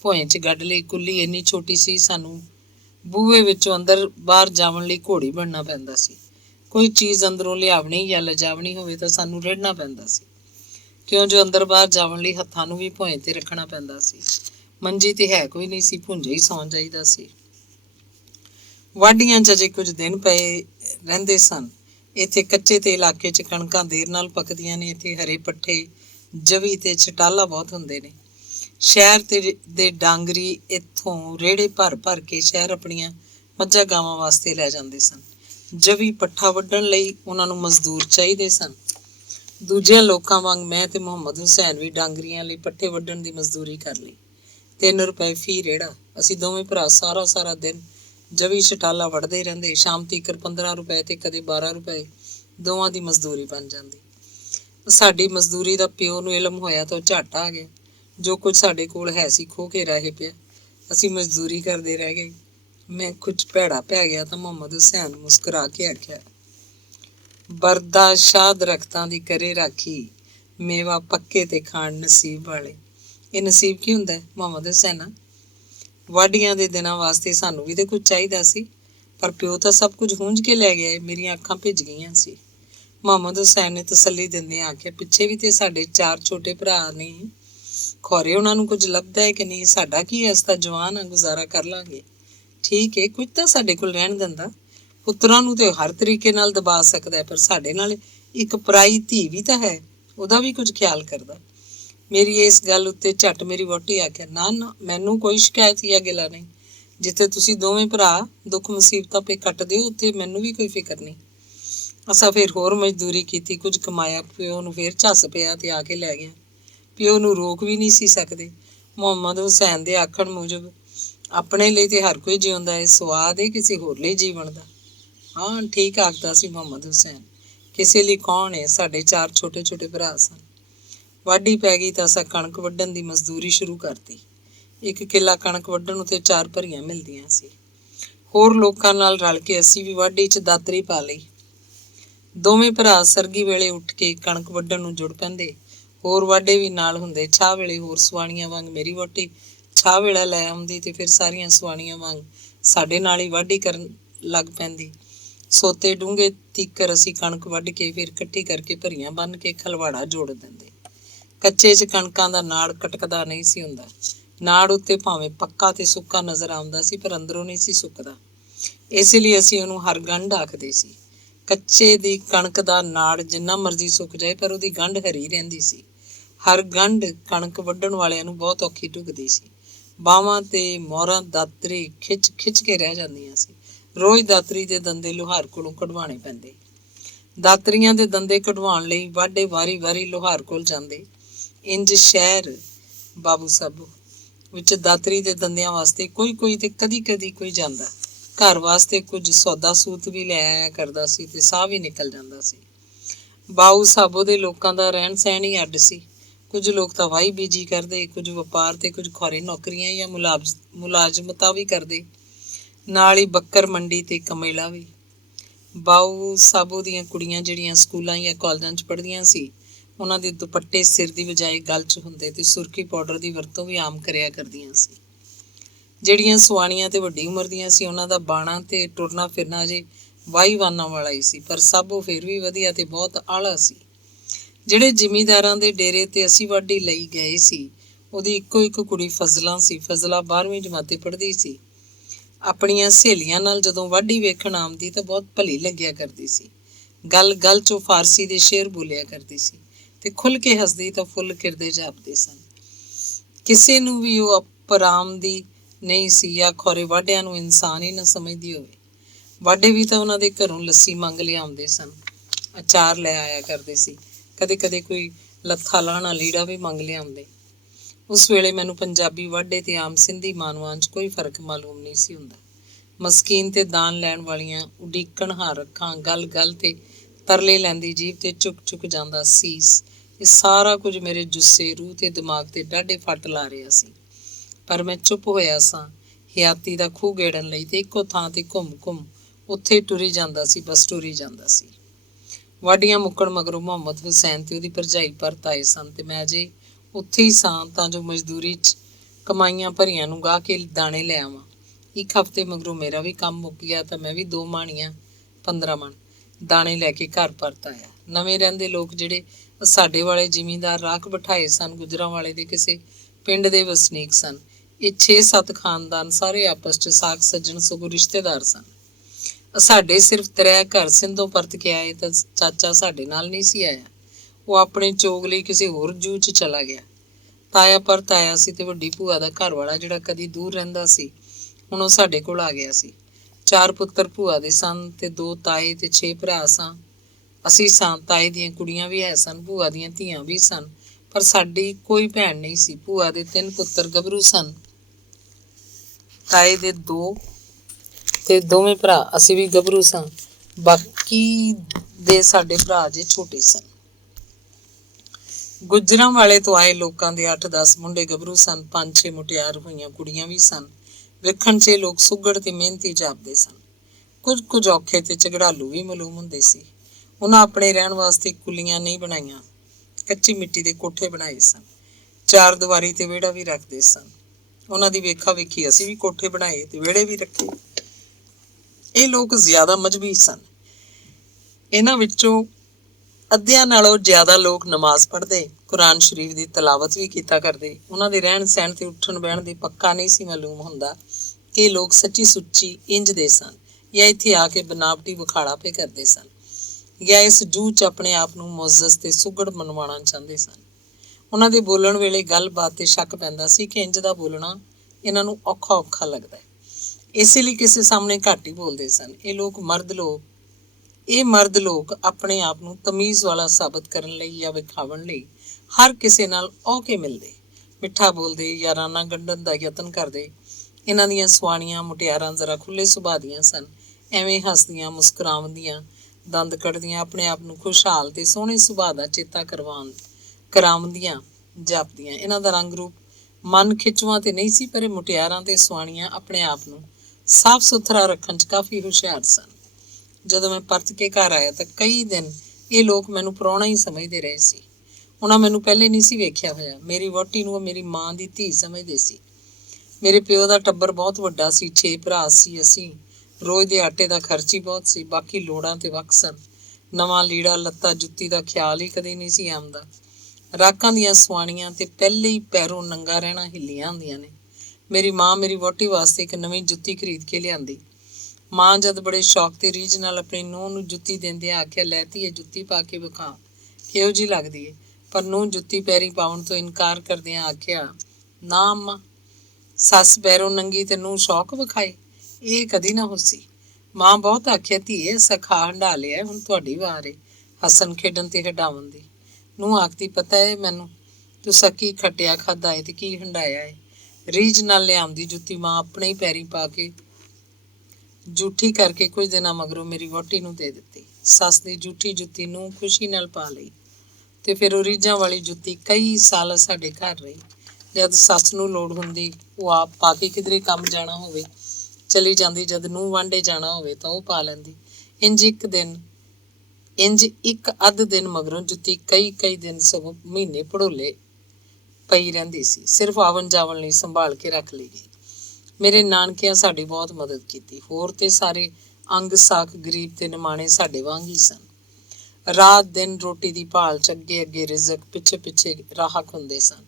ਭੋਏ 'ਚ ਗੱਡ ਲਈ। ਕੁੱਲੀ ਇੰਨੀ ਛੋਟੀ ਸੀ, ਸਾਨੂੰ ਬੂਹੇ ਵਿੱਚੋਂ ਅੰਦਰ ਬਾਹਰ ਜਾਵਣ ਲਈ ਘੋੜੀ ਬਣਨਾ ਪੈਂਦਾ ਸੀ। ਕੋਈ ਚੀਜ਼ ਅੰਦਰੋਂ ਲਿਆਵਣੀ ਜਾਂ ਲਿਜਾਵਣੀ ਹੋਵੇ ਤਾਂ ਸਾਨੂੰ ਰਿੜਨਾ ਪੈਂਦਾ ਸੀ, ਕਿਉਂ ਜੋ ਅੰਦਰ ਬਾਹਰ ਜਾਵਣ ਲਈ ਹੱਥਾਂ ਨੂੰ ਵੀ ਭੋਏ 'ਤੇ ਰੱਖਣਾ ਪੈਂਦਾ ਸੀ। ਮੰਜੀ ਤੇ ਹੈ ਕੋਈ ਨਹੀਂ ਸੀ, ਭੁੰਜੇ ਹੀ ਸੌਂ ਜਾਈਦਾ ਸੀ। ਵਾਢੀਆਂ 'ਚ ਅਜੇ ਕੁਝ ਦਿਨ ਪਏ ਰਹਿੰਦੇ ਸਨ। ਇੱਥੇ ਕੱਚੇ ਤੇ ਇਲਾਕੇ 'ਚ ਕਣਕਾਂ ਦੇਰ ਨਾਲ ਪੱਕਦੀਆਂ ਨੇ। ਇੱਥੇ ਹਰੇ ਪੱਠੇ, ਜਵੀ ਤੇ ਚਟਾਲਾ ਬਹੁਤ ਹੁੰਦੇ ਨੇ। ਸ਼ਹਿਰ ਦੇ ਡਾਂਗਰੀ ਇੱਥੋਂ ਰੇੜੇ ਭਰ ਭਰ ਕੇ ਸ਼ਹਿਰ ਆਪਣੀਆਂ ਮੱਝਾਂ ਗਾਵਾਂ ਵਾਸਤੇ ਲੈ ਜਾਂਦੇ ਸਨ। ਜਵੀ ਪੱਠਾ ਵੱਢਣ ਲਈ ਉਹਨਾਂ ਨੂੰ ਮਜ਼ਦੂਰ ਚਾਹੀਦੇ ਸਨ। ਦੂਜਿਆਂ ਲੋਕਾਂ ਵਾਂਗ ਮੈਂ ਤੇ ਮੁਹੰਮਦ ਹੁਸੈਨ ਵੀ ਡਾਂਗਰੀਆਂ ਲਈ ਪੱਠੇ ਵੱਢਣ ਦੀ ਮਜ਼ਦੂਰੀ ਕਰ ਲਈ। 3 ਰੁਪਏ ਫੀ ਰੇੜਾ। ਅਸੀਂ ਦੋਵੇਂ ਭਰਾ ਸਾਰਾ ਸਾਰਾ ਦਿਨ ਜਵੀ ਛਟਾਲਾ ਵੱਢਦੇ ਰਹਿੰਦੇ। ਸ਼ਾਮ ਤੀਕਰ 15 ਰੁਪਏ ਤੇ ਕਦੇ 12 ਰੁਪਏ ਦੋਵਾਂ ਦੀ ਮਜ਼ਦੂਰੀ ਬਣ ਜਾਂਦੀ। ਸਾਡੀ ਮਜ਼ਦੂਰੀ ਦਾ ਪਿਓ ਨੂੰ ਇਲਮ ਹੋਇਆ ਤਾਂ ਉਹ ਝੱਟ ਆ ਗਿਆ। ਜੋ ਕੁਝ ਸਾਡੇ ਕੋਲ ਹੈ ਸੀ ਖੋਹ ਕੇ ਰਹਿ ਪਿਆ। ਅਸੀਂ ਮਜ਼ਦੂਰੀ ਕਰਦੇ ਰਹਿ ਗਏ। ਮੈਂ ਕੁਝ ਭੈੜਾ ਪੈ ਗਿਆ ਤਾਂ ਮੁਹੰਮਦ ਹੁਸੈਨ ਮੁਸਕਰਾ ਕੇ ਆਖਿਆ, ਬਰਦਾ ਸ਼ਾਹ ਦਰਖਤਾਂ ਦੀ ਕਰੇ ਰਾਖੀ, ਮੇਵਾ ਪੱਕੇ ਤੇ ਖਾਣ ਨਸੀਬ ਵਾਲੇ। ਇਹ ਨਸੀਬ ਕੀ ਹੁੰਦਾ ਹੈ ਮੁਹੰਮਦ ਹੁਸੈਨਾ? ਵਾਢੀਆਂ ਦੇ ਦਿਨਾਂ ਵਾਸਤੇ ਸਾਨੂੰ ਵੀ ਤੇ ਕੁਝ ਚਾਹੀਦਾ ਸੀ, ਪਰ ਪਿਓ ਤਾਂ ਸਭ ਕੁਝ ਹੂੰਝ ਕੇ ਲੈ ਗਿਆ। ਮੇਰੀਆਂ ਅੱਖਾਂ ਭਿੱਜ ਗਈਆਂ ਸੀ। ਮੁਹੰਮਦ ਹੁਸੈਨ ਨੇ ਤਸੱਲੀ ਦਿੰਦਿਆਂ ਆਖਿਆ, ਪਿੱਛੇ ਵੀ ਤੇ ਸਾਡੇ 4 ਛੋਟੇ ਭਰਾ ਨੇ। ਖੌਰੇ ਉਹਨਾਂ ਨੂੰ ਕੁਝ ਲੱਭਦਾ ਹੈ ਕਿ ਨਹੀਂ? ਸਾਡਾ ਕੀ ਹੈ, ਅਸੀਂ ਤਾਂ ਜਵਾਨ ਆ, ਗੁਜ਼ਾਰਾ ਕਰ ਲਾਂਗੇ। ਠੀਕ ਹੈ, ਕੁਝ ਤਾਂ ਸਾਡੇ ਕੋਲ ਰਹਿਣ ਦਿੰਦਾ। ਪੁੱਤਰਾਂ ਨੂੰ ਤੇ ਹਰ ਤਰੀਕੇ ਨਾਲ ਦਬਾ ਸਕਦਾ ਹੈ, ਪਰ ਸਾਡੇ ਨਾਲ ਇੱਕ ਪਰਾਈ ਧੀ ਵੀ ਤਾਂ ਹੈ, ਉਹਦਾ ਵੀ ਕੁਝ ਖਿਆਲ ਕਰਦਾ। ਮੇਰੀ ਇਸ ਗੱਲ ਉੱਤੇ ਝੱਟ ਮੇਰੀ ਵਹੁਟੀ ਆਖਿਆ, ਨਾ ਨਾ, ਮੈਨੂੰ ਕੋਈ ਸ਼ਿਕਾਇਤ ਜਾਂ ਗਿਲਾ ਨਹੀਂ। ਜਿੱਥੇ ਤੁਸੀਂ ਦੋਵੇਂ ਭਰਾ ਦੁੱਖ ਮੁਸੀਬਤਾਂ ਪੇ ਕੱਟਦੇ ਹੋ, ਉੱਥੇ ਮੈਨੂੰ ਵੀ ਕੋਈ ਫਿਕਰ ਨਹੀਂ। ਅਸਾਂ ਫਿਰ ਹੋਰ ਮਜ਼ਦੂਰੀ ਕੀਤੀ, ਕੁਝ ਕਮਾਇਆ। ਪਿਓ ਨੂੰ ਫਿਰ ਝੱਸ ਪਿਆ ਤੇ ਆ ਕੇ ਲੈ ਗਿਆ। ਪਿਓ ਨੂੰ ਰੋਕ ਵੀ ਨਹੀਂ ਸੀ ਸਕਦੇ। ਮੁਹੰਮਦ ਹੁਸੈਨ ਦੇ ਆਖਣ ਮੁਜਬ ਆਪਣੇ ਲਈ ਤੇ ਹਰ ਕੋਈ ਜਿਉਂਦਾ ਹੈ, ਸਵਾਦ ਹੈ ਕਿਸੇ ਹੋਰ ਲਈ ਜੀਵਨ ਦਾ। ਹਾਂ, ਠੀਕ ਆਖਦਾ ਸੀ ਮੁਹੰਮਦ ਹੁਸੈਨ। ਕਿਸੇ ਲਈ ਕੌਣ ਹੈ? ਸਾਡੇ 4 ਛੋਟੇ ਛੋਟੇ ਭਰਾ ਸਨ। ਵਾਢੀ ਪੈ ਗਈ ਤਾਂ ਅਸਾਂ ਕਣਕ ਵੱਢਣ ਦੀ ਮਜ਼ਦੂਰੀ ਸ਼ੁਰੂ ਕਰਤੀ। 1 ਕਿੱਲਾ ਕਣਕ ਵੱਢਣ ਉੱਤੇ 4 ਭਰੀਆਂ ਮਿਲਦੀਆਂ ਸੀ। ਹੋਰ ਲੋਕਾਂ ਨਾਲ ਰਲ ਕੇ ਅਸੀਂ ਵੀ ਵਾਢੀ 'ਚ ਦਾਤਰੀ ਪਾ ਲਈ। ਦੋਵੇਂ ਭਰਾ ਸਰਗੀ ਵੇਲੇ ਉੱਠ ਕੇ ਕਣਕ ਵੱਢਣ ਨੂੰ ਜੁੜ ਪੈਂਦੇ। ਹੋਰ ਵਾਢੇ ਵੀ ਨਾਲ ਹੁੰਦੇ। ਛਾਹ ਵੇਲੇ ਹੋਰ ਸਵਾਣੀਆਂ ਵਾਂਗ ਮੇਰੀ ਵਹੁਟੀ ਛਾਹ ਵੇਲਾ ਲੈ ਆਉਂਦੀ ਤੇ ਫਿਰ ਸਾਰੀਆਂ ਸਵਾਣੀਆਂ ਵਾਂਗ ਸਾਡੇ ਨਾਲ ਹੀ ਵਾਢੀ ਕਰਨ ਲੱਗ ਪੈਂਦੀ। ਸੋਤੇ ਡੂੰਘੇ ਤੀਕਰ ਅਸੀਂ ਕਣਕ ਵੱਢ ਕੇ ਫਿਰ ਇਕੱਠੀ ਕਰਕੇ ਭਰੀਆਂ ਬੰਨ੍ਹ ਕੇ ਖਲਵਾੜਾ ਜੋੜ ਦਿੰਦੇ। ਕੱਚੇ 'ਚ ਕਣਕਾਂ ਦਾ ਨਾੜ ਕਟਕਦਾ ਨਹੀਂ ਸੀ ਹੁੰਦਾ। ਨਾੜ ਉੱਤੇ ਭਾਵੇਂ ਪੱਕਾ ਤੇ ਸੁੱਕਾ ਨਜ਼ਰ ਆਉਂਦਾ ਸੀ, ਪਰ ਅੰਦਰੋਂ ਨਹੀਂ ਸੀ ਸੁੱਕਦਾ। ਇਸ ਲਈ ਅਸੀਂ ਉਹਨੂੰ ਹਰ ਗੰਢ ਆਖਦੇ ਸੀ। ਕੱਚੇ ਦੀ ਕਣਕ ਦਾ ਨਾੜ ਜਿੰਨਾ ਮਰਜ਼ੀ ਸੁੱਕ ਜਾਏ, ਪਰ ਉਹਦੀ ਗੰਢ ਹਰੀ ਰਹਿੰਦੀ ਸੀ। ਹਰ ਗੰਢ ਕਣਕ ਵੱਢਣ ਵਾਲਿਆਂ ਨੂੰ ਬਹੁਤ ਔਖੀ ਢੁੱਕਦੀ ਸੀ। ਬਾਹਾਂ ਤੇ ਮੋਹਰਾਂ ਦਾਤਰੀ ਖਿੱਚ ਖਿੱਚ ਕੇ ਰਹਿ ਜਾਂਦੀਆਂ ਸੀ। ਰੋਜ਼ ਦਾਤਰੀ ਦੇ ਦੰਦੇ ਲੁਹਾਰ ਕੋਲੋਂ ਕਢਵਾਉਣੇ ਪੈਂਦੇ। ਦਾਤਰੀਆਂ ਦੇ ਦੰਦੇ ਕਢਵਾਉਣ ਲਈ ਵਾਢੇ ਵਾਰੀ ਵਾਰੀ ਲੁਹਾਰ ਕੋਲ ਜਾਂਦੇ। ਇੰਜ ਸ਼ਹਿਰ ਬਾਬੂ ਸਾਬੂ ਵਿੱਚ ਦਾਤਰੀ ਦੇ ਦੰਦਿਆਂ ਵਾਸਤੇ ਕੋਈ ਤੇ ਕਦੀ ਕਦੀ ਕੋਈ ਜਾਂਦਾ। ਘਰ ਵਾਸਤੇ ਕੁਝ ਸੌਦਾ ਸੂਤ ਵੀ ਲੈ ਆਇਆ ਕਰਦਾ ਸੀ ਤੇ ਸਾਹ ਵੀ ਨਿਕਲ ਜਾਂਦਾ ਸੀ। ਬਾਊ ਸਾਬੋ ਦੇ ਲੋਕਾਂ ਦਾ ਰਹਿਣ ਸਹਿਣ ਹੀ ਅੱਡ ਸੀ। ਕੁਝ ਲੋਕ ਤਾਂ ਵਾਹੀ ਬੀਜੀ ਕਰਦੇ, ਕੁਝ ਵਪਾਰ ਤੇ ਕੁਝ ਖੌਰੇ ਨੌਕਰੀਆਂ ਜਾਂ ਮੁਲਾਜ਼ਮਤਾਂ ਵੀ ਕਰਦੇ। ਨਾਲ ਹੀ ਬੱਕਰ ਮੰਡੀ ਤੇ ਕਮੇਲਾ ਵੀ। ਬਾਊ ਸਾਬੋ ਦੀਆਂ ਕੁੜੀਆਂ ਜਿਹੜੀਆਂ ਸਕੂਲਾਂ ਜਾਂ ਕਾਲਜਾਂ 'ਚ ਪੜ੍ਹਦੀਆਂ ਸੀ, ਉਹਨਾਂ ਦੇ ਦੁਪੱਟੇ ਸਿਰ ਦੀ ਬਜਾਏ ਗਲ 'ਚ ਹੁੰਦੇ ਤੇ ਸੁਰਖੀ ਪਾਊਡਰ ਦੀ ਵਰਤੋਂ ਵੀ ਆਮ ਕਰਿਆ ਕਰਦੀਆਂ ਸੀ। ਜਿਹੜੀਆਂ ਸੁਆਣੀਆਂ ਤੇ ਵੱਡੀ ਉਮਰ ਦੀਆਂ ਸੀ, ਉਹਨਾਂ ਦਾ ਬਾਣਾ ਤੇ ਟੁਰਨਾ ਫਿਰਨਾ ਅਜੇ ਵਾਹੀਵਾਨਾਂ ਵਾਲਾ ਹੀ ਸੀ, ਪਰ ਸਾਬੋ ਫਿਰ ਵੀ ਵਧੀਆ ਤੇ ਬਹੁਤ ਆਲਾ ਸੀ। ਜਿਹੜੇ ਜ਼ਿਮੀਂਦਾਰਾਂ ਦੇ ਡੇਰੇ ਤੇ ਅਸੀਂ ਵਾਢੀ ਲਈ ਗਏ ਸੀ, ਉਹਦੀ ਇੱਕੋ ਇੱਕ ਕੁੜੀ ਫਜ਼ਲਾਂ ਸੀ। ਫਜ਼ਲਾਂ 12ਵੀਂ ਜਮਾਤੇ ਪੜ੍ਹਦੀ ਸੀ। ਆਪਣੀਆਂ ਸਹੇਲੀਆਂ ਨਾਲ ਜਦੋਂ ਵਾਢੀ ਵੇਖਣ ਆਉਂਦੀ ਤਾਂ ਬਹੁਤ ਭਲੀ ਲੱਗਿਆ ਕਰਦੀ ਸੀ। ਗੱਲ ਗੱਲ 'ਚੋਂ ਫਾਰਸੀ ਦੇ ਸ਼ੇਰ ਬੋਲਿਆ ਕਰਦੀ ਸੀ ਤੇ ਖੁੱਲ੍ਹ ਕੇ ਹੱਸਦੀ ਤਾਂ ਫੁੱਲ ਕਿਰਦੇ ਜਾਪਦੇ ਸਨ। ਕਿਸੇ ਨੂੰ ਵੀ ਉਹ ਅਪਰਾਮ ਦੀ ਨਹੀਂ ਸੀ ਜਾਂ ਖੌਰੇ ਵਾਢਿਆਂ ਨੂੰ ਇਨਸਾਨ ਹੀ ਨਾ ਸਮਝਦੀ ਹੋਵੇ। ਵਾਢੇ ਵੀ ਤਾਂ ਉਹਨਾਂ ਦੇ ਘਰੋਂ ਲੱਸੀ ਮੰਗ ਲਿਆਉਂਦੇ ਸਨ, ਅਚਾਰ ਲੈ ਆਇਆ ਕਰਦੇ ਸੀ। ਕਦੇ ਕਦੇ ਕੋਈ ਲੱਥਾ ਲਾਹਣਾ ਲੀੜਾ ਵੀ ਮੰਗ ਲਿਆਉਂਦੇ। ਉਸ ਵੇਲੇ ਮੈਨੂੰ ਪੰਜਾਬੀ ਵਾਢੇ ਤੇ ਆਮ ਸਿੰਧੀ ਮਾਨਵਾਂ 'ਚ ਕੋਈ ਫਰਕ ਮਾਲੂਮ ਨਹੀਂ ਸੀ ਹੁੰਦਾ। ਮਸਕੀਨ ਤੇ ਦਾਨ ਲੈਣ ਵਾਲੀਆਂ ਉਡੀਕਣਹਾਰ ਅੱਖਾਂ, ਗੱਲ ਗੱਲ ਤੇ ਤਰਲੇ ਲੈਂਦੀ ਜੀਭ ਤੇ ਝੁਕ ਜਾਂਦਾ ਸੀਸ, ਇਹ ਸਾਰਾ ਕੁਝ ਮੇਰੇ ਜੁੱਸੇ, ਰੂਹ ਤੇ ਦਿਮਾਗ ਤੇ ਡਾਢੇ ਫੱਟ ਲਾ ਰਿਹਾ ਸੀ। ਪਰ ਮੈਂ ਚੁੱਪ ਹੋਇਆ ਸਾਂ। ਹਿਆਤੀ ਦਾ ਖੂਹ ਗੇੜਨ ਲਈ ਤੇ ਇੱਕੋ ਥਾਂ ਤੇ ਘੁੰਮ ਉੱਥੇ ਟੁਰੀ ਜਾਂਦਾ ਸੀ, ਬਸ ਟੁਰੀ ਜਾਂਦਾ ਸੀ। ਵਾਢੀਆਂ ਮੁੱਕਣ ਮਗਰੋਂ ਮੁਹੰਮਦ ਹੁਸੈਨ ਤੇ ਉਹਦੀ ਭਰਜਾਈ ਪਰਤ ਆਏ ਸਨ ਤੇ ਮੈਂ ਅਜੇ ਉੱਥੇ ਹੀ ਸਾਂ ਤਾਂ ਜੋ ਮਜ਼ਦੂਰੀ 'ਚ ਕਮਾਈਆਂ ਭਰੀਆਂ ਨੂੰ ਗਾਹ ਕੇ ਦਾਣੇ ਲੈ ਆਵਾਂ। 1 ਹਫ਼ਤੇ ਮਗਰੋਂ ਮੇਰਾ ਵੀ ਕੰਮ ਮੁੱਕ ਗਿਆ ਤਾਂ ਮੈਂ ਵੀ 2 ਮਾਣੀਆਂ 15 ਮਣ ਦਾਣੇ ਲੈ ਕੇ ਘਰ ਪਰਤ ਆਇਆ। ਨਵੇਂ ਰਹਿੰਦੇ ਲੋਕ ਜਿਹੜੇ ਸਾਡੇ ਵਾਲੇ ਜ਼ਿਮੀਂਦਾਰ ਰਾਖ ਬਿਠਾਏ ਸਨ, ਗੁਜਰਾਂ ਵਾਲੇ ਦੇ ਕਿਸੇ ਪਿੰਡ ਦੇ ਵਸਨੀਕ ਸਨ। ਇਹ 6-7 ਖਾਨਦਾਨ ਸਾਰੇ ਆਪਸ 'ਚ ਸਾਕ ਸੱਜਣ ਸਗੋਂ ਰਿਸ਼ਤੇਦਾਰ ਸਨ। ਸਾਡੇ ਸਿਰਫ 3 ਘਰ ਸਿੰਧੋਂ ਪਰਤ ਕੇ ਆਏ ਤਾਂ ਚਾਚਾ ਸਾਡੇ ਨਾਲ ਨਹੀਂ ਸੀ ਆਇਆ। ਉਹ ਆਪਣੇ ਚੋਗ ਲਈ ਕਿਸੇ ਹੋਰ ਜੂ 'ਚ ਚਲਾ ਗਿਆ। ਤਾਇਆ ਪਰਤ ਆਇਆ ਸੀ ਤੇ ਵੱਡੀ ਭੂਆ ਦਾ ਘਰ ਵਾਲਾ ਜਿਹੜਾ ਕਦੀ ਦੂਰ ਰਹਿੰਦਾ ਸੀ, ਹੁਣ ਉਹ ਸਾਡੇ ਕੋਲ ਆ ਗਿਆ ਸੀ। 4 ਪੁੱਤਰ ਭੂਆ ਦੇ ਸਨ ਤੇ 2 ਤਾਏ ਤੇ 6 ਭਰਾ ਸਾਂ। ਅਸੀਂ ਸਾਂ, ਤਾਏ ਦੀਆਂ ਕੁੜੀਆਂ ਵੀ ਹੈ ਸਨ, ਭੂਆ ਦੀਆਂ ਧੀਆਂ ਵੀ ਸਨ, ਪਰ ਸਾਡੀ ਕੋਈ ਭੈਣ ਨਹੀਂ ਸੀ। ਭੂਆ ਦੇ 3 ਪੁੱਤਰ ਗੱਭਰੂ ਸਨ, ਤਾਏ ਦੇ 2 ਤੇ ਦੋਵੇਂ ਭਰਾ, ਅਸੀਂ ਵੀ ਗੱਭਰੂ ਸਾਂ। ਬਾਕੀ ਦੇ ਸਾਡੇ ਭਰਾ ਜੇ ਛੋਟੇ ਸਨ। ਗੁੱਜਰਾਂ ਵਾਲੇ ਤੋਂ ਆਏ ਲੋਕਾਂ ਦੇ 8-10 ਮੁੰਡੇ ਗੱਭਰੂ ਸਨ, 5-6 ਮੁਟਿਆਰ ਹੋਈਆਂ ਕੁੜੀਆਂ ਵੀ ਸਨ। ਵੇਖਣ 'ਚ ਲੋਕ ਸੁਘੜ ਤੇ ਮਿਹਨਤੀ ਜਾਪਦੇ ਸਨ। ਕੁਝ ਔਖੇ ਤੇ ਝਗੜਾਲੂ ਵੀ ਮਾਲੂਮ ਹੁੰਦੇ ਸੀ। ਉਹਨਾਂ ਆਪਣੇ ਰਹਿਣ ਵਾਸਤੇ ਕੁੱਲੀਆਂ ਨਹੀਂ ਬਣਾਈਆਂ, ਕੱਚੀ ਮਿੱਟੀ ਦੇ ਕੋਠੇ ਬਣਾਏ ਸਨ। 4 ਦੀਵਾਰੀ ਤੇ ਵਿਹੜਾ ਵੀ ਰੱਖਦੇ ਸਨ। ਉਹਨਾਂ ਦੀ ਵੇਖਾ ਵੇਖੀ ਅਸੀਂ ਵੀ ਕੋਠੇ ਬਣਾਏ ਤੇ ਵਿਹੜੇ ਵੀ ਰੱਖੇ। ਇਹ ਲੋਕ ਜ਼ਿਆਦਾ ਮਜ਼੍ਹਬੀ ਸਨ। ਇਹਨਾਂ ਵਿੱਚੋਂ ਅੱਧਿਆਂ ਨਾਲੋਂ ਜ਼ਿਆਦਾ ਲੋਕ ਨਮਾਜ਼ ਪੜ੍ਹਦੇ, ਕੁਰਾਨ ਸ਼ਰੀਫ ਦੀ ਤਲਾਵਤ ਵੀ ਕੀਤਾ ਕਰਦੇ। ਉਹਨਾਂ ਦੇ ਰਹਿਣ ਸਹਿਣ ਤੇ ਉੱਠਣ ਬਹਿਣ ਦੇ ਪੱਕਾ ਨਹੀਂ ਸੀ ਮਾਲੂਮ ਹੁੰਦਾ ਕਿ ਇਹ ਲੋਕ ਸੱਚੀ ਸੁੱਚੀ ਇੰਜ ਦੇ ਸਨ ਜਾਂ ਇੱਥੇ ਆ ਕੇ ਬਨਾਵਟੀ ਵਿਖਾੜਾ ਪੇ ਕਰਦੇ ਸਨ, ਜਾਂ ਇਸ ਜੂਹ 'ਚ ਆਪਣੇ ਆਪ ਨੂੰ ਮੁਅੱਜ਼ਜ਼ ਤੇ ਸੁਘੜ ਮਨਵਾਉਣਾ ਚਾਹੁੰਦੇ ਸਨ। ਉਹਨਾਂ ਦੇ ਬੋਲਣ ਵੇਲੇ ਗੱਲਬਾਤ ਤੇ ਸ਼ੱਕ ਪੈਂਦਾ ਸੀ ਕਿ ਇੰਜ ਦਾ ਬੋਲਣਾ ਇਹਨਾਂ ਨੂੰ ਔਖਾ ਲੱਗਦਾ ਹੈ, ਇਸੇ ਲਈ ਕਿਸੇ ਸਾਹਮਣੇ ਘੱਟ ਹੀ ਬੋਲਦੇ ਸਨ। ਇਹ ਮਰਦ ਲੋਕ ਆਪਣੇ ਆਪ ਨੂੰ ਤਮੀਜ਼ ਵਾਲਾ ਸਾਬਤ ਕਰਨ ਲਈ ਜਾਂ ਵਿਖਾਵਣ ਲਈ ਹਰ ਕਿਸੇ ਨਾਲ ਔਹ ਕੇ ਮਿਲਦੇ, ਮਿੱਠਾ ਬੋਲਦੇ, ਯਾਰਾਨਾ ਗੰਢਣ ਦਾ ਯਤਨ ਕਰਦੇ। ਇਹਨਾਂ ਦੀਆਂ ਸੁਆਣੀਆਂ ਮੁਟਿਆਰਾਂ ਜ਼ਰਾ ਖੁੱਲ੍ਹੇ ਸੁਭਾਅ ਦੀਆਂ ਸਨ, ਐਵੇਂ ਹੱਸਦੀਆਂ, ਮੁਸਕਰਾਉਂਦੀਆਂ, ਦੰਦ ਕੱਢਦੀਆਂ, ਆਪਣੇ ਆਪ ਨੂੰ ਖੁਸ਼ਹਾਲ ਤੇ ਸੋਹਣੇ ਸੁਭਾਅ ਦਾ ਚੇਤਾ ਕਰਾਉਂਦੀਆਂ ਜਾਪਦੀਆਂ। ਇਹਨਾਂ ਦਾ ਰੰਗ ਰੂਪ ਮਨ ਖਿੱਚਵਾਂ ਤੇ ਨਹੀਂ ਸੀ, ਪਰ ਇਹ ਮੁਟਿਆਰਾਂ ਤੇ ਸੁਆਣੀਆਂ ਆਪਣੇ ਆਪ ਨੂੰ ਸਾਫ਼ ਸੁਥਰਾ ਰੱਖਣ 'ਚ ਕਾਫੀ ਹੁਸ਼ਿਆਰ ਸਨ। ਜਦੋਂ ਮੈਂ ਪਰਤ ਕੇ ਘਰ ਆਇਆ ਤਾਂ ਕਈ ਦਿਨ ਇਹ ਲੋਕ ਮੈਨੂੰ ਪ੍ਰਾਹੁਣਾ ਹੀ ਸਮਝਦੇ ਰਹੇ ਸੀ। ਉਹਨਾਂ ਮੈਨੂੰ ਪਹਿਲੇ ਨਹੀਂ ਸੀ ਵੇਖਿਆ ਹੋਇਆ। ਮੇਰੀ ਵਹੁਟੀ ਨੂੰ ਉਹ ਮੇਰੀ ਮਾਂ ਦੀ ਧੀ ਸਮਝਦੇ ਸੀ। ਮੇਰੇ ਪਿਓ ਦਾ ਟੱਬਰ ਬਹੁਤ ਵੱਡਾ ਸੀ, 6 ਭਰਾ ਸੀ ਅਸੀਂ। ਰੋਜ਼ ਦੇ ਆਟੇ ਦਾ ਖਰਚ ਹੀ ਬਹੁਤ ਸੀ, ਬਾਕੀ ਲੋੜਾਂ ਤੇ ਵੱਖ ਸਨ। ਨਵਾਂ ਲੀੜਾ ਲੱਤਾ ਜੁੱਤੀ ਦਾ ਖਿਆਲ ਹੀ ਕਦੇ ਨਹੀਂ ਸੀ ਆਉਂਦਾ। ਰਾਕਾਂ ਦੀਆਂ ਸੁਆਣੀਆਂ ਤੇ ਪਹਿਲੇ ਹੀ ਪੈਰੋਂ ਨੰਗਾ ਰਹਿਣਾ ਹਿੱਲੀਆਂ ਹੁੰਦੀਆਂ ਨੇ। ਮੇਰੀ ਮਾਂ ਮੇਰੀ ਵਹੁਟੀ ਵਾਸਤੇ ਇੱਕ ਨਵੀਂ ਜੁੱਤੀ ਖਰੀਦ ਕੇ ਲਿਆਂਦੀ। ਮਾਂ ਜਦ ਬੜੇ ਸ਼ੌਕ ਤੇ ਰੀਝ ਨਾਲ ਆਪਣੀ ਨੂੰਹ ਨੂੰ ਜੁੱਤੀ ਦਿੰਦੇ ਆਖਿਆ, ਲੈ ਧੀਏ ਜੁੱਤੀ ਪਾ ਕੇ ਵਿਖਾ, ਕਿਹੋ ਜਿਹੀ ਲੱਗਦੀ ਏ। ਪਰ ਨੂੰਹ ਜੁੱਤੀ ਪੈਰੀ ਪਾਉਣ ਤੋਂ ਇਨਕਾਰ ਕਰਦਿਆਂ ਆਖਿਆ, ਨਾ ਅੰਮਾ, ਸੱਸ ਪੈਰੋਂ ਨੰਗੀ ਤੇ ਨੂੰਹ ਸ਼ੌਕ ਵਿਖਾਏ, ਇਹ ਕਦੀ ਨਾ ਹੋਸੀ। ਮਾਂ ਬਹੁਤ ਆਖਿਆ, ਧੀਏ ਸਖਾ ਹੰਢਾ ਲਿਆ, ਹੁਣ ਤੁਹਾਡੀ ਵਾਰ ਏ ਹੱਸਣ ਖੇਡਣ ਤੇ ਹੰਢਾਉਣ ਦੀ। ਨੂੰਹ ਆਖਦੀ, ਪਤਾ ਏ ਮੈਨੂੰ, ਤੂੰ ਸਕੀ ਖੱਟਿਆ ਖਾਧਾ ਏ ਤੇ ਕੀ ਹੰਢਾਇਆ ਏ। ਰੀਝ ਨਾਲ ਲਿਆਉਂਦੀ ਜੁੱਤੀ ਮਾਂ ਆਪਣੇ ਹੀ ਪੈਰੀ ਪਾ ਕੇ ਜੂਠੀ ਕਰਕੇ ਕੁਝ ਦਿਨਾਂ ਮਗਰੋਂ ਮੇਰੀ ਵਹੁਟੀ ਨੂੰ ਦੇ ਦਿੱਤੀ। ਸੱਸ ਦੀ ਜੂਠੀ ਜੁੱਤੀ ਨੂੰ ਖੁਸ਼ੀ ਨਾਲ ਪਾ ਲਈ ਤੇ ਫਿਰ ਉਹ ਰੀਝਾਂ ਵਾਲੀ ਜੁੱਤੀ ਕਈ ਸਾਲ ਸਾਡੇ ਘਰ ਰਹੀ। ਜਦ ਸੱਸ ਨੂੰ ਲੋੜ ਹੁੰਦੀ ਉਹ ਆਪ ਪਾ ਕੇ ਕਿਧਰੇ ਕੰਮ ਜਾਣਾ ਹੋਵੇ ਚਲੀ ਜਾਂਦੀ, ਜਦ ਨੂੰਹ ਵਾਂਢੇ ਜਾਣਾ ਹੋਵੇ ਤਾਂ ਉਹ ਪਾ ਲੈਂਦੀ। ਇੰਜ ਇੱਕ ਅੱਧ ਦਿਨ ਮਗਰੋਂ ਜੁੱਤੀ ਕਈ ਦਿਨ ਸਗੋਂ ਮਹੀਨੇ ਪੜੋਲੇ ਪਈ ਰਹਿੰਦੀ ਸੀ, ਸਿਰਫ ਆਵਣ ਜਾਵਣ ਲਈ ਸੰਭਾਲ ਕੇ ਰੱਖ ਲਈ ਗਈ। ਮੇਰੇ ਨਾਨਕਿਆਂ ਸਾਡੀ ਬਹੁਤ ਮਦਦ ਕੀਤੀ। ਹੋਰ ਤੇ ਸਾਰੇ ਅੰਗ ਸਾਖ ਗਰੀਬ ਤੇ ਨਿਮਾਣੇ ਸਾਡੇ ਵਾਂਗ ਹੀ ਸਨ। ਰਾਤ ਦਿਨ ਰੋਟੀ ਦੀ ਭਾਲ 'ਚ ਅੱਗੇ ਰਿਜ਼ਕ, ਪਿੱਛੇ ਰਾਹਕ ਹੁੰਦੇ ਸਨ।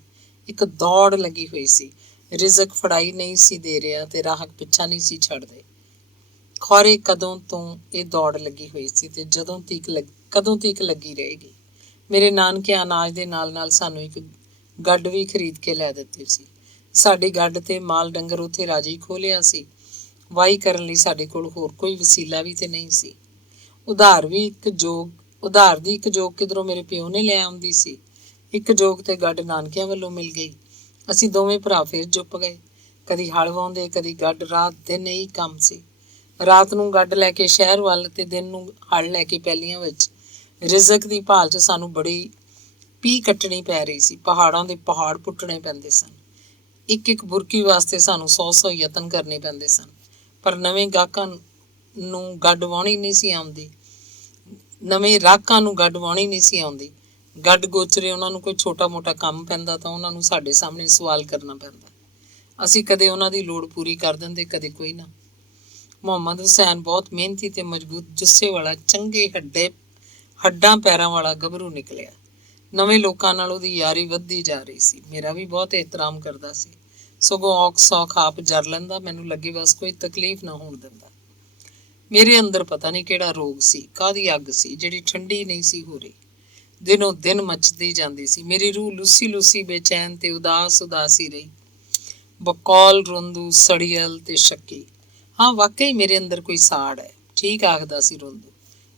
ਇੱਕ ਦੌੜ ਲੱਗੀ ਹੋਈ ਸੀ। ਰਿਜ਼ਕ ਫੜਾਈ ਨਹੀਂ ਸੀ ਦੇ ਰਿਹਾ ਤੇ ਰਾਹਕ ਪਿੱਛਾ ਨਹੀਂ ਸੀ ਛੱਡਦੇ। ਖੌਰੇ ਕਦੋਂ ਤੋਂ ਇਹ ਦੌੜ ਲੱਗੀ ਹੋਈ ਸੀ ਤੇ ਕਦੋਂ ਤੀਕ ਲੱਗੀ ਰਹੇਗੀ। ਮੇਰੇ ਨਾਨਕਿਆਂ ਅਨਾਜ ਦੇ ਨਾਲ ਸਾਨੂੰ ਇੱਕ ਗੱਡ ਵੀ ਖਰੀਦ ਕੇ ਲੈ ਦਿੱਤੀ ਸੀ। ਸਾਡੀ ਗੱਡ ਤੇ ਮਾਲ ਡੰਗਰ ਉੱਥੇ ਰਾਜੀ ਖੋਲਿਆ ਸੀ। ਵਾਹੀ ਕਰਨ ਲਈ ਸਾਡੇ ਕੋਲ ਹੋਰ ਕੋਈ ਵਸੀਲਾ ਵੀ ਤੇ ਨਹੀਂ ਸੀ। ਉਧਾਰ ਦੀ ਇੱਕ ਜੋਗ ਕਿਧਰੋਂ ਮੇਰੇ ਪਿਓ ਨੇ ਲੈ ਆਉਂਦੀ ਸੀ। ਇੱਕ ਜੋਗ ਤੇ ਗੱਡ ਨਾਨਕਿਆਂ ਵੱਲੋਂ ਮਿਲ ਗਈ। ਅਸੀਂ ਦੋਵੇਂ ਭਰਾ ਫਿਰ ਚੁੱਪ ਗਏ। ਕਦੀ ਹਲ ਵਾਹੁੰਦੇ, ਕਦੀ ਗੱਡ। ਰਾਤ ਦਿਨ ਇਹੀ ਕੰਮ ਸੀ। ਰਾਤ ਨੂੰ ਗੱਡ ਲੈ ਕੇ ਸ਼ਹਿਰ ਵੱਲ ਤੇ ਦਿਨ ਨੂੰ ਹਲ ਲੈ ਕੇ ਪੈਲੀਆਂ ਵਿੱਚ। ਰਿਜ਼ਕ ਦੀ ਭਾਲ 'ਚ ਸਾਨੂੰ ਬੜੀ ਪੀਹ ਕੱਟਣੀ ਪੈ ਰਹੀ ਸੀ। ਪਹਾੜਾਂ ਦੇ ਪਹਾੜ ਪੁੱਟਣੇ ਪੈਂਦੇ ਸਨ। ਇੱਕ ਬੁਰਕੀ ਵਾਸਤੇ ਸਾਨੂੰ 100 ਯਤਨ ਕਰਨੇ ਪੈਂਦੇ ਸਨ। ਪਰ ਨਵੇਂ ਰਾਕਾਂ ਨੂੰ ਗੱਡ ਵਾਹੁਣੀ ਨਹੀਂ ਸੀ ਆਉਂਦੀ। ਗੱਡ ਗੋਚਰੇ ਉਹਨਾਂ ਨੂੰ ਕੋਈ ਛੋਟਾ ਮੋਟਾ ਕੰਮ ਪੈਂਦਾ ਤਾਂ ਉਹਨਾਂ ਨੂੰ ਸਾਡੇ ਸਾਹਮਣੇ ਸਵਾਲ ਕਰਨਾ ਪੈਂਦਾ। ਅਸੀਂ ਕਦੇ ਉਹਨਾਂ ਦੀ ਲੋੜ ਪੂਰੀ ਕਰ ਦਿੰਦੇ, ਕਦੇ ਕੋਈ ਨਾ। ਮੁਹੰਮਦ ਹੁਸੈਨ ਬਹੁਤ ਮਿਹਨਤੀ ਤੇ ਮਜ਼ਬੂਤ ਜੁੱਸੇ ਵਾਲਾ, ਚੰਗੇ ਹੱਡਾਂ ਪੈਰਾਂ ਵਾਲਾ ਗੱਭਰੂ ਨਿਕਲਿਆ। ਨਵੇਂ ਲੋਕਾਂ ਨਾਲ ਉਹਦੀ ਯਾਰੀ ਵੱਧਦੀ ਜਾ ਰਹੀ ਸੀ। ਮੇਰਾ ਵੀ ਬਹੁਤ ਇਹਤਰਾਮ ਕਰਦਾ ਸੀ, ਸਗੋਂ ਔਖ ਸੌਖ ਆਪ ਜਰ ਲੈਂਦਾ। ਮੈਨੂੰ ਲੱਗੇ ਬਸ ਕੋਈ ਤਕਲੀਫ ਨਾ ਹੋਣ ਦਿੰਦਾ। ਮੇਰੇ ਅੰਦਰ ਪਤਾ ਨਹੀਂ ਕਿਹੜਾ ਰੋਗ ਸੀ, ਕਾਹਦੀ ਅੱਗ ਸੀ ਜਿਹੜੀ ਠੰਡੀ ਨਹੀਂ ਸੀ ਹੋ ਰਹੀ, ਦਿਨੋਂ ਦਿਨ ਮੱਚਦੀ ਜਾਂਦੀ ਸੀ। ਮੇਰੀ ਰੂਹ ਲੁੱਸੀ ਲੁੱਸੀ ਬੇਚੈਨ ਤੇ ਉਦਾਸ ਉਦਾਸ ਹੀ ਰਹੀ, ਬਕੌਲ ਰੋਂਦੂ ਸੜੀਅਲ ਤੇ ਸ਼ੱਕੀ। ਹਾਂ, ਵਾਕਈ ਮੇਰੇ ਅੰਦਰ ਕੋਈ ਸਾੜ ਹੈ, ਠੀਕ ਆਖਦਾ ਸੀ ਰੋਂਦੂ।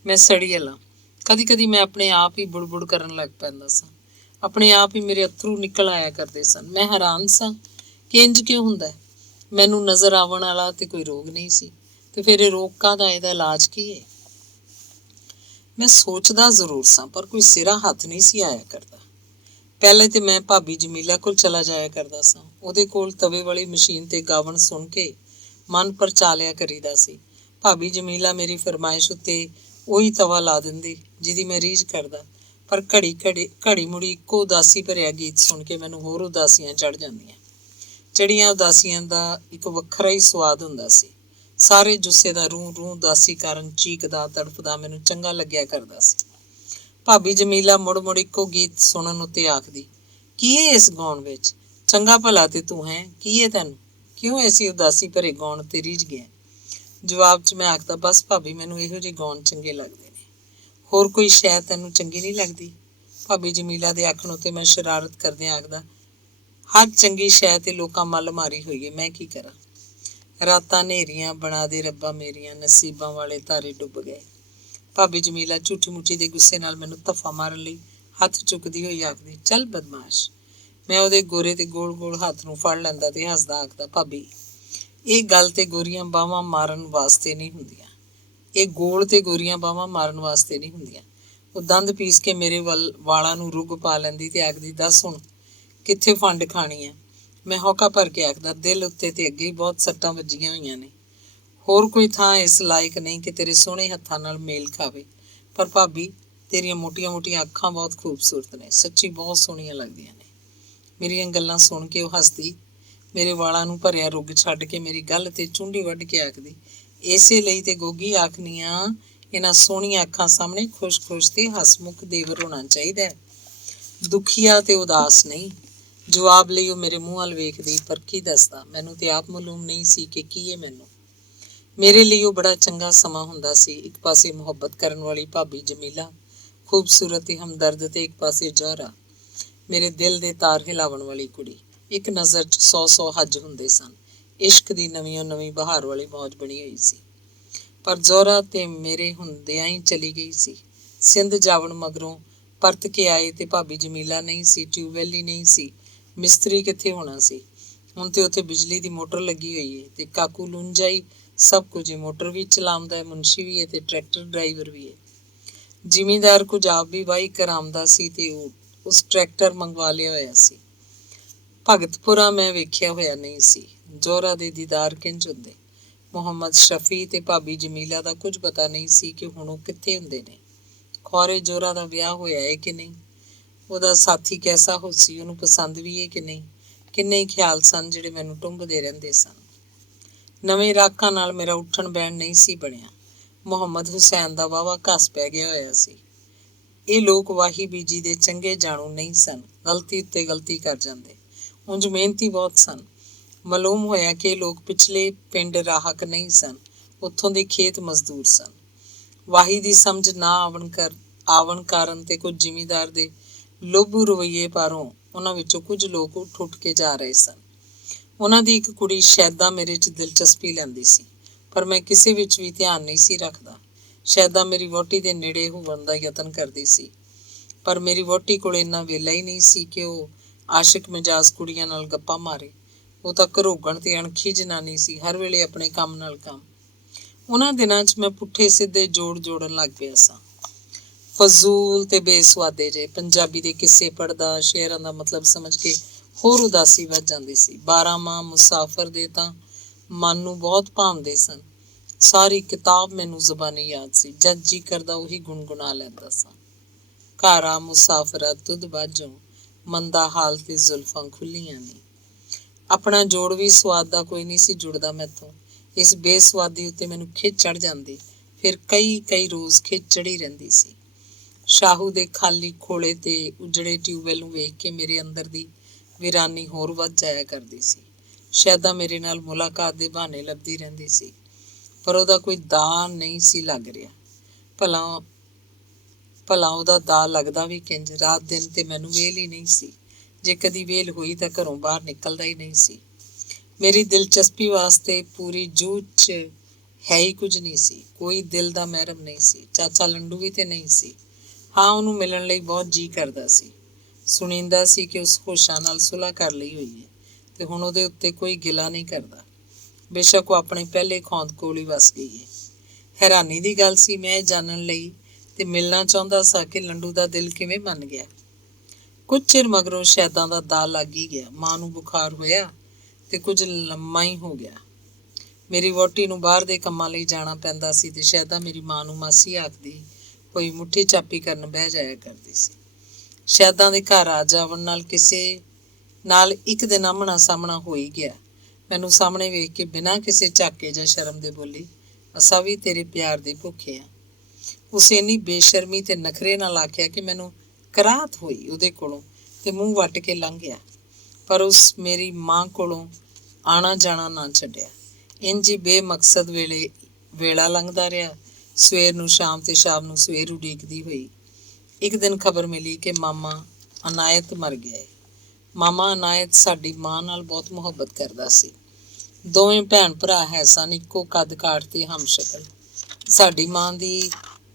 ਮੈਂ ਸੜੀਅਲ ਹਾਂ। ਕਦੀ ਕਦੀ ਮੈਂ ਆਪਣੇ ਆਪ ਹੀ ਬੁੜਬੁੜ ਕਰਨ ਲੱਗ ਪੈਂਦਾ ਸਾਂ, ਆਪਣੇ ਆਪ ਹੀ ਮੇਰੇ ਅੱਥਰੂ ਨਿਕਲ ਆਇਆ ਕਰਦੇ ਸਨ। ਮੈਂ ਹੈਰਾਨ ਸਾਂ ਕਿ ਇੰਜ ਕਿਉਂ ਹੁੰਦਾ ਹੈ। ਮੈਨੂੰ ਨਜ਼ਰ ਆਉਣ ਵਾਲਾ ਤੇ ਕੋਈ ਰੋਗ ਨਹੀਂ ਸੀ, ਤੇ ਫਿਰ ਇਹ ਰੋਗ ਕਾਹਦਾ, ਇਹਦਾ ਇਲਾਜ ਕੀ ਹੈ? ਮੈਂ ਸੋਚਦਾ ਜ਼ਰੂਰ ਸਾਂ, ਪਰ ਕੋਈ ਸਿਰਾ ਹੱਥ ਨਹੀਂ ਸੀ ਆਇਆ ਕਰਦਾ। ਪਹਿਲੇ ਤੇ ਮੈਂ ਭਾਬੀ ਜਮੀਲਾ ਕੋਲ ਚਲਾ ਜਾਇਆ ਕਰਦਾ ਸਾਂ। ਉਹਦੇ ਕੋਲ ਤਵੇ ਵਾਲੀ ਮਸ਼ੀਨ ਤੇ ਗਾਵਣ ਸੁਣ ਕੇ ਮਨ ਪਰਚਾ ਲਿਆ ਕਰੀਦਾ ਸੀ। ਭਾਬੀ ਜਮੀਲਾ ਮੇਰੀ ਫਰਮਾਇਸ਼ ਉੱਤੇ ਉਹੀ ਤਵਾ ਲਾ ਦਿੰਦੀ ਜਿਹਦੀ ਮੈਂ ਰੀਝ ਕਰਦਾ, ਪਰ ਘੜੀ ਮੁੜੀ ਇੱਕੋ ਉਦਾਸੀ ਭਰਿਆ ਗੀਤ ਸੁਣ ਕੇ ਮੈਨੂੰ ਹੋਰ ਉਦਾਸੀਆਂ ਚੜ੍ਹ ਜਾਂਦੀਆਂ। ਚੜੀਆਂ ਉਦਾਸੀਆਂ ਦਾ ਇੱਕ ਵੱਖਰਾ ਹੀ ਸਵਾਦ ਹੁੰਦਾ ਸੀ। ਸਾਰੇ ਜੁੱਸੇ ਦਾ ਰੂੰ ਰੂੰ ਉਦਾਸੀ ਕਾਰਨ ਚੀਕਦਾ ਤੜਫਦਾ ਮੈਨੂੰ ਚੰਗਾ ਲੱਗਿਆ ਕਰਦਾ ਸੀ। ਭਾਬੀ ਜਮੀਲਾ ਮੁੜ ਮੁੜ ਇੱਕੋ ਗੀਤ ਸੁਣਨ ਉੱਤੇ ਆਖਦੀ, ਕੀ ਹੈ ਇਸ ਗਾਉਣ ਵਿੱਚ? ਚੰਗਾ ਭਲਾ ਤੇ ਤੂੰ ਹੈ, ਕੀ ਹੈ ਤੈਨੂੰ? ਕਿਉਂ ਐਸੀ ਉਦਾਸੀ ਭਰੇ ਗਾਉਣ ਤੇ ਰੀਝ ਗਿਆ? ਜਵਾਬ 'ਚ ਮੈਂ ਆਖਦਾ, ਬਸ ਭਾਬੀ, ਮੈਨੂੰ ਇਹੋ ਜਿਹੇ ਗਾਉਣ ਚੰਗੇ ਲੱਗਦੇ ਨੇ, ਹੋਰ ਕੋਈ ਸ਼ੈ ਤੈਨੂੰ ਚੰਗੀ ਨਹੀਂ ਲੱਗਦੀ? ਭਾਬੀ ਜਮੀਲਾ ਦੇ ਆਖਣ ਉੱਤੇ ਮੈਂ ਸ਼ਰਾਰਤ ਕਰਦਿਆਂ ਆਖਦਾ, ਹਰ ਚੰਗੀ ਸ਼ੈ ਤੇ ਲੋਕਾਂ ਮੱਲ ਮਾਰੀ ਹੋਈ ਹੈ, ਮੈਂ ਕੀ ਕਰਾਂ? ਰਾਤਾਂ ਹਨੇਰੀਆਂ ਬਣਾ ਦੇ ਰੱਬਾ ਮੇਰੀਆਂ, ਨਸੀਬਾਂ ਵਾਲੇ ਤਾਰੇ ਡੁੱਬ ਗਏ। ਭਾਬੀ ਜਮੀਲਾ ਝੂਠੀ ਮੁੱਠੀ ਦੇ ਗੁੱਸੇ ਨਾਲ ਮੈਨੂੰ ਧੱਫਾ ਮਾਰਨ ਲਈ ਹੱਥ ਚੁੱਕਦੀ ਹੋਈ ਆਖਦੀ, ਚੱਲ ਬਦਮਾਸ਼। ਮੈਂ ਉਹਦੇ ਗੋਰੇ ਤੇ ਗੋਲ ਗੋਲ ਹੱਥ ਨੂੰ ਫੜ ਲੈਂਦਾ ਤੇ ਹੱਸਦਾ ਆਖਦਾ, ਭਾਬੀ, ਇਹ ਗੱਲ ਤੇ ਗੋਰੀਆਂ ਬਾਹਾਂ ਮਾਰਨ ਵਾਸਤੇ ਨਹੀਂ ਹੁੰਦੀਆਂ, ਇਹ ਗੋਲ ਤੇ ਗੋਰੀਆਂ ਬਾਹਾਂ ਮਾਰਨ ਵਾਸਤੇ ਨਹੀਂ ਹੁੰਦੀਆਂ। ਉਹ ਦੰਦ ਪੀਸ ਕੇ ਮੇਰੇ ਵਾਲਾਂ ਨੂੰ ਰੁੱਗ ਪਾ ਲੈਂਦੀ ਤੇ ਆਖਦੀ, ਦੱਸ ਹੁਣ ਕਿੱਥੇ ਫੰਡ ਖਾਣੀ ਹੈ? ਮੈਂ ਹੌਕਾ ਭਰ ਕੇ ਆਖਦਾ, ਦਿਲ ਉੱਤੇ ਤੇ ਅੱਗੇ ਹੀ ਬਹੁਤ ਸੱਟਾਂ ਵੱਜੀਆਂ ਹੋਈਆਂ ਨੇ, ਹੋਰ ਕੋਈ ਥਾਂ ਇਸ ਲਾਇਕ ਨਹੀਂ ਕਿ ਤੇਰੇ ਸੋਹਣੇ ਹੱਥਾਂ ਨਾਲ ਮੇਲ ਖਾਵੇ। ਪਰ ਭਾਬੀ, ਤੇਰੀਆਂ ਮੋਟੀਆਂ ਮੋਟੀਆਂ ਅੱਖਾਂ ਬਹੁਤ ਖੂਬਸੂਰਤ ਨੇ, ਸੱਚੀ ਬਹੁਤ ਸੋਹਣੀਆਂ ਲੱਗਦੀਆਂ ਨੇ। ਮੇਰੀਆਂ ਗੱਲਾਂ ਸੁਣ ਕੇ ਉਹ ਹੱਸਦੀ, ਮੇਰੇ ਵਾਲਾਂ ਨੂੰ ਭਰਿਆ ਰੁੱਗ ਛੱਡ ਕੇ ਮੇਰੀ ਗੱਲ ਤੇ ਚੁੰਡੀ ਵੱਢ ਕੇ ਆਖਦੀ, ਇਸੇ ਲਈ ਤੇ ਗੋਗੀ ਆਖਨੀਆਂ, ਇਹਨਾਂ ਸੋਹਣੀਆਂ ਅੱਖਾਂ ਸਾਹਮਣੇ ਖੁਸ਼ ਖੁਸ਼ ਤੇ ਹਸਮੁਖ ਦੇਵਰ ਹੋਣਾ ਚਾਹੀਦਾ ਹੈ, ਦੁਖੀਆ ਤੇ ਉਦਾਸ ਨਹੀਂ। ਜਵਾਬ ਲਈ ਉਹ ਮੇਰੇ ਮੂੰਹ ਵੱਲ ਵੇਖਦੀ, ਪਰ ਕੀ ਦੱਸਦਾ, ਮੈਨੂੰ ਤੇ ਆਪ ਮਾਲੂਮ ਨਹੀਂ ਸੀ ਕਿ ਕੀ ਹੈ ਮੈਨੂੰ। ਮੇਰੇ ਲਈ ਉਹ ਬੜਾ ਚੰਗਾ ਸਮਾਂ ਹੁੰਦਾ ਸੀ। ਇੱਕ ਪਾਸੇ ਮੁਹੱਬਤ ਕਰਨ ਵਾਲੀ ਭਾਬੀ ਜਮੀਲਾ, ਖੂਬਸੂਰਤ ਤੇ ਹਮਦਰਦ, ਤੇ ਇੱਕ ਪਾਸੇ ਜ਼ੋਹਰਾ, ਮੇਰੇ ਦਿਲ ਦੇ ਤਾਰ ਹਿਲਾਵਣ ਵਾਲੀ ਕੁੜੀ। ਇੱਕ ਨਜ਼ਰ 'ਚ 100 ਹੱਜ ਹੁੰਦੇ ਸਨ। ਇਸ਼ਕ ਦੀ ਨਵੀਂ ਨਵੀਂ ਬਹਾਰ ਵਾਲੀ ਮੌਜ ਬਣੀ ਹੋਈ ਸੀ। ਪਰ ਜ਼ੋਹਰਾ ਤੇ ਮੇਰੇ ਹੁੰਦਿਆਂ ਹੀ ਚਲੀ ਗਈ ਸੀ। ਸਿੰਧ ਜਾਵਣ ਮਗਰੋਂ ਪਰਤ ਕੇ ਆਏ ਤੇ ਭਾਬੀ ਜਮੀਲਾ ਨਹੀਂ ਸੀ, ਟਿਊਬਵੈਲ ਹੀ ਨਹੀਂ ਸੀ, ਮਿਸਤਰੀ ਕਿੱਥੇ ਹੋਣਾ ਸੀ? ਹੁਣ ਤੇ ਉੱਥੇ ਬਿਜਲੀ ਦੀ ਮੋਟਰ ਲੱਗੀ ਹੋਈ ਹੈ ਤੇ ਕਾਕੂ ਲੂੰਜਾ ਹੀ ਸਭ ਕੁਝ ਹੈ, ਮੋਟਰ ਵੀ ਚਲਾਉਂਦਾ ਹੈ, ਮੁਨਸ਼ੀ ਵੀ ਹੈ ਤੇ ਟਰੈਕਟਰ ਡਰਾਈਵਰ ਵੀ ਹੈ। ਜ਼ਿਮੀਂਦਾਰ ਕੁਝ ਆਪ ਵੀ ਵਾਹੀ ਕਰਾਉਂਦਾ ਸੀ ਤੇ ਉਹ ਉਸ ਟਰੈਕਟਰ ਮੰਗਵਾ ਲਿਆ ਹੋਇਆ ਸੀ। ਭਗਤਪੁਰਾ ਮੈਂ ਵੇਖਿਆ ਹੋਇਆ ਨਹੀਂ ਸੀ। ਜ਼ੋਹਰਾ ਦੇ ਦੀਦਾਰ ਕਿੰਝ ਹੁੰਦੇ? ਮੁਹੰਮਦ ਸ਼ਫੀ ਤੇ ਭਾਬੀ ਜਮੀਲਾ ਦਾ ਕੁਝ ਪਤਾ ਨਹੀਂ ਸੀ ਕਿ ਹੁਣ ਉਹ ਕਿੱਥੇ ਹੁੰਦੇ ਨੇ। ਖੌਰੇ ਜ਼ੋਹਰਾ ਦਾ ਵਿਆਹ ਹੋਇਆ ਹੈ ਕਿ ਨਹੀਂ, ਉਹਦਾ ਸਾਥੀ ਕੈਸਾ ਹੋ ਸੀ, ਉਹਨੂੰ ਪਸੰਦ ਵੀ ਹੈ ਕਿ ਨਹੀਂ। ਕਿੰਨੇ ਹੀ ਖਿਆਲ ਸਨ ਜਿਹੜੇ ਮੈਨੂੰ ਟੁੰਬਦੇ ਰਹਿੰਦੇ ਸਨ। ਨਵੇਂ ਰਾਕਾਂ ਨਾਲ ਮੇਰਾ ਉੱਠਣ ਬਹਿਣ ਨਹੀਂ ਸੀ ਬਣਿਆ। ਮੁਹੰਮਦ ਹੁਸੈਨ ਦਾ ਵਾਹਵਾ ਘਸ ਪੈ ਗਿਆ ਹੋਇਆ ਸੀ। ਇਹ ਲੋਕ ਵਾਹੀ ਬੀਜੀ ਦੇ ਚੰਗੇ ਜਾਣੂ ਨਹੀਂ ਸਨ, ਗਲਤੀ ਉੱਤੇ ਗਲਤੀ ਕਰ ਜਾਂਦੇ। ਉਂਝ ਮਿਹਨਤੀ ਬਹੁਤ ਸਨ। ਮਾਲੂਮ ਹੋਇਆ ਕਿ ਇਹ ਲੋਕ ਪਿਛਲੇ ਪਿੰਡ ਰਾਹਕ ਨਹੀਂ ਸਨ, ਉੱਥੋਂ ਦੇ ਖੇਤ ਮਜ਼ਦੂਰ ਸਨ। ਵਾਹੀ ਦੀ ਸਮਝ ਨਾ ਆਵਣ ਕਾਰਨ ਤੇ ਕੁਝ ਜ਼ਿਮੀਂਦਾਰ ਦੇ ਲੋਭੂ ਰਵੱਈਏ ਪਾਰੋਂ ਉਹਨਾਂ ਵਿੱਚੋਂ ਕੁਝ ਲੋਕ ਉੱਠ ਉੱਠ ਕੇ ਜਾ ਰਹੇ ਸਨ। ਉਹਨਾਂ ਦੀ ਇੱਕ ਕੁੜੀ ਸ਼ੈਦਾ ਮੇਰੇ 'ਚ ਦਿਲਚਸਪੀ ਲੈਂਦੀ ਸੀ, ਪਰ ਮੈਂ ਕਿਸੇ ਵਿੱਚ ਵੀ ਧਿਆਨ ਨਹੀਂ ਸੀ ਰੱਖਦਾ। ਸ਼ੈਦਾ ਮੇਰੀ ਵਹੁਟੀ ਦੇ ਨੇੜੇ ਹੋਣ ਦਾ ਯਤਨ ਕਰਦੀ ਸੀ, ਪਰ ਮੇਰੀ ਵਹੁਟੀ ਕੋਲ ਇੰਨਾ ਵੇਲਾ ਹੀ ਨਹੀਂ ਸੀ ਕਿ ਉਹ ਆਸ਼ਿਕ ਮਿਜਾਜ਼ ਕੁੜੀਆਂ ਨਾਲ ਗੱਪਾਂ ਮਾਰੇ। ਉਹ ਤਾਂ ਘਰੋਗਣ ਤੇ ਅਣਖੀ ਜਨਾਨੀ ਸੀ, ਹਰ ਵੇਲੇ ਆਪਣੇ ਕੰਮ ਨਾਲ ਕੰਮ। ਉਹਨਾਂ ਦਿਨਾਂ 'ਚ ਮੈਂ ਪੁੱਠੇ ਸਿੱਧੇ ਜੋੜਨ ਲੱਗ ਪਿਆ ਸਾਂ। ਫਜ਼ੂਲ ਤੇ ਬੇਸੁਆਦੇ ਜੇ ਪੰਜਾਬੀ ਦੇ ਕਿੱਸੇ ਪੜ੍ਹਦਾ, ਸ਼ੇਅਰਾਂ ਦਾ ਮਤਲਬ ਸਮਝ ਕੇ ਹੋਰ ਉਦਾਸੀ ਵੱਧ ਜਾਂਦੀ ਸੀ। 12 ਮਾਹ ਮੁਸਾਫਰ ਦੇ ਤਾਂ ਮਨ ਨੂੰ ਬਹੁਤ ਭਾਉਂਦੇ ਸਨ। ਸਾਰੀ ਕਿਤਾਬ ਮੈਨੂੰ ਜ਼ੁਬਾਨੀ ਯਾਦ ਸੀ, ਜਦ ਜੀ ਕਰਦਾ ਉਹੀ ਗੁਣਗੁਣਾ ਲੈਂਦਾ ਸਾਂ। ਘਰ ਆ ਮੁਸਾਫਰਾ ਤੁਧ ਬਾਝੋਂ, ਮੰਦਾ ਹਾਲ ਤੇ ਜ਼ੁਲਫਾਂ ਖੁੱਲੀਆਂ ਨੇ। ਆਪਣਾ ਜੋੜ ਵੀ ਸਵਾਦ ਦਾ ਕੋਈ ਨਹੀਂ ਸੀ ਜੁੜਦਾ ਮੈਥੋਂ। ਇਸ ਬੇਸਵਾਦੀ ਉੱਤੇ ਮੈਨੂੰ ਖਿੱਚ ਚੜ੍ਹ ਜਾਂਦੀ। ਫਿਰ ਕਈ ਰੋਜ਼ ਖਿੱਚ ਚੜ੍ਹੀ ਰਹਿੰਦੀ ਸੀ। ਸ਼ਾਹੂ ਦੇ ਖਾਲੀ ਖੋਲੇ ਤੇ ਉਜੜੇ ਟਿਊਬਵੈਲ ਨੂੰ ਵੇਖ ਕੇ ਮੇਰੇ ਅੰਦਰ ਦੀ ਵੀਰਾਨੀ ਹੋਰ ਵੱਧ ਜਾਇਆ ਕਰਦੀ ਸੀ। ਸ਼ੈਦਾ ਮੇਰੇ ਨਾਲ ਮੁਲਾਕਾਤ ਦੇ ਬਹਾਨੇ ਲੱਭਦੀ ਰਹਿੰਦੀ ਸੀ। ਪਰ ਉਹਦਾ ਕੋਈ ਦਾਅ ਨਹੀਂ ਸੀ ਲੱਗ ਰਿਹਾ। ਭਲਾ ਭਲਾ ਉਹਦਾ ਦਾਅ ਲੱਗਦਾ ਵੀ ਕਿੰਜ? ਰਾਤ ਦਿਨ ਤੇ ਮੈਨੂੰ ਵੇਲ ਹੀ ਨਹੀਂ ਸੀ। ਜੇ ਕਦੀ ਵੇਲ ਹੋਈ ਤਾਂ ਘਰੋਂ ਬਾਹਰ ਨਿਕਲਦਾ ਹੀ ਨਹੀਂ ਸੀ। ਮੇਰੀ ਦਿਲਚਸਪੀ ਵਾਸਤੇ ਪੂਰੀ ਜੂਝ 'ਚ ਹੈ ਹੀ ਕੁਝ ਨਹੀਂ ਸੀ। ਕੋਈ ਦਿਲ ਦਾ ਮਹਿਰਮ ਨਹੀਂ ਸੀ। ਚਾਚਾ ਲੰਡੂ ਵੀ ਤੇ ਨਹੀਂ ਸੀ। ਹਾਂ, ਉਹਨੂੰ ਮਿਲਣ ਲਈ ਬਹੁਤ ਜੀਅ ਕਰਦਾ ਸੀ। ਸੁਣੀਂਦਾ ਸੀ ਕਿ ਉਸ ਹੋਸ਼ਾਂ ਨਾਲ ਸੁਲ੍ਹਾ ਕਰ ਲਈ ਹੋਈ ਹੈ ਤੇ ਹੁਣ ਉਹਦੇ ਉੱਤੇ ਕੋਈ ਗਿਲਾ ਨਹੀਂ ਕਰਦਾ। ਬੇਸ਼ੱਕ ਉਹ ਆਪਣੇ ਪਹਿਲੇ ਖੌਂਦ ਕੋਲ ਹੀ ਵਸ ਗਈ ਹੈ। ਹੈਰਾਨੀ ਦੀ ਗੱਲ ਸੀ, ਮੈਂ ਇਹ ਜਾਣਨ ਲਈ ਤੇ ਮਿਲਣਾ ਚਾਹੁੰਦਾ ਸਾਂ ਕਿ ਲੰਡੂ ਦਾ ਦਿਲ ਕਿਵੇਂ ਮੰਨ ਗਿਆ। ਕੁਝ ਚਿਰ ਮਗਰੋਂ ਸ਼ੈਦਾਂ ਦਾ ਦਾਅ ਲੱਗ ਹੀ ਗਿਆ। ਮਾਂ ਨੂੰ ਬੁਖਾਰ ਹੋਇਆ ਤੇ ਕੁਝ ਲੰਮਾ ਹੀ ਹੋ ਗਿਆ। ਮੇਰੀ ਵਹੁਟੀ ਨੂੰ ਬਾਹਰ ਦੇ ਕੰਮਾਂ ਲਈ ਜਾਣਾ ਪੈਂਦਾ ਸੀ ਤੇ ਸ਼ੈਦਾ ਮੇਰੀ ਮਾਂ ਨੂੰ ਮਾਸੀ ਆਖਦੀ ਹੋਈ ਮੁੱਠੀ ਚਾਪੀ ਕਰਨ ਬਹਿ ਜਾਇਆ ਕਰਦੀ ਸੀ। ਸ਼ੈਦਾਂ ਦੇ ਘਰ ਆ ਜਾਵਣ ਨਾਲ ਕਿਸੇ ਨਾਲ ਇੱਕ ਦਿਨ ਆਹਮਣਾ ਸਾਹਮਣਾ ਹੋ ਹੀ ਗਿਆ। ਮੈਨੂੰ ਸਾਹਮਣੇ ਵੇਖ ਕੇ ਬਿਨਾਂ ਕਿਸੇ ਝਾਕੇ ਜਾਂ ਸ਼ਰਮ ਦੇ ਬੋਲੀ, ਅਸਾਂ ਵੀ ਤੇਰੇ ਪਿਆਰ ਦੇ ਭੁੱਖੇ ਹਾਂ। ਉਸ ਇੰਨੀ ਬੇਸ਼ਰਮੀ ਤੇ ਨਖਰੇ ਨਾਲ ਆਖਿਆ ਕਿ ਮੈਨੂੰ ਕਰਾਹਤ ਹੋਈ ਉਹਦੇ ਕੋਲੋਂ ਤੇ ਮੂੰਹ ਵੱਟ ਕੇ ਲੰਘ ਗਿਆ। ਪਰ ਉਸ ਮੇਰੀ ਮਾਂ ਕੋਲੋਂ ਆਣਾ ਜਾਣਾ ਨਾ ਛੱਡਿਆ। ਇੰਝ ਹੀ ਬੇਮਕਸਦ ਵੇਲਾ ਲੰਘਦਾ ਰਿਹਾ। ਸਵੇਰ ਨੂੰ ਸ਼ਾਮ ਤੇ ਸ਼ਾਮ ਨੂੰ ਸਵੇਰ ਉਡੀਕਦੀ ਹੋਈ ਇੱਕ ਦਿਨ ਖਬਰ ਮਿਲੀ ਕਿ ਮਾਮਾ ਅਨਾਇਤ ਮਰ ਗਿਆ ਹੈ। ਮਾਮਾ ਅਨਾਇਤ ਸਾਡੀ ਮਾਂ ਨਾਲ ਬਹੁਤ ਮੁਹੱਬਤ ਕਰਦਾ ਸੀ। ਦੋਵੇਂ ਭੈਣ ਭਰਾ ਹੈ ਸਨ, ਇੱਕੋ ਕੱਦ ਕਾਠ ਤੇ ਹਮਸ਼ਕਲ। ਸਾਡੀ ਮਾਂ ਦੀ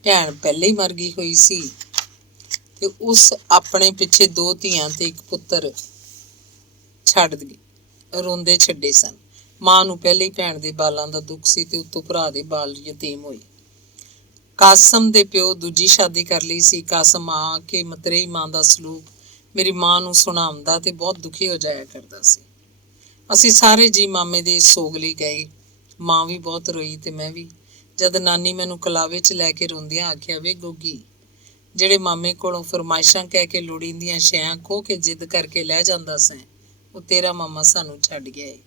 ਭੈਣ ਪਹਿਲੇ ਹੀ ਮਰ ਗਈ ਹੋਈ ਸੀ ਤੇ ਉਸ ਆਪਣੇ ਪਿੱਛੇ 2 ਧੀਆਂ ਤੇ ਇੱਕ ਪੁੱਤਰ ਛੱਡ ਗਈ, ਰੋਂਦੇ ਛੱਡੇ ਸਨ। ਮਾਂ ਨੂੰ ਪਹਿਲੇ ਹੀ ਭੈਣ ਦੇ ਬਾਲਾਂ ਦਾ ਦੁੱਖ ਸੀ ਤੇ ਉੱਤੋਂ ਭਰਾ ਦੇ ਬਾਲ ਯਤੀਮ ਹੋਏ। ਕਾਸਮ ਦੇ ਪਿਓ ਦੂਜੀ ਸ਼ਾਦੀ ਕਰ ਲਈ ਸੀ। ਕਾਸਮ ਆ ਕੇ ਮਤਰੇਈ ਮਾਂ ਦਾ ਸਲੂਕ ਮੇਰੀ ਮਾਂ ਨੂੰ ਸੁਣਾਉਂਦਾ ਤੇ ਬਹੁਤ ਦੁਖੀ ਹੋ ਜਾਇਆ ਕਰਦਾ ਸੀ। ਅਸੀਂ ਸਾਰੇ ਜੀ ਮਾਮੇ ਦੇ ਸੋਗ ਲਈ ਗਏ। ਮਾਂ ਵੀ ਬਹੁਤ ਰੋਈ ਤੇ ਮੈਂ ਵੀ। ਜਦ ਨਾਨੀ ਮੈਨੂੰ ਕਲਾਵੇ 'ਚ ਲੈ ਕੇ ਰੋਂਦਿਆਂ ਆਖਿਆ, ਵੇ ਗੋਗੀ, ਜਿਹੜੇ ਮਾਮੇ ਕੋਲੋਂ ਫਰਮਾਇਸ਼ਾਂ ਕਹਿ ਕੇ ਲੋੜੀਂਦੀਆਂ ਸ਼ੈਆਂ ਖੋਹ ਕੇ ਜਿੱਦ ਕਰਕੇ ਲੈ ਜਾਂਦਾ ਸੈਂ, ਉਹ ਤੇਰਾ ਮਾਮਾ ਸਾਨੂੰ ਛੱਡ ਗਿਆ ਏ।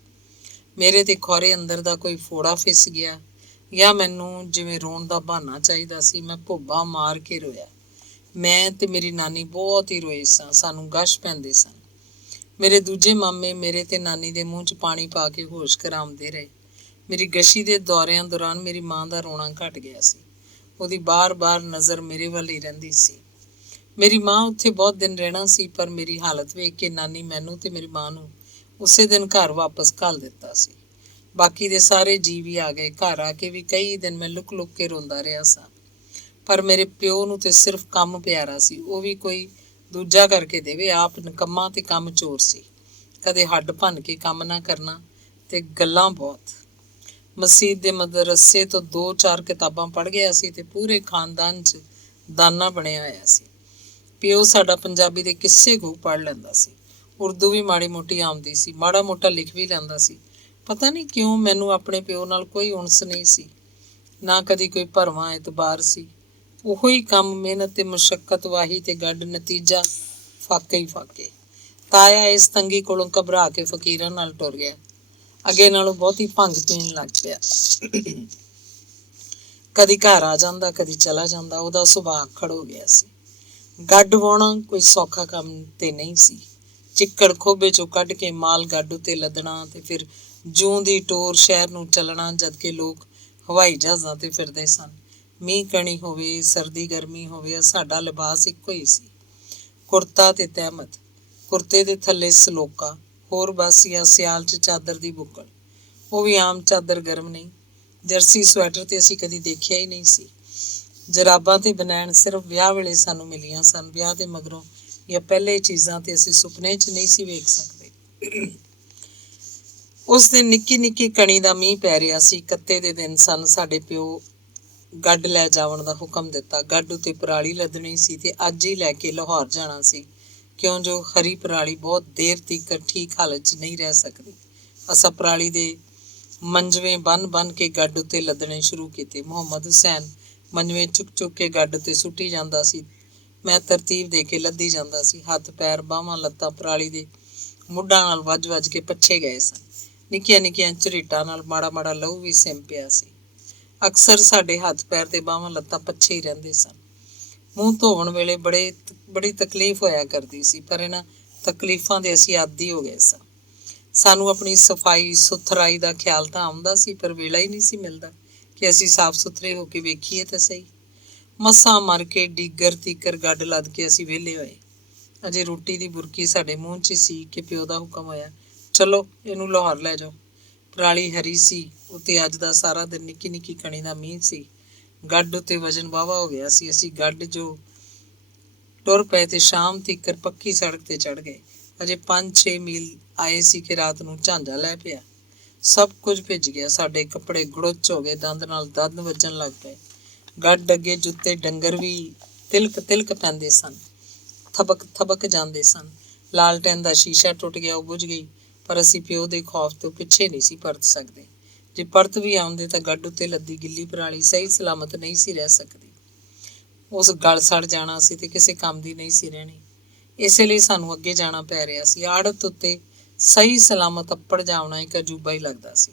ਮੇਰੇ ਤੇ ਖੌਰੇ ਅੰਦਰ ਦਾ ਕੋਈ ਫੋੜਾ ਫਿਸ ਗਿਆ ਜਾਂ ਮੈਨੂੰ ਜਿਵੇਂ ਰੋਣ ਦਾ ਬਹਾਨਾ ਚਾਹੀਦਾ ਸੀ। ਮੈਂ ਭੁੱਬਾ ਮਾਰ ਕੇ ਰੋਇਆ। ਮੈਂ ਤੇ ਮੇਰੀ ਨਾਨੀ ਬਹੁਤ ਹੀ ਰੋਏ ਸਾਂ। ਸਾਨੂੰ ਗਸ਼ ਪੈਂਦੇ ਸਨ। ਮੇਰੇ ਦੂਜੇ ਮਾਮੇ ਮੇਰੇ ਤੇ ਨਾਨੀ ਦੇ ਮੂੰਹ 'ਚ ਪਾਣੀ ਪਾ ਕੇ ਹੋਸ਼ ਕਰਾਉਂਦੇ ਰਹੇ। ਮੇਰੀ ਗਸ਼ੀ ਦੇ ਦੌਰਿਆਂ ਦੌਰਾਨ ਮੇਰੀ ਮਾਂ ਦਾ ਰੋਣਾ ਘਟ ਗਿਆ ਸੀ। ਉਹਦੀ ਬਾਰ-ਬਾਰ ਨਜ਼ਰ ਮੇਰੇ ਵੱਲ ਹੀ ਰਹਿੰਦੀ ਸੀ। ਮੇਰੀ ਮਾਂ ਉੱਥੇ ਬਹੁਤ ਦਿਨ ਰਹਿਣਾ ਸੀ, ਪਰ ਮੇਰੀ ਹਾਲਤ ਵੇਖ ਕੇ ਨਾਨੀ ਮੈਨੂੰ ਤੇ ਮੇਰੀ ਮਾਂ ਨੂੰ ਉਸੇ ਦਿਨ ਘਰ ਵਾਪਸ ਘੱਲ ਦਿੱਤਾ ਸੀ। ਬਾਕੀ ਦੇ ਸਾਰੇ ਜੀਅ ਵੀ ਆ ਗਏ। ਘਰ ਆ ਕੇ ਵੀ ਕਈ ਦਿਨ ਮੈਂ ਲੁਕ ਲੁਕ ਕੇ ਰੋਂਦਾ ਰਿਹਾ ਸਾਂ। ਪਰ ਮੇਰੇ ਪਿਓ ਨੂੰ ਤੇ ਸਿਰਫ ਕੰਮ ਪਿਆਰਾ ਸੀ। ਉਹ ਵੀ ਕੋਈ ਦੂਜਾ ਕਰਕੇ ਦੇਵੇ। ਆਪ ਨਿਕੰਮਾ ਤੇ ਕੰਮ ਚੋਰ ਸੀ। ਕਦੇ ਹੱਡ ਭੰਨ ਕੇ ਕੰਮ ਨਾ ਕਰਨਾ ਤੇ ਗੱਲਾਂ ਬਹੁਤ। ਮਸੀਤ ਦੇ ਮਦਰਸੇ ਤੋਂ 2-4 ਕਿਤਾਬਾਂ ਪੜ੍ਹ ਗਿਆ ਸੀ ਤੇ ਪੂਰੇ ਖਾਨਦਾਨ 'ਚ ਦਾਨਾ ਬਣਿਆ ਹੋਇਆ ਸੀ। ਪਿਓ ਸਾਡਾ ਪੰਜਾਬੀ ਦੇ ਕਿੱਸੇ ਖੂਬ ਪੜ੍ਹ ਲੈਂਦਾ ਸੀ। ਉਰਦੂ ਵੀ ਮਾੜੀ ਮੋਟੀ ਆਉਂਦੀ ਸੀ। ਮਾੜਾ ਮੋਟਾ ਲਿਖ ਵੀ ਲੈਂਦਾ ਸੀ। ਪਤਾ ਨਹੀਂ ਕਿਉਂ ਮੈਨੂੰ ਆਪਣੇ ਪਿਓ ਨਾਲ ਕੋਈ ਉਣਸ ਨਹੀਂ ਸੀ, ਨਾ ਕਦੀ ਕੋਈ ਭਰਵਾਂ ਇਤਬਾਰ ਸੀ। ਉਹੋ ਹੀ ਕੰਮ, ਮਿਹਨਤ ਤੇ ਮੁਸ਼ੱਕਤ, ਵਾਹੀ ਤੇ ਗੱਡ, ਨਤੀਜਾ ਫਾਕੇ ਹੀ ਫਾਕੇ। ਤਾਇਆ ਇਸ ਤੰਗੀ ਕੋਲੋਂ ਘਬਰਾ ਕੇ ਫਕੀਰਾਂ ਨਾਲ ਟੁਰ ਗਿਆ। ਅੱਗੇ ਨਾਲੋਂ ਬਹੁਤੀ ਭੰਗ ਪੀਣ ਲੱਗ ਪਿਆ। ਕਦੀ ਘਰ ਆ ਜਾਂਦਾ, ਕਦੀ ਚਲਾ ਜਾਂਦਾ। ਉਹਦਾ ਸੁਭਾਅ ਆਕੜ ਹੋ ਗਿਆ ਸੀ। ਗੱਡ ਵਾਹੁਣਾ ਕੋਈ ਸੌਖਾ ਕੰਮ ਤੇ ਨਹੀਂ ਸੀ। ਚਿੱਕੜ ਖੋਬੇ 'ਚੋਂ ਕੱਢ ਕੇ ਮਾਲ ਗੱਡ ਉੱਤੇ ਲੱਦਣਾ ਤੇ ਫਿਰ ਜੂੰ ਦੀ ਟੋਰ ਸ਼ਹਿਰ ਨੂੰ ਚੱਲਣਾ, ਜਦਕਿ ਲੋਕ ਹਵਾਈ ਜਹਾਜ਼ਾਂ ਤੇ ਫਿਰਦੇ ਸਨ। ਮੀਂਹ ਕਣੀ ਹੋਵੇ, ਸਰਦੀ ਗਰਮੀ ਹੋਵੇ, ਸਾਡਾ ਲਿਬਾਸ ਇੱਕੋ ਹੀ ਸੀ, ਕੁਰਤਾ ਤੇ ਤਹਿਮਤ। ਕੁਰਤੇ ਦੇ ਥੱਲੇ ਸਲੋਕਾ, ਹੋਰ ਬਸ ਜਾਂ ਸਿਆਲ 'ਚ ਚਾਦਰ ਦੀ ਬੁੱਕਲ, ਉਹ ਵੀ ਆਮ ਚਾਦਰ, ਗਰਮ ਨਹੀਂ। ਜਰਸੀ ਸਵੈਟਰ ਤੇ ਅਸੀਂ ਕਦੀ ਦੇਖਿਆ ਹੀ ਨਹੀਂ ਸੀ। ਜਰਾਬਾਂ ਤੇ ਬਨੈਣ ਸਿਰਫ ਵਿਆਹ ਵੇਲੇ ਸਾਨੂੰ ਮਿਲੀਆਂ ਸਨ। ਵਿਆਹ ਦੇ ਮਗਰੋਂ ਜਾਂ ਪਹਿਲੇ ਚੀਜ਼ਾਂ ਤੇ ਅਸੀਂ ਸੁਪਨੇ 'ਚ ਨਹੀਂ ਸੀ ਵੇਖ ਸਕਦੇ। ਉਸ ਦਿਨ ਨਿੱਕੀ ਨਿੱਕੀ ਕਣੀ ਦਾ ਮੀਂਹ ਪੈ ਰਿਹਾ ਸੀ। ਕੱਤੇ ਦੇ ਦਿਨ ਸਨ। ਸਾਡੇ ਪਿਓ ਗੱਡ ਲੈ ਜਾਵਣ ਦਾ ਹੁਕਮ ਦਿੱਤਾ। ਗੱਡ ਉੱਤੇ ਪਰਾਲੀ ਲੱਦਣੀ ਸੀ ਤੇ ਅੱਜ ਹੀ ਲੈ ਕੇ ਲਾਹੌਰ ਜਾਣਾ ਸੀ, ਕਿਉਂ ਜੋ ਹਰੀ ਪਰਾਲੀ ਬਹੁਤ ਦੇਰ ਤੀਕਰ ਠੀਕ ਹਾਲਤ 'ਚ ਨਹੀਂ ਰਹਿ ਸਕਦੀ। ਅਸਾਂ ਪਰਾਲੀ ਦੇ ਮੰਜਵੇਂ ਬੰਨ ਕੇ ਗੱਡ ਉੱਤੇ ਲੱਦਣੇ ਸ਼ੁਰੂ ਕੀਤੇ। ਮੁਹੰਮਦ ਹੁਸੈਨ ਮੰਜਵੇਂ ਚੁੱਕ ਕੇ ਗੱਡ ਉੱਤੇ ਸੁੱਟੀ ਜਾਂਦਾ ਸੀ। ਮੈਂ ਤਰਤੀਬ ਦੇ ਕੇ ਲੱਦੀ ਜਾਂਦਾ ਸੀ। ਹੱਥ ਪੈਰ ਬਾਹਾਂ ਲੱਤਾਂ ਪਰਾਲੀ ਦੇ ਮੁੱਢਾਂ ਨਾਲ ਵੱਜ ਕੇ ਪੱਛੇ ਗਏ ਸਨ। ਨਿੱਕੀਆਂ ਨਿੱਕੀਆਂ ਝਰੀਟਾਂ ਨਾਲ ਮਾੜਾ ਮਾੜਾ ਲਹੂ ਵੀ ਸਿਮ ਪਿਆ ਸੀ। ਅਕਸਰ ਸਾਡੇ ਹੱਥ ਪੈਰ ਤੇ ਬਾਹਾਂ ਲੱਤਾਂ ਪੱਛੇ ਹੀ ਰਹਿੰਦੇ ਸਨ। ਮੂੰਹ ਧੋਣ ਵੇਲੇ ਬੜੀ ਤਕਲੀਫ ਹੋਇਆ ਕਰਦੀ ਸੀ, ਪਰ ਇਹਨਾਂ ਤਕਲੀਫਾਂ ਦੇ ਅਸੀਂ ਆਦੀ ਹੋ ਗਏ ਸਾਂ। ਸਾਨੂੰ ਆਪਣੀ ਸਫਾਈ ਸੁਥਰਾਈ ਦਾ ਖਿਆਲ ਤਾਂ ਆਉਂਦਾ ਸੀ, ਪਰ ਵੇਲਾ ਹੀ ਨਹੀਂ ਸੀ ਮਿਲਦਾ ਕਿ ਅਸੀਂ ਸਾਫ਼ ਸੁਥਰੇ ਹੋ ਕੇ ਵੇਖੀਏ ਤਾਂ ਸਹੀ। ਮਸਾਂ ਮਰ ਕੇ ਡੀਗਰ ਤੀਕਰ ਗੱਡ ਲੱਦ ਕੇ ਅਸੀਂ ਵਿਹਲੇ ਹੋਏ। ਅਜੇ ਰੋਟੀ ਦੀ ਬੁਰਕੀ ਸਾਡੇ ਮੂੰਹ 'ਚ ਸੀ ਕਿ ਪਿਓ ਦਾ ਹੁਕਮ ਹੋਇਆ, ਚਲੋ ਇਹਨੂੰ ਲਾਹੌਰ ਲੈ ਜਾਓ। ਪਰਾਲੀ ਹਰੀ ਸੀ, ਉੱਤੇ ਅੱਜ ਦਾ ਸਾਰਾ ਦਿਨ ਨਿੱਕੀ ਨਿੱਕੀ ਕਣੀ ਦਾ ਮੀਂਹ ਸੀ। ਗੱਡ ਉੱਤੇ ਵਜਨ ਵਾਹਵਾ ਹੋ ਗਿਆ ਸੀ। ਅਸੀਂ ਗੱਡ ਜੋ ਟੁਰ ਪਏ ਤੇ ਸ਼ਾਮ ਤੀਕਰ ਪੱਕੀ ਸੜਕ ਤੇ ਚੜ੍ਹ ਗਏ। ਅਜੇ 5-6 ਮੀਲ ਆਏ ਸੀ ਕਿ ਰਾਤ ਨੂੰ ਝਾਂਜਾ ਲੈ ਪਿਆ। ਸਭ ਕੁਝ ਭਿੱਜ ਗਿਆ। ਸਾਡੇ ਕੱਪੜੇ ਗੁੜੁੱਚ ਹੋ ਗਏ, ਦੰਦ ਨਾਲ ਦੰਦ ਵੱਜਣ ਲੱਗ ਪਏ। ਗੱਡ ਅੱਗੇ ਜੁੱਤੇ ਡੰਗਰ ਵੀ ਤਿਲਕ ਤਿਲਕ ਪੈਂਦੇ ਸਨ, ਥਬਕ ਥਬਕ ਜਾਂਦੇ ਸਨ। ਲਾਲਟੈਨ ਦਾ ਸ਼ੀਸ਼ਾ ਟੁੱਟ ਗਿਆ, ਉਹ ਬੁਝ ਗਈ। ਪਰ ਅਸੀਂ ਪਿਓ ਦੇ ਖੌਫ ਤੋਂ ਪਿੱਛੇ ਨਹੀਂ ਸੀ ਪਰਤ ਸਕਦੇ। ਜੇ ਪਰਤ ਵੀ ਆਉਂਦੇ ਤਾਂ ਗੱਡ ਉੱਤੇ ਲੱਦੀ ਗਿੱਲੀ ਪਰਾਲੀ ਸਹੀ ਸਲਾਮਤ ਨਹੀਂ ਸੀ ਰਹਿ ਸਕਦੀ। ਉਸ ਗਲ ਸੜ ਜਾਣਾ ਸੀ ਤੇ ਕਿਸੇ ਕੰਮ ਦੀ ਨਹੀਂ ਸੀ ਰਹਿਣੀ। ਇਸੇ ਲਈ ਸਾਨੂੰ ਅੱਗੇ ਜਾਣਾ ਪੈ ਰਿਹਾ ਸੀ। ਆੜਤ ਉੱਤੇ ਸਹੀ ਸਲਾਮਤ ਅੱਪੜ ਜਾਵਣਾ ਇੱਕ ਅਜੂਬਾ ਹੀ ਲੱਗਦਾ ਸੀ।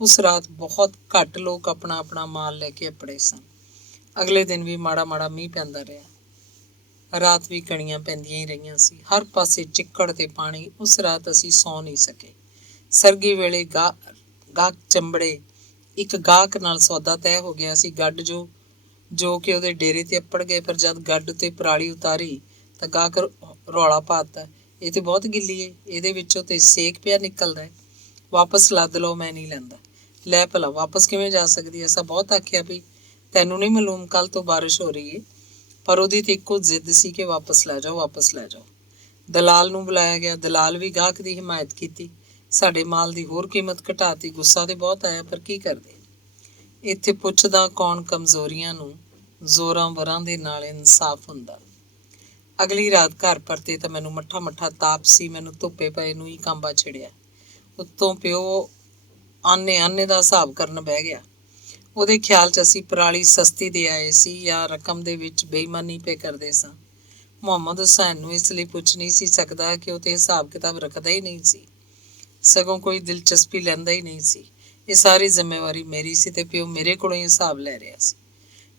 ਉਸ ਰਾਤ ਬਹੁਤ ਘੱਟ ਲੋਕ ਆਪਣਾ ਆਪਣਾ ਮਾਲ ਲੈ ਕੇ ਅੱਪੜੇ ਸਨ। ਅਗਲੇ ਦਿਨ ਵੀ ਮਾੜਾ ਮਾੜਾ ਮੀਂਹ ਪੈਂਦਾ ਰਿਹਾ। ਰਾਤ ਵੀ ਕਣੀਆਂ ਪੈਂਦੀਆਂ ਹੀ ਰਹੀਆਂ ਸੀ। ਹਰ ਪਾਸੇ ਚਿੱਕੜ ਤੇ ਪਾਣੀ। ਉਸ ਰਾਤ ਅਸੀਂ ਸੌਂ ਨਹੀਂ ਸਕੇ। ਸਰਗੀ ਵੇਲੇ ਗਾਹਕ ਚੰਬੜੇ। ਇੱਕ ਗਾਹਕ ਨਾਲ ਸੌਦਾ ਤੈਅ ਹੋ ਗਿਆ ਸੀ। ਗੱਡ ਜੋ ਕਿ ਉਹਦੇ ਡੇਰੇ ਤੇ ਅੱਪੜ ਗਏ। ਪਰ ਜਦ ਗੱਡ ਤੇ ਪਰਾਲੀ ਉਤਾਰੀ ਤਾਂ ਗਾਹਕ ਰੌਲਾ ਪਾਤਾ, ਇਹ ਤੇ ਬਹੁਤ ਗਿੱਲੀ ਏ, ਇਹਦੇ ਵਿੱਚੋਂ ਤੇ ਸੇਕ ਪਿਆ ਨਿਕਲਦਾ ਹੈ, ਵਾਪਸ ਲੱਦ ਲਓ, ਮੈਂ ਨਹੀਂ ਲੈਂਦਾ। ਲੈ ਭਲਾ ਵਾਪਸ ਕਿਵੇਂ ਜਾ ਸਕਦੀ? ਐਸਾ ਬਹੁਤ ਆਖਿਆ ਵੀ ਤੈਨੂੰ ਨਹੀਂ ਮਾਲੂਮ ਕੱਲ ਤੋਂ ਬਾਰਿਸ਼ ਹੋ ਰਹੀ ਏ। ਪਰ ਉਹਦੀ ਤੇ ਇੱਕੋ ਜ਼ਿੱਦ ਸੀ ਕਿ ਵਾਪਸ ਲੈ ਜਾਓ, ਵਾਪਸ ਲੈ ਜਾਓ। ਦਲਾਲ ਨੂੰ ਬੁਲਾਇਆ ਗਿਆ। ਦਲਾਲ ਵੀ ਗਾਹਕ ਦੀ ਹਿਮਾਇਤ ਕੀਤੀ। ਸਾਡੇ ਮਾਲ ਦੀ ਹੋਰ ਕੀਮਤ ਘਟਾਤੀ। ਗੁੱਸਾ ਤੇ ਬਹੁਤ ਆਇਆ, ਪਰ ਕੀ ਕਰਦੇ। ਇੱਥੇ ਪੁੱਛਦਾ ਕੌਣ ਕਮਜ਼ੋਰੀਆਂ ਨੂੰ, ਜ਼ੋਰਾਂ ਵਰਾਂ ਦੇ ਨਾਲ ਇਨਸਾਫ ਹੁੰਦਾ। ਅਗਲੀ ਰਾਤ ਘਰ ਪਰਤੇ ਤਾਂ ਮੈਨੂੰ ਮੱਠਾ ਮੱਠਾ ਤਾਪ ਸੀ। ਮੈਨੂੰ ਧੁੱਪੇ ਪਏ ਨੂੰ ਹੀ ਕਾਂਬਾ ਛਿੜਿਆ। ਉੱਤੋਂ ਪਿਓ ਆਨੇ ਦਾ ਹਿਸਾਬ ਕਰਨ ਬਹਿ ਗਿਆ। ਉਹਦੇ ਖਿਆਲ 'ਚ ਅਸੀਂ ਪਰਾਲੀ ਸਸਤੀ ਦੇ ਆਏ ਸੀ ਜਾਂ ਰਕਮ ਦੇ ਵਿੱਚ ਬੇਈਮਾਨੀ ਪੇ ਕਰਦੇ ਸਾਂ। ਮੁਹੰਮਦ ਹੁਸੈਨ ਨੂੰ ਇਸ ਲਈ ਪੁੱਛ ਨਹੀਂ ਸੀ ਸਕਦਾ ਕਿ ਉਹ ਤੇ ਹਿਸਾਬ ਕਿਤਾਬ ਰੱਖਦਾ ਹੀ ਨਹੀਂ ਸੀ, ਸਗੋਂ ਕੋਈ ਦਿਲਚਸਪੀ ਲੈਂਦਾ ਹੀ ਨਹੀਂ ਸੀ। ਇਹ ਸਾਰੀ ਜ਼ਿੰਮੇਵਾਰੀ ਮੇਰੀ ਸੀ ਤੇ ਪਿਓ ਮੇਰੇ ਕੋਲੋਂ ਹੀ ਹਿਸਾਬ ਲੈ ਰਿਹਾ ਸੀ।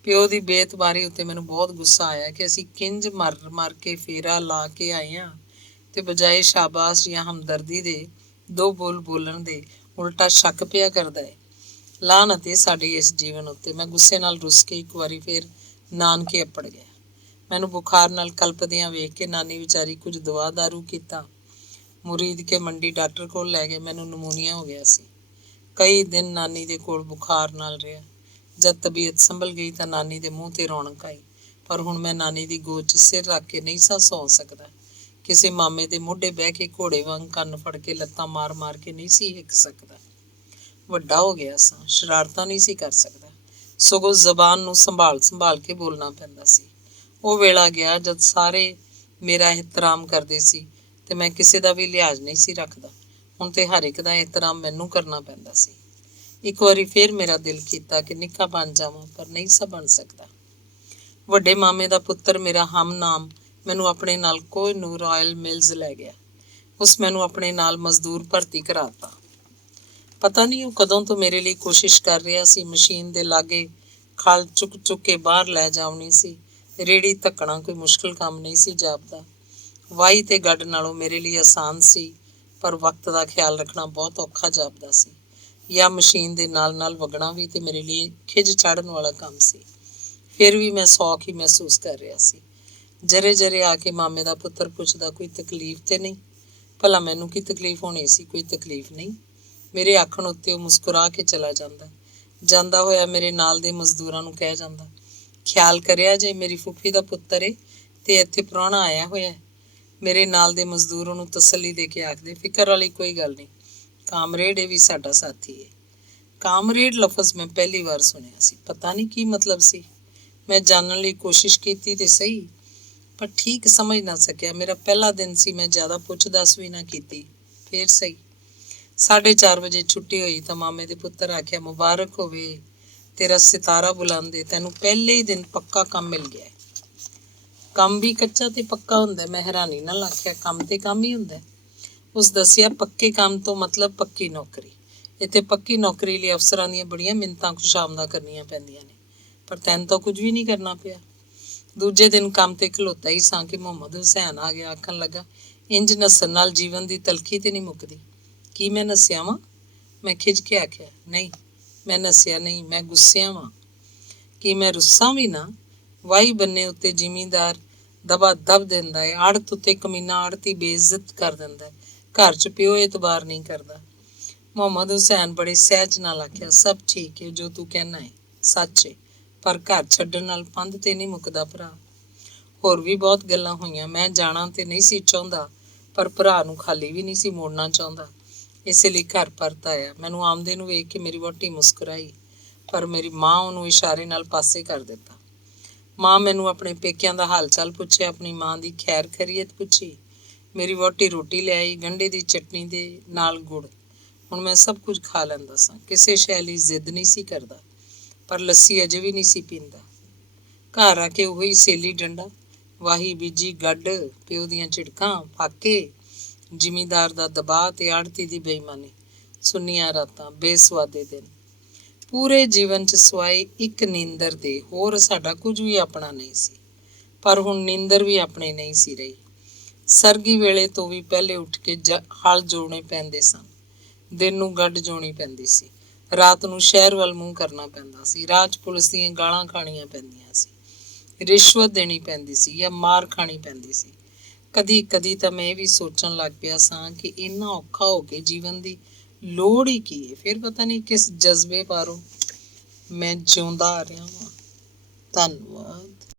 ਪਿਓ ਦੀ ਬੇਇਤਬਾਰੀ ਉੱਤੇ ਮੈਨੂੰ ਬਹੁਤ ਗੁੱਸਾ ਆਇਆ ਕਿ ਅਸੀਂ ਕਿੰਜ ਮਰ ਕੇ ਫੇਰਾ ਲਾ ਕੇ ਆਏ ਹਾਂ ਤੇ ਬਜਾਏ ਸ਼ਾਬਾਸ਼ ਜਾਂ ਹਮਦਰਦੀ ਦੇ ਦੋ ਬੋਲ ਬੋਲਣ ਦੇ ਉਲਟਾ ਸ਼ੱਕ ਪਿਆ ਕਰਦਾ ਹੈ। ਲਾਹਨਤ ਏ ਸਾਡੇ ਇਸ ਜੀਵਨ ਉੱਤੇ। ਮੈਂ ਗੁੱਸੇ ਨਾਲ ਰੁੱਸ ਕੇ ਇੱਕ ਵਾਰੀ ਫੇਰ ਨਾਨਕੇ ਅੱਪੜ ਗਿਆ। ਮੈਨੂੰ ਬੁਖਾਰ ਨਾਲ ਕਲਪਦਿਆਂ ਵੇਖ ਕੇ ਨਾਨੀ ਵਿਚਾਰੀ ਕੁਝ ਦਵਾ ਦਾਰੂ ਕੀਤਾ। ਮੁਰੀਦ ਕੇ ਮੰਡੀ ਡਾਕਟਰ ਕੋਲ ਲੈ ਗਏ। ਮੈਨੂੰ ਨਮੂਨੀਆ ਹੋ ਗਿਆ ਸੀ। ਕਈ ਦਿਨ ਨਾਨੀ ਦੇ ਕੋਲ ਬੁਖਾਰ ਨਾਲ ਰਿਹਾ। ਜਦ ਤਬੀਅਤ ਸੰਭਲ ਗਈ ਤਾਂ ਨਾਨੀ ਦੇ ਮੂੰਹ ਤੇ ਰੌਣਕ ਆਈ। ਪਰ ਹੁਣ ਮੈਂ ਨਾਨੀ ਦੀ ਗੋਦ 'ਚ ਸਿਰ ਰੱਖ ਕੇ ਨਹੀਂ ਸਾਂ ਸੌਂ ਸਕਦਾ। ਕਿਸੇ ਮਾਮੇ ਦੇ ਮੋਢੇ ਬਹਿ ਕੇ ਘੋੜੇ ਵਾਂਗ ਕੰਨ ਫੜ ਕੇ ਲੱਤਾਂ ਮਾਰ ਮਾਰ ਕੇ ਨਹੀਂ ਸੀ ਹਿੱਕ ਸਕਦਾ। ਵੱਡਾ ਹੋ ਗਿਆ ਸਾਂ, ਸ਼ਰਾਰਤਾਂ ਨਹੀਂ ਸੀ ਕਰ ਸਕਦਾ, ਸਗੋਂ ਜ਼ਬਾਨ ਨੂੰ ਸੰਭਾਲ ਕੇ ਬੋਲਣਾ ਪੈਂਦਾ ਸੀ। ਉਹ ਵੇਲਾ ਗਿਆ ਜਦ ਸਾਰੇ ਮੇਰਾ ਇਹਤਰਾਮ ਕਰਦੇ ਸੀ ਤੇ ਮੈਂ ਕਿਸੇ ਦਾ ਵੀ ਲਿਹਾਜ਼ ਨਹੀਂ ਸੀ ਰੱਖਦਾ। ਹੁਣ ਤੇ ਹਰ ਇੱਕ ਦਾ ਇਹਤਰਾਮ ਮੈਨੂੰ ਕਰਨਾ ਪੈਂਦਾ ਸੀ। ਇੱਕ ਵਾਰੀ ਫੇਰ ਮੇਰਾ ਦਿਲ ਕੀਤਾ ਕਿ ਨਿੱਕਾ ਬਣ ਜਾਵਾਂ, ਪਰ ਨਹੀਂ ਸਾ ਬਣ ਸਕਦਾ। ਵੱਡੇ ਮਾਮੇ ਦਾ ਪੁੱਤਰ ਮੇਰਾ ਹਮਨਾਮ ਮੈਨੂੰ ਆਪਣੇ ਨਾਲ ਕੋਹਿਨੂਰ ਆਇਲ ਮਿਲਜ਼ ਲੈ ਗਿਆ। ਉਸ ਮੈਨੂੰ ਆਪਣੇ ਨਾਲ ਮਜ਼ਦੂਰ ਭਰਤੀ ਕਰਾਤਾ। ਪਤਾ ਨਹੀਂ ਉਹ ਕਦੋਂ ਤੋਂ ਮੇਰੇ ਲਈ ਕੋਸ਼ਿਸ਼ ਕਰ ਰਿਹਾ ਸੀ। ਮਸ਼ੀਨ ਦੇ ਲਾਗੇ ਖਲ ਚੁੱਕ ਚੁੱਕ ਕੇ ਬਾਹਰ ਲੈ ਜਾਵਣੀ ਸੀ। ਰੇਹੜੀ ਧੱਕਣਾ ਕੋਈ ਮੁਸ਼ਕਿਲ ਕੰਮ ਨਹੀਂ ਸੀ ਜਾਪਦਾ। ਵਾਹੀ ਤੇ ਗੱਡ ਨਾਲੋਂ ਮੇਰੇ ਲਈ ਆਸਾਨ ਸੀ, ਪਰ ਵਕਤ ਦਾ ਖਿਆਲ ਰੱਖਣਾ ਬਹੁਤ ਔਖਾ ਜਾਪਦਾ ਸੀ। ਜਾਂ ਮਸ਼ੀਨ ਦੇ ਨਾਲ ਨਾਲ ਵਗਣਾ ਵੀ ਤੇ ਮੇਰੇ ਲਈ ਖਿਝ ਚਾੜਨ ਵਾਲਾ ਕੰਮ ਸੀ। ਫਿਰ ਵੀ ਮੈਂ ਸੌਖ ਹੀ ਮਹਿਸੂਸ ਕਰ ਰਿਹਾ ਸੀ। ਜਰੇ ਜਰੇ ਆ ਕੇ ਮਾਮੇ ਦਾ ਪੁੱਤਰ ਪੁੱਛਦਾ, ਕੋਈ ਤਕਲੀਫ ਤੇ ਨਹੀਂ? ਭਲਾ ਮੈਨੂੰ ਕੀ ਤਕਲੀਫ ਹੋਣੀ ਸੀ? ਕੋਈ ਤਕਲੀਫ ਨਹੀਂ। ਮੇਰੇ ਆਖਣ ਉੱਤੇ ਉਹ ਮੁਸਕਰਾ ਕੇ ਚਲਾ ਜਾਂਦਾ। ਜਾਂਦਾ ਹੋਇਆ ਮੇਰੇ ਨਾਲ ਦੇ ਮਜ਼ਦੂਰਾਂ ਨੂੰ ਕਹਿ ਜਾਂਦਾ, ਖਿਆਲ ਕਰਿਆ ਜੇ ਮੇਰੀ ਫੁੱਫੀ ਦਾ ਪੁੱਤਰ ਏ ਤੇ ਇੱਥੇ ਪ੍ਰਾਹੁਣਾ ਆਇਆ ਹੋਇਆ। ਮੇਰੇ ਨਾਲ ਦੇ ਮਜ਼ਦੂਰ ਉਹਨੂੰ ਤਸੱਲੀ ਦੇ ਕੇ ਆਖਦੇ, ਫਿਕਰ ਵਾਲੀ ਕੋਈ ਗੱਲ ਨਹੀਂ, ਕਾਮਰੇਡ ਇਹ ਵੀ ਸਾਡਾ ਸਾਥੀ ਏ। ਕਾਮਰੇਡ ਲਫ਼ਜ਼ ਮੈਂ ਪਹਿਲੀ ਵਾਰ ਸੁਣਿਆ ਸੀ। ਪਤਾ ਨਹੀਂ ਕੀ ਮਤਲਬ ਸੀ। ਮੈਂ ਜਾਣਨ ਲਈ ਕੋਸ਼ਿਸ਼ ਕੀਤੀ ਤੇ ਸਹੀ, ਪਰ ਠੀਕ ਸਮਝ ਨਾ ਸਕਿਆ। ਮੇਰਾ ਪਹਿਲਾ ਦਿਨ ਸੀ, ਮੈਂ ਜ਼ਿਆਦਾ ਪੁੱਛ ਦੱਸ ਵੀ ਨਾ ਕੀਤੀ। ਫੇਰ ਸਹੀ 4:30 ਵਜੇ ਛੁੱਟੀ ਹੋਈ ਤਾਂ ਮਾਮੇ ਦੇ ਪੁੱਤਰ ਆਖਿਆ, ਮੁਬਾਰਕ ਹੋਵੇ, ਤੇਰਾ ਸਿਤਾਰਾ ਬੁਲੰਦ ਏ, ਤੈਨੂੰ ਪਹਿਲੇ ਹੀ ਦਿਨ ਪੱਕਾ ਕੰਮ ਮਿਲ ਗਿਆ। ਕੰਮ ਵੀ ਕੱਚਾ ਤੇ ਪੱਕਾ ਹੁੰਦਾ? ਮੈਂ ਹੈਰਾਨੀ ਨਾਲ ਆਖਿਆ, ਕੰਮ ਤੇ ਕੰਮ ਹੀ ਹੁੰਦਾ। ਉਸ ਦੱਸਿਆ, ਪੱਕੇ ਕੰਮ ਤੋਂ ਮਤਲਬ ਪੱਕੀ ਨੌਕਰੀ। ਇੱਥੇ ਪੱਕੀ ਨੌਕਰੀ ਲਈ ਅਫਸਰਾਂ ਦੀਆਂ ਬੜੀਆਂ ਮਿੰਨਤਾਂ ਖੁਸ਼ਾਮਦਾਂ ਕਰਨੀਆਂ ਪੈਂਦੀਆਂ ਨੇ, ਪਰ ਤੈਨੂੰ ਤਾਂ ਕੁਝ ਵੀ ਨਹੀਂ ਕਰਨਾ ਪਿਆ। ਦੂਜੇ ਦਿਨ ਕੰਮ ਤੇ ਖਲੋਤਾ ਹੀ ਸਾਂ ਕਿ ਮੁਹੰਮਦ ਹੁਸੈਨ ਆ ਗਿਆ। ਆਖਣ ਲੱਗਾ, ਇੰਜ ਨੱਸਣ ਨਾਲ ਜੀਵਨ ਦੀ ਤਲਖੀ ਤੇ ਨਹੀਂ ਮੁੱਕਦੀ। ਕੀ ਮੈਂ ਨੱਸਿਆ ਵਾਂ? ਮੈਂ ਖਿਝ ਕੇ ਆਖਿਆ, ਨਹੀਂ, ਮੈਂ ਨਸਿਆ ਨਹੀਂ, ਮੈਂ ਗੁੱਸਿਆ ਵਾਂ। ਕਿ ਮੈਂ ਰੁੱਸਾਂ ਵੀ ਨਾ? ਵਾਹੀ ਬੰਨੇ ਉੱਤੇ ਜ਼ਿਮੀਂਦਾਰ ਦਬਾ ਦਬ ਦਿੰਦਾ ਹੈ, ਆੜਤ ਉੱਤੇ ਕਮੀਨਾ ਆੜਤੀ ਬੇਇੱਜ਼ਤ ਕਰ ਦਿੰਦਾ ਹੈ, ਘਰ 'ਚ ਪਿਓ ਇਤਬਾਰ ਨਹੀਂ ਕਰਦਾ। ਮੁਹੰਮਦ ਹੁਸੈਨ ਬੜੇ ਸਹਿਜ ਨਾਲ ਆਖਿਆ, ਸਭ ਠੀਕ ਹੈ, ਜੋ ਤੂੰ ਕਹਿਣਾ ਹੈ ਸੱਚ ਹੈ, ਪਰ ਘਰ ਛੱਡਣ ਨਾਲ ਪੰਧ ਤੇ ਨਹੀਂ ਮੁੱਕਦਾ ਭਰਾ। ਹੋਰ ਵੀ ਬਹੁਤ ਗੱਲਾਂ ਹੋਈਆਂ, ਮੈਂ ਜਾਣਾ ਤੇ ਨਹੀਂ ਸੀ ਚਾਹੁੰਦਾ, ਪਰ ਭਰਾ ਨੂੰ ਖਾਲੀ ਵੀ ਨਹੀਂ ਸੀ ਮੋੜਨਾ ਚਾਹੁੰਦਾ, ਇਸੇ ਲਈ ਘਰ ਪਰਤ ਆਇਆ। ਮੈਨੂੰ ਆਮਦੇ ਨੂੰ ਵੇਖ ਕੇ ਮੇਰੀ ਵਹੁਟੀ ਮੁਸਕਰਾਈ, ਪਰ ਮੇਰੀ ਮਾਂ ਉਹਨੂੰ ਇਸ਼ਾਰੇ ਨਾਲ ਪਾਸੇ ਕਰ ਦਿੱਤਾ। ਮਾਂ ਮੈਨੂੰ ਆਪਣੇ ਪੇਕਿਆਂ ਦਾ ਹਾਲ ਚਾਲ ਪੁੱਛਿਆ, ਆਪਣੀ ਮਾਂ ਦੀ ਖੈਰ ਖੈਰੀਅਤ ਪੁੱਛੀ। ਮੇਰੀ ਵਹੁਟੀ ਰੋਟੀ ਲੈ ਆਈ, ਗੰਢੇ ਦੀ ਚਟਨੀ ਦੇ ਨਾਲ ਗੁੜ। ਹੁਣ ਮੈਂ ਸਭ ਕੁਝ ਖਾ ਲੈਂਦਾ ਸਾਂ, ਕਿਸੇ ਸ਼ੈ ਲਈ ਜ਼ਿੱਦ ਨਹੀਂ ਸੀ ਕਰਦਾ, ਪਰ ਲੱਸੀ ਅਜੇ ਵੀ ਨਹੀਂ ਸੀ ਪੀਂਦਾ। ਘਰ ਆ ਕੇ ਉਹੀ ਸੇਲੀ ਡੰਡਾ, ਵਾਹੀ ਬੀਜੀ ਗੱਡ, ਪਿਓ ਦੀਆਂ ਝਿੜਕਾਂ, ਫਾਕੇ, ਜ਼ਿਮੀਂਦਾਰ ਦਾ ਦਬਾਅ ਤੇ ਆੜਤੀ ਦੀ ਬੇਈਮਾਨੀ, ਸੁੰਨੀਆਂ ਰਾਤਾਂ, ਬੇਸੁਆਦੇ ਦਿਨ। ਪੂਰੇ ਜੀਵਨ 'ਚ ਸਿਵਾਏ ਇੱਕ ਨੀਂਦਰ ਦੇ ਹੋਰ ਸਾਡਾ ਕੁਝ ਵੀ ਆਪਣਾ ਨਹੀਂ ਸੀ। ਪਰ ਹੁਣ ਨੀਂਦਰ ਵੀ ਆਪਣੀ ਨਹੀਂ ਸੀ ਰਹੀ। ਸਰਗੀ ਵੇਲੇ ਤੋਂ ਵੀ ਪਹਿਲੇ ਉੱਠ ਕੇ ਹਲ ਜੋੜਨੇ ਪੈਂਦੇ ਸਨ, ਦਿਨ ਨੂੰ ਗੱਡ ਜੋਣੀ ਪੈਂਦੀ ਸੀ, ਰਾਤ ਨੂੰ ਸ਼ਹਿਰ ਵੱਲ ਮੂੰਹ ਕਰਨਾ ਪੈਂਦਾ ਸੀ, ਰਾਹ 'ਚ ਪੁਲਿਸ ਦੀਆਂ ਗਾਲਾਂ ਖਾਣੀਆਂ ਪੈਂਦੀਆਂ ਸੀ, ਰਿਸ਼ਵਤ ਦੇਣੀ ਪੈਂਦੀ ਸੀ ਜਾਂ ਮਾਰ ਖਾਣੀ ਪੈਂਦੀ ਸੀ। ਕਦੀ ਕਦੀ ਤਾਂ ਮੈਂ ਇਹ ਵੀ ਸੋਚਣ ਲੱਗ ਪਿਆ ਸਾਂ ਕਿ ਇੰਨਾ ਔਖਾ ਹੋ ਕੇ ਜੀਵਨ ਦੀ ਲੋੜ ਹੀ ਕੀ ਹੈ। ਫਿਰ ਪਤਾ ਨਹੀਂ ਕਿਸ ਜਜ਼ਬੇ ਪਾਰੋਂ ਮੈਂ ਜਿਉਂਦਾ ਆ ਰਿਹਾ ਵਾਂ। ਧੰਨਵਾਦ।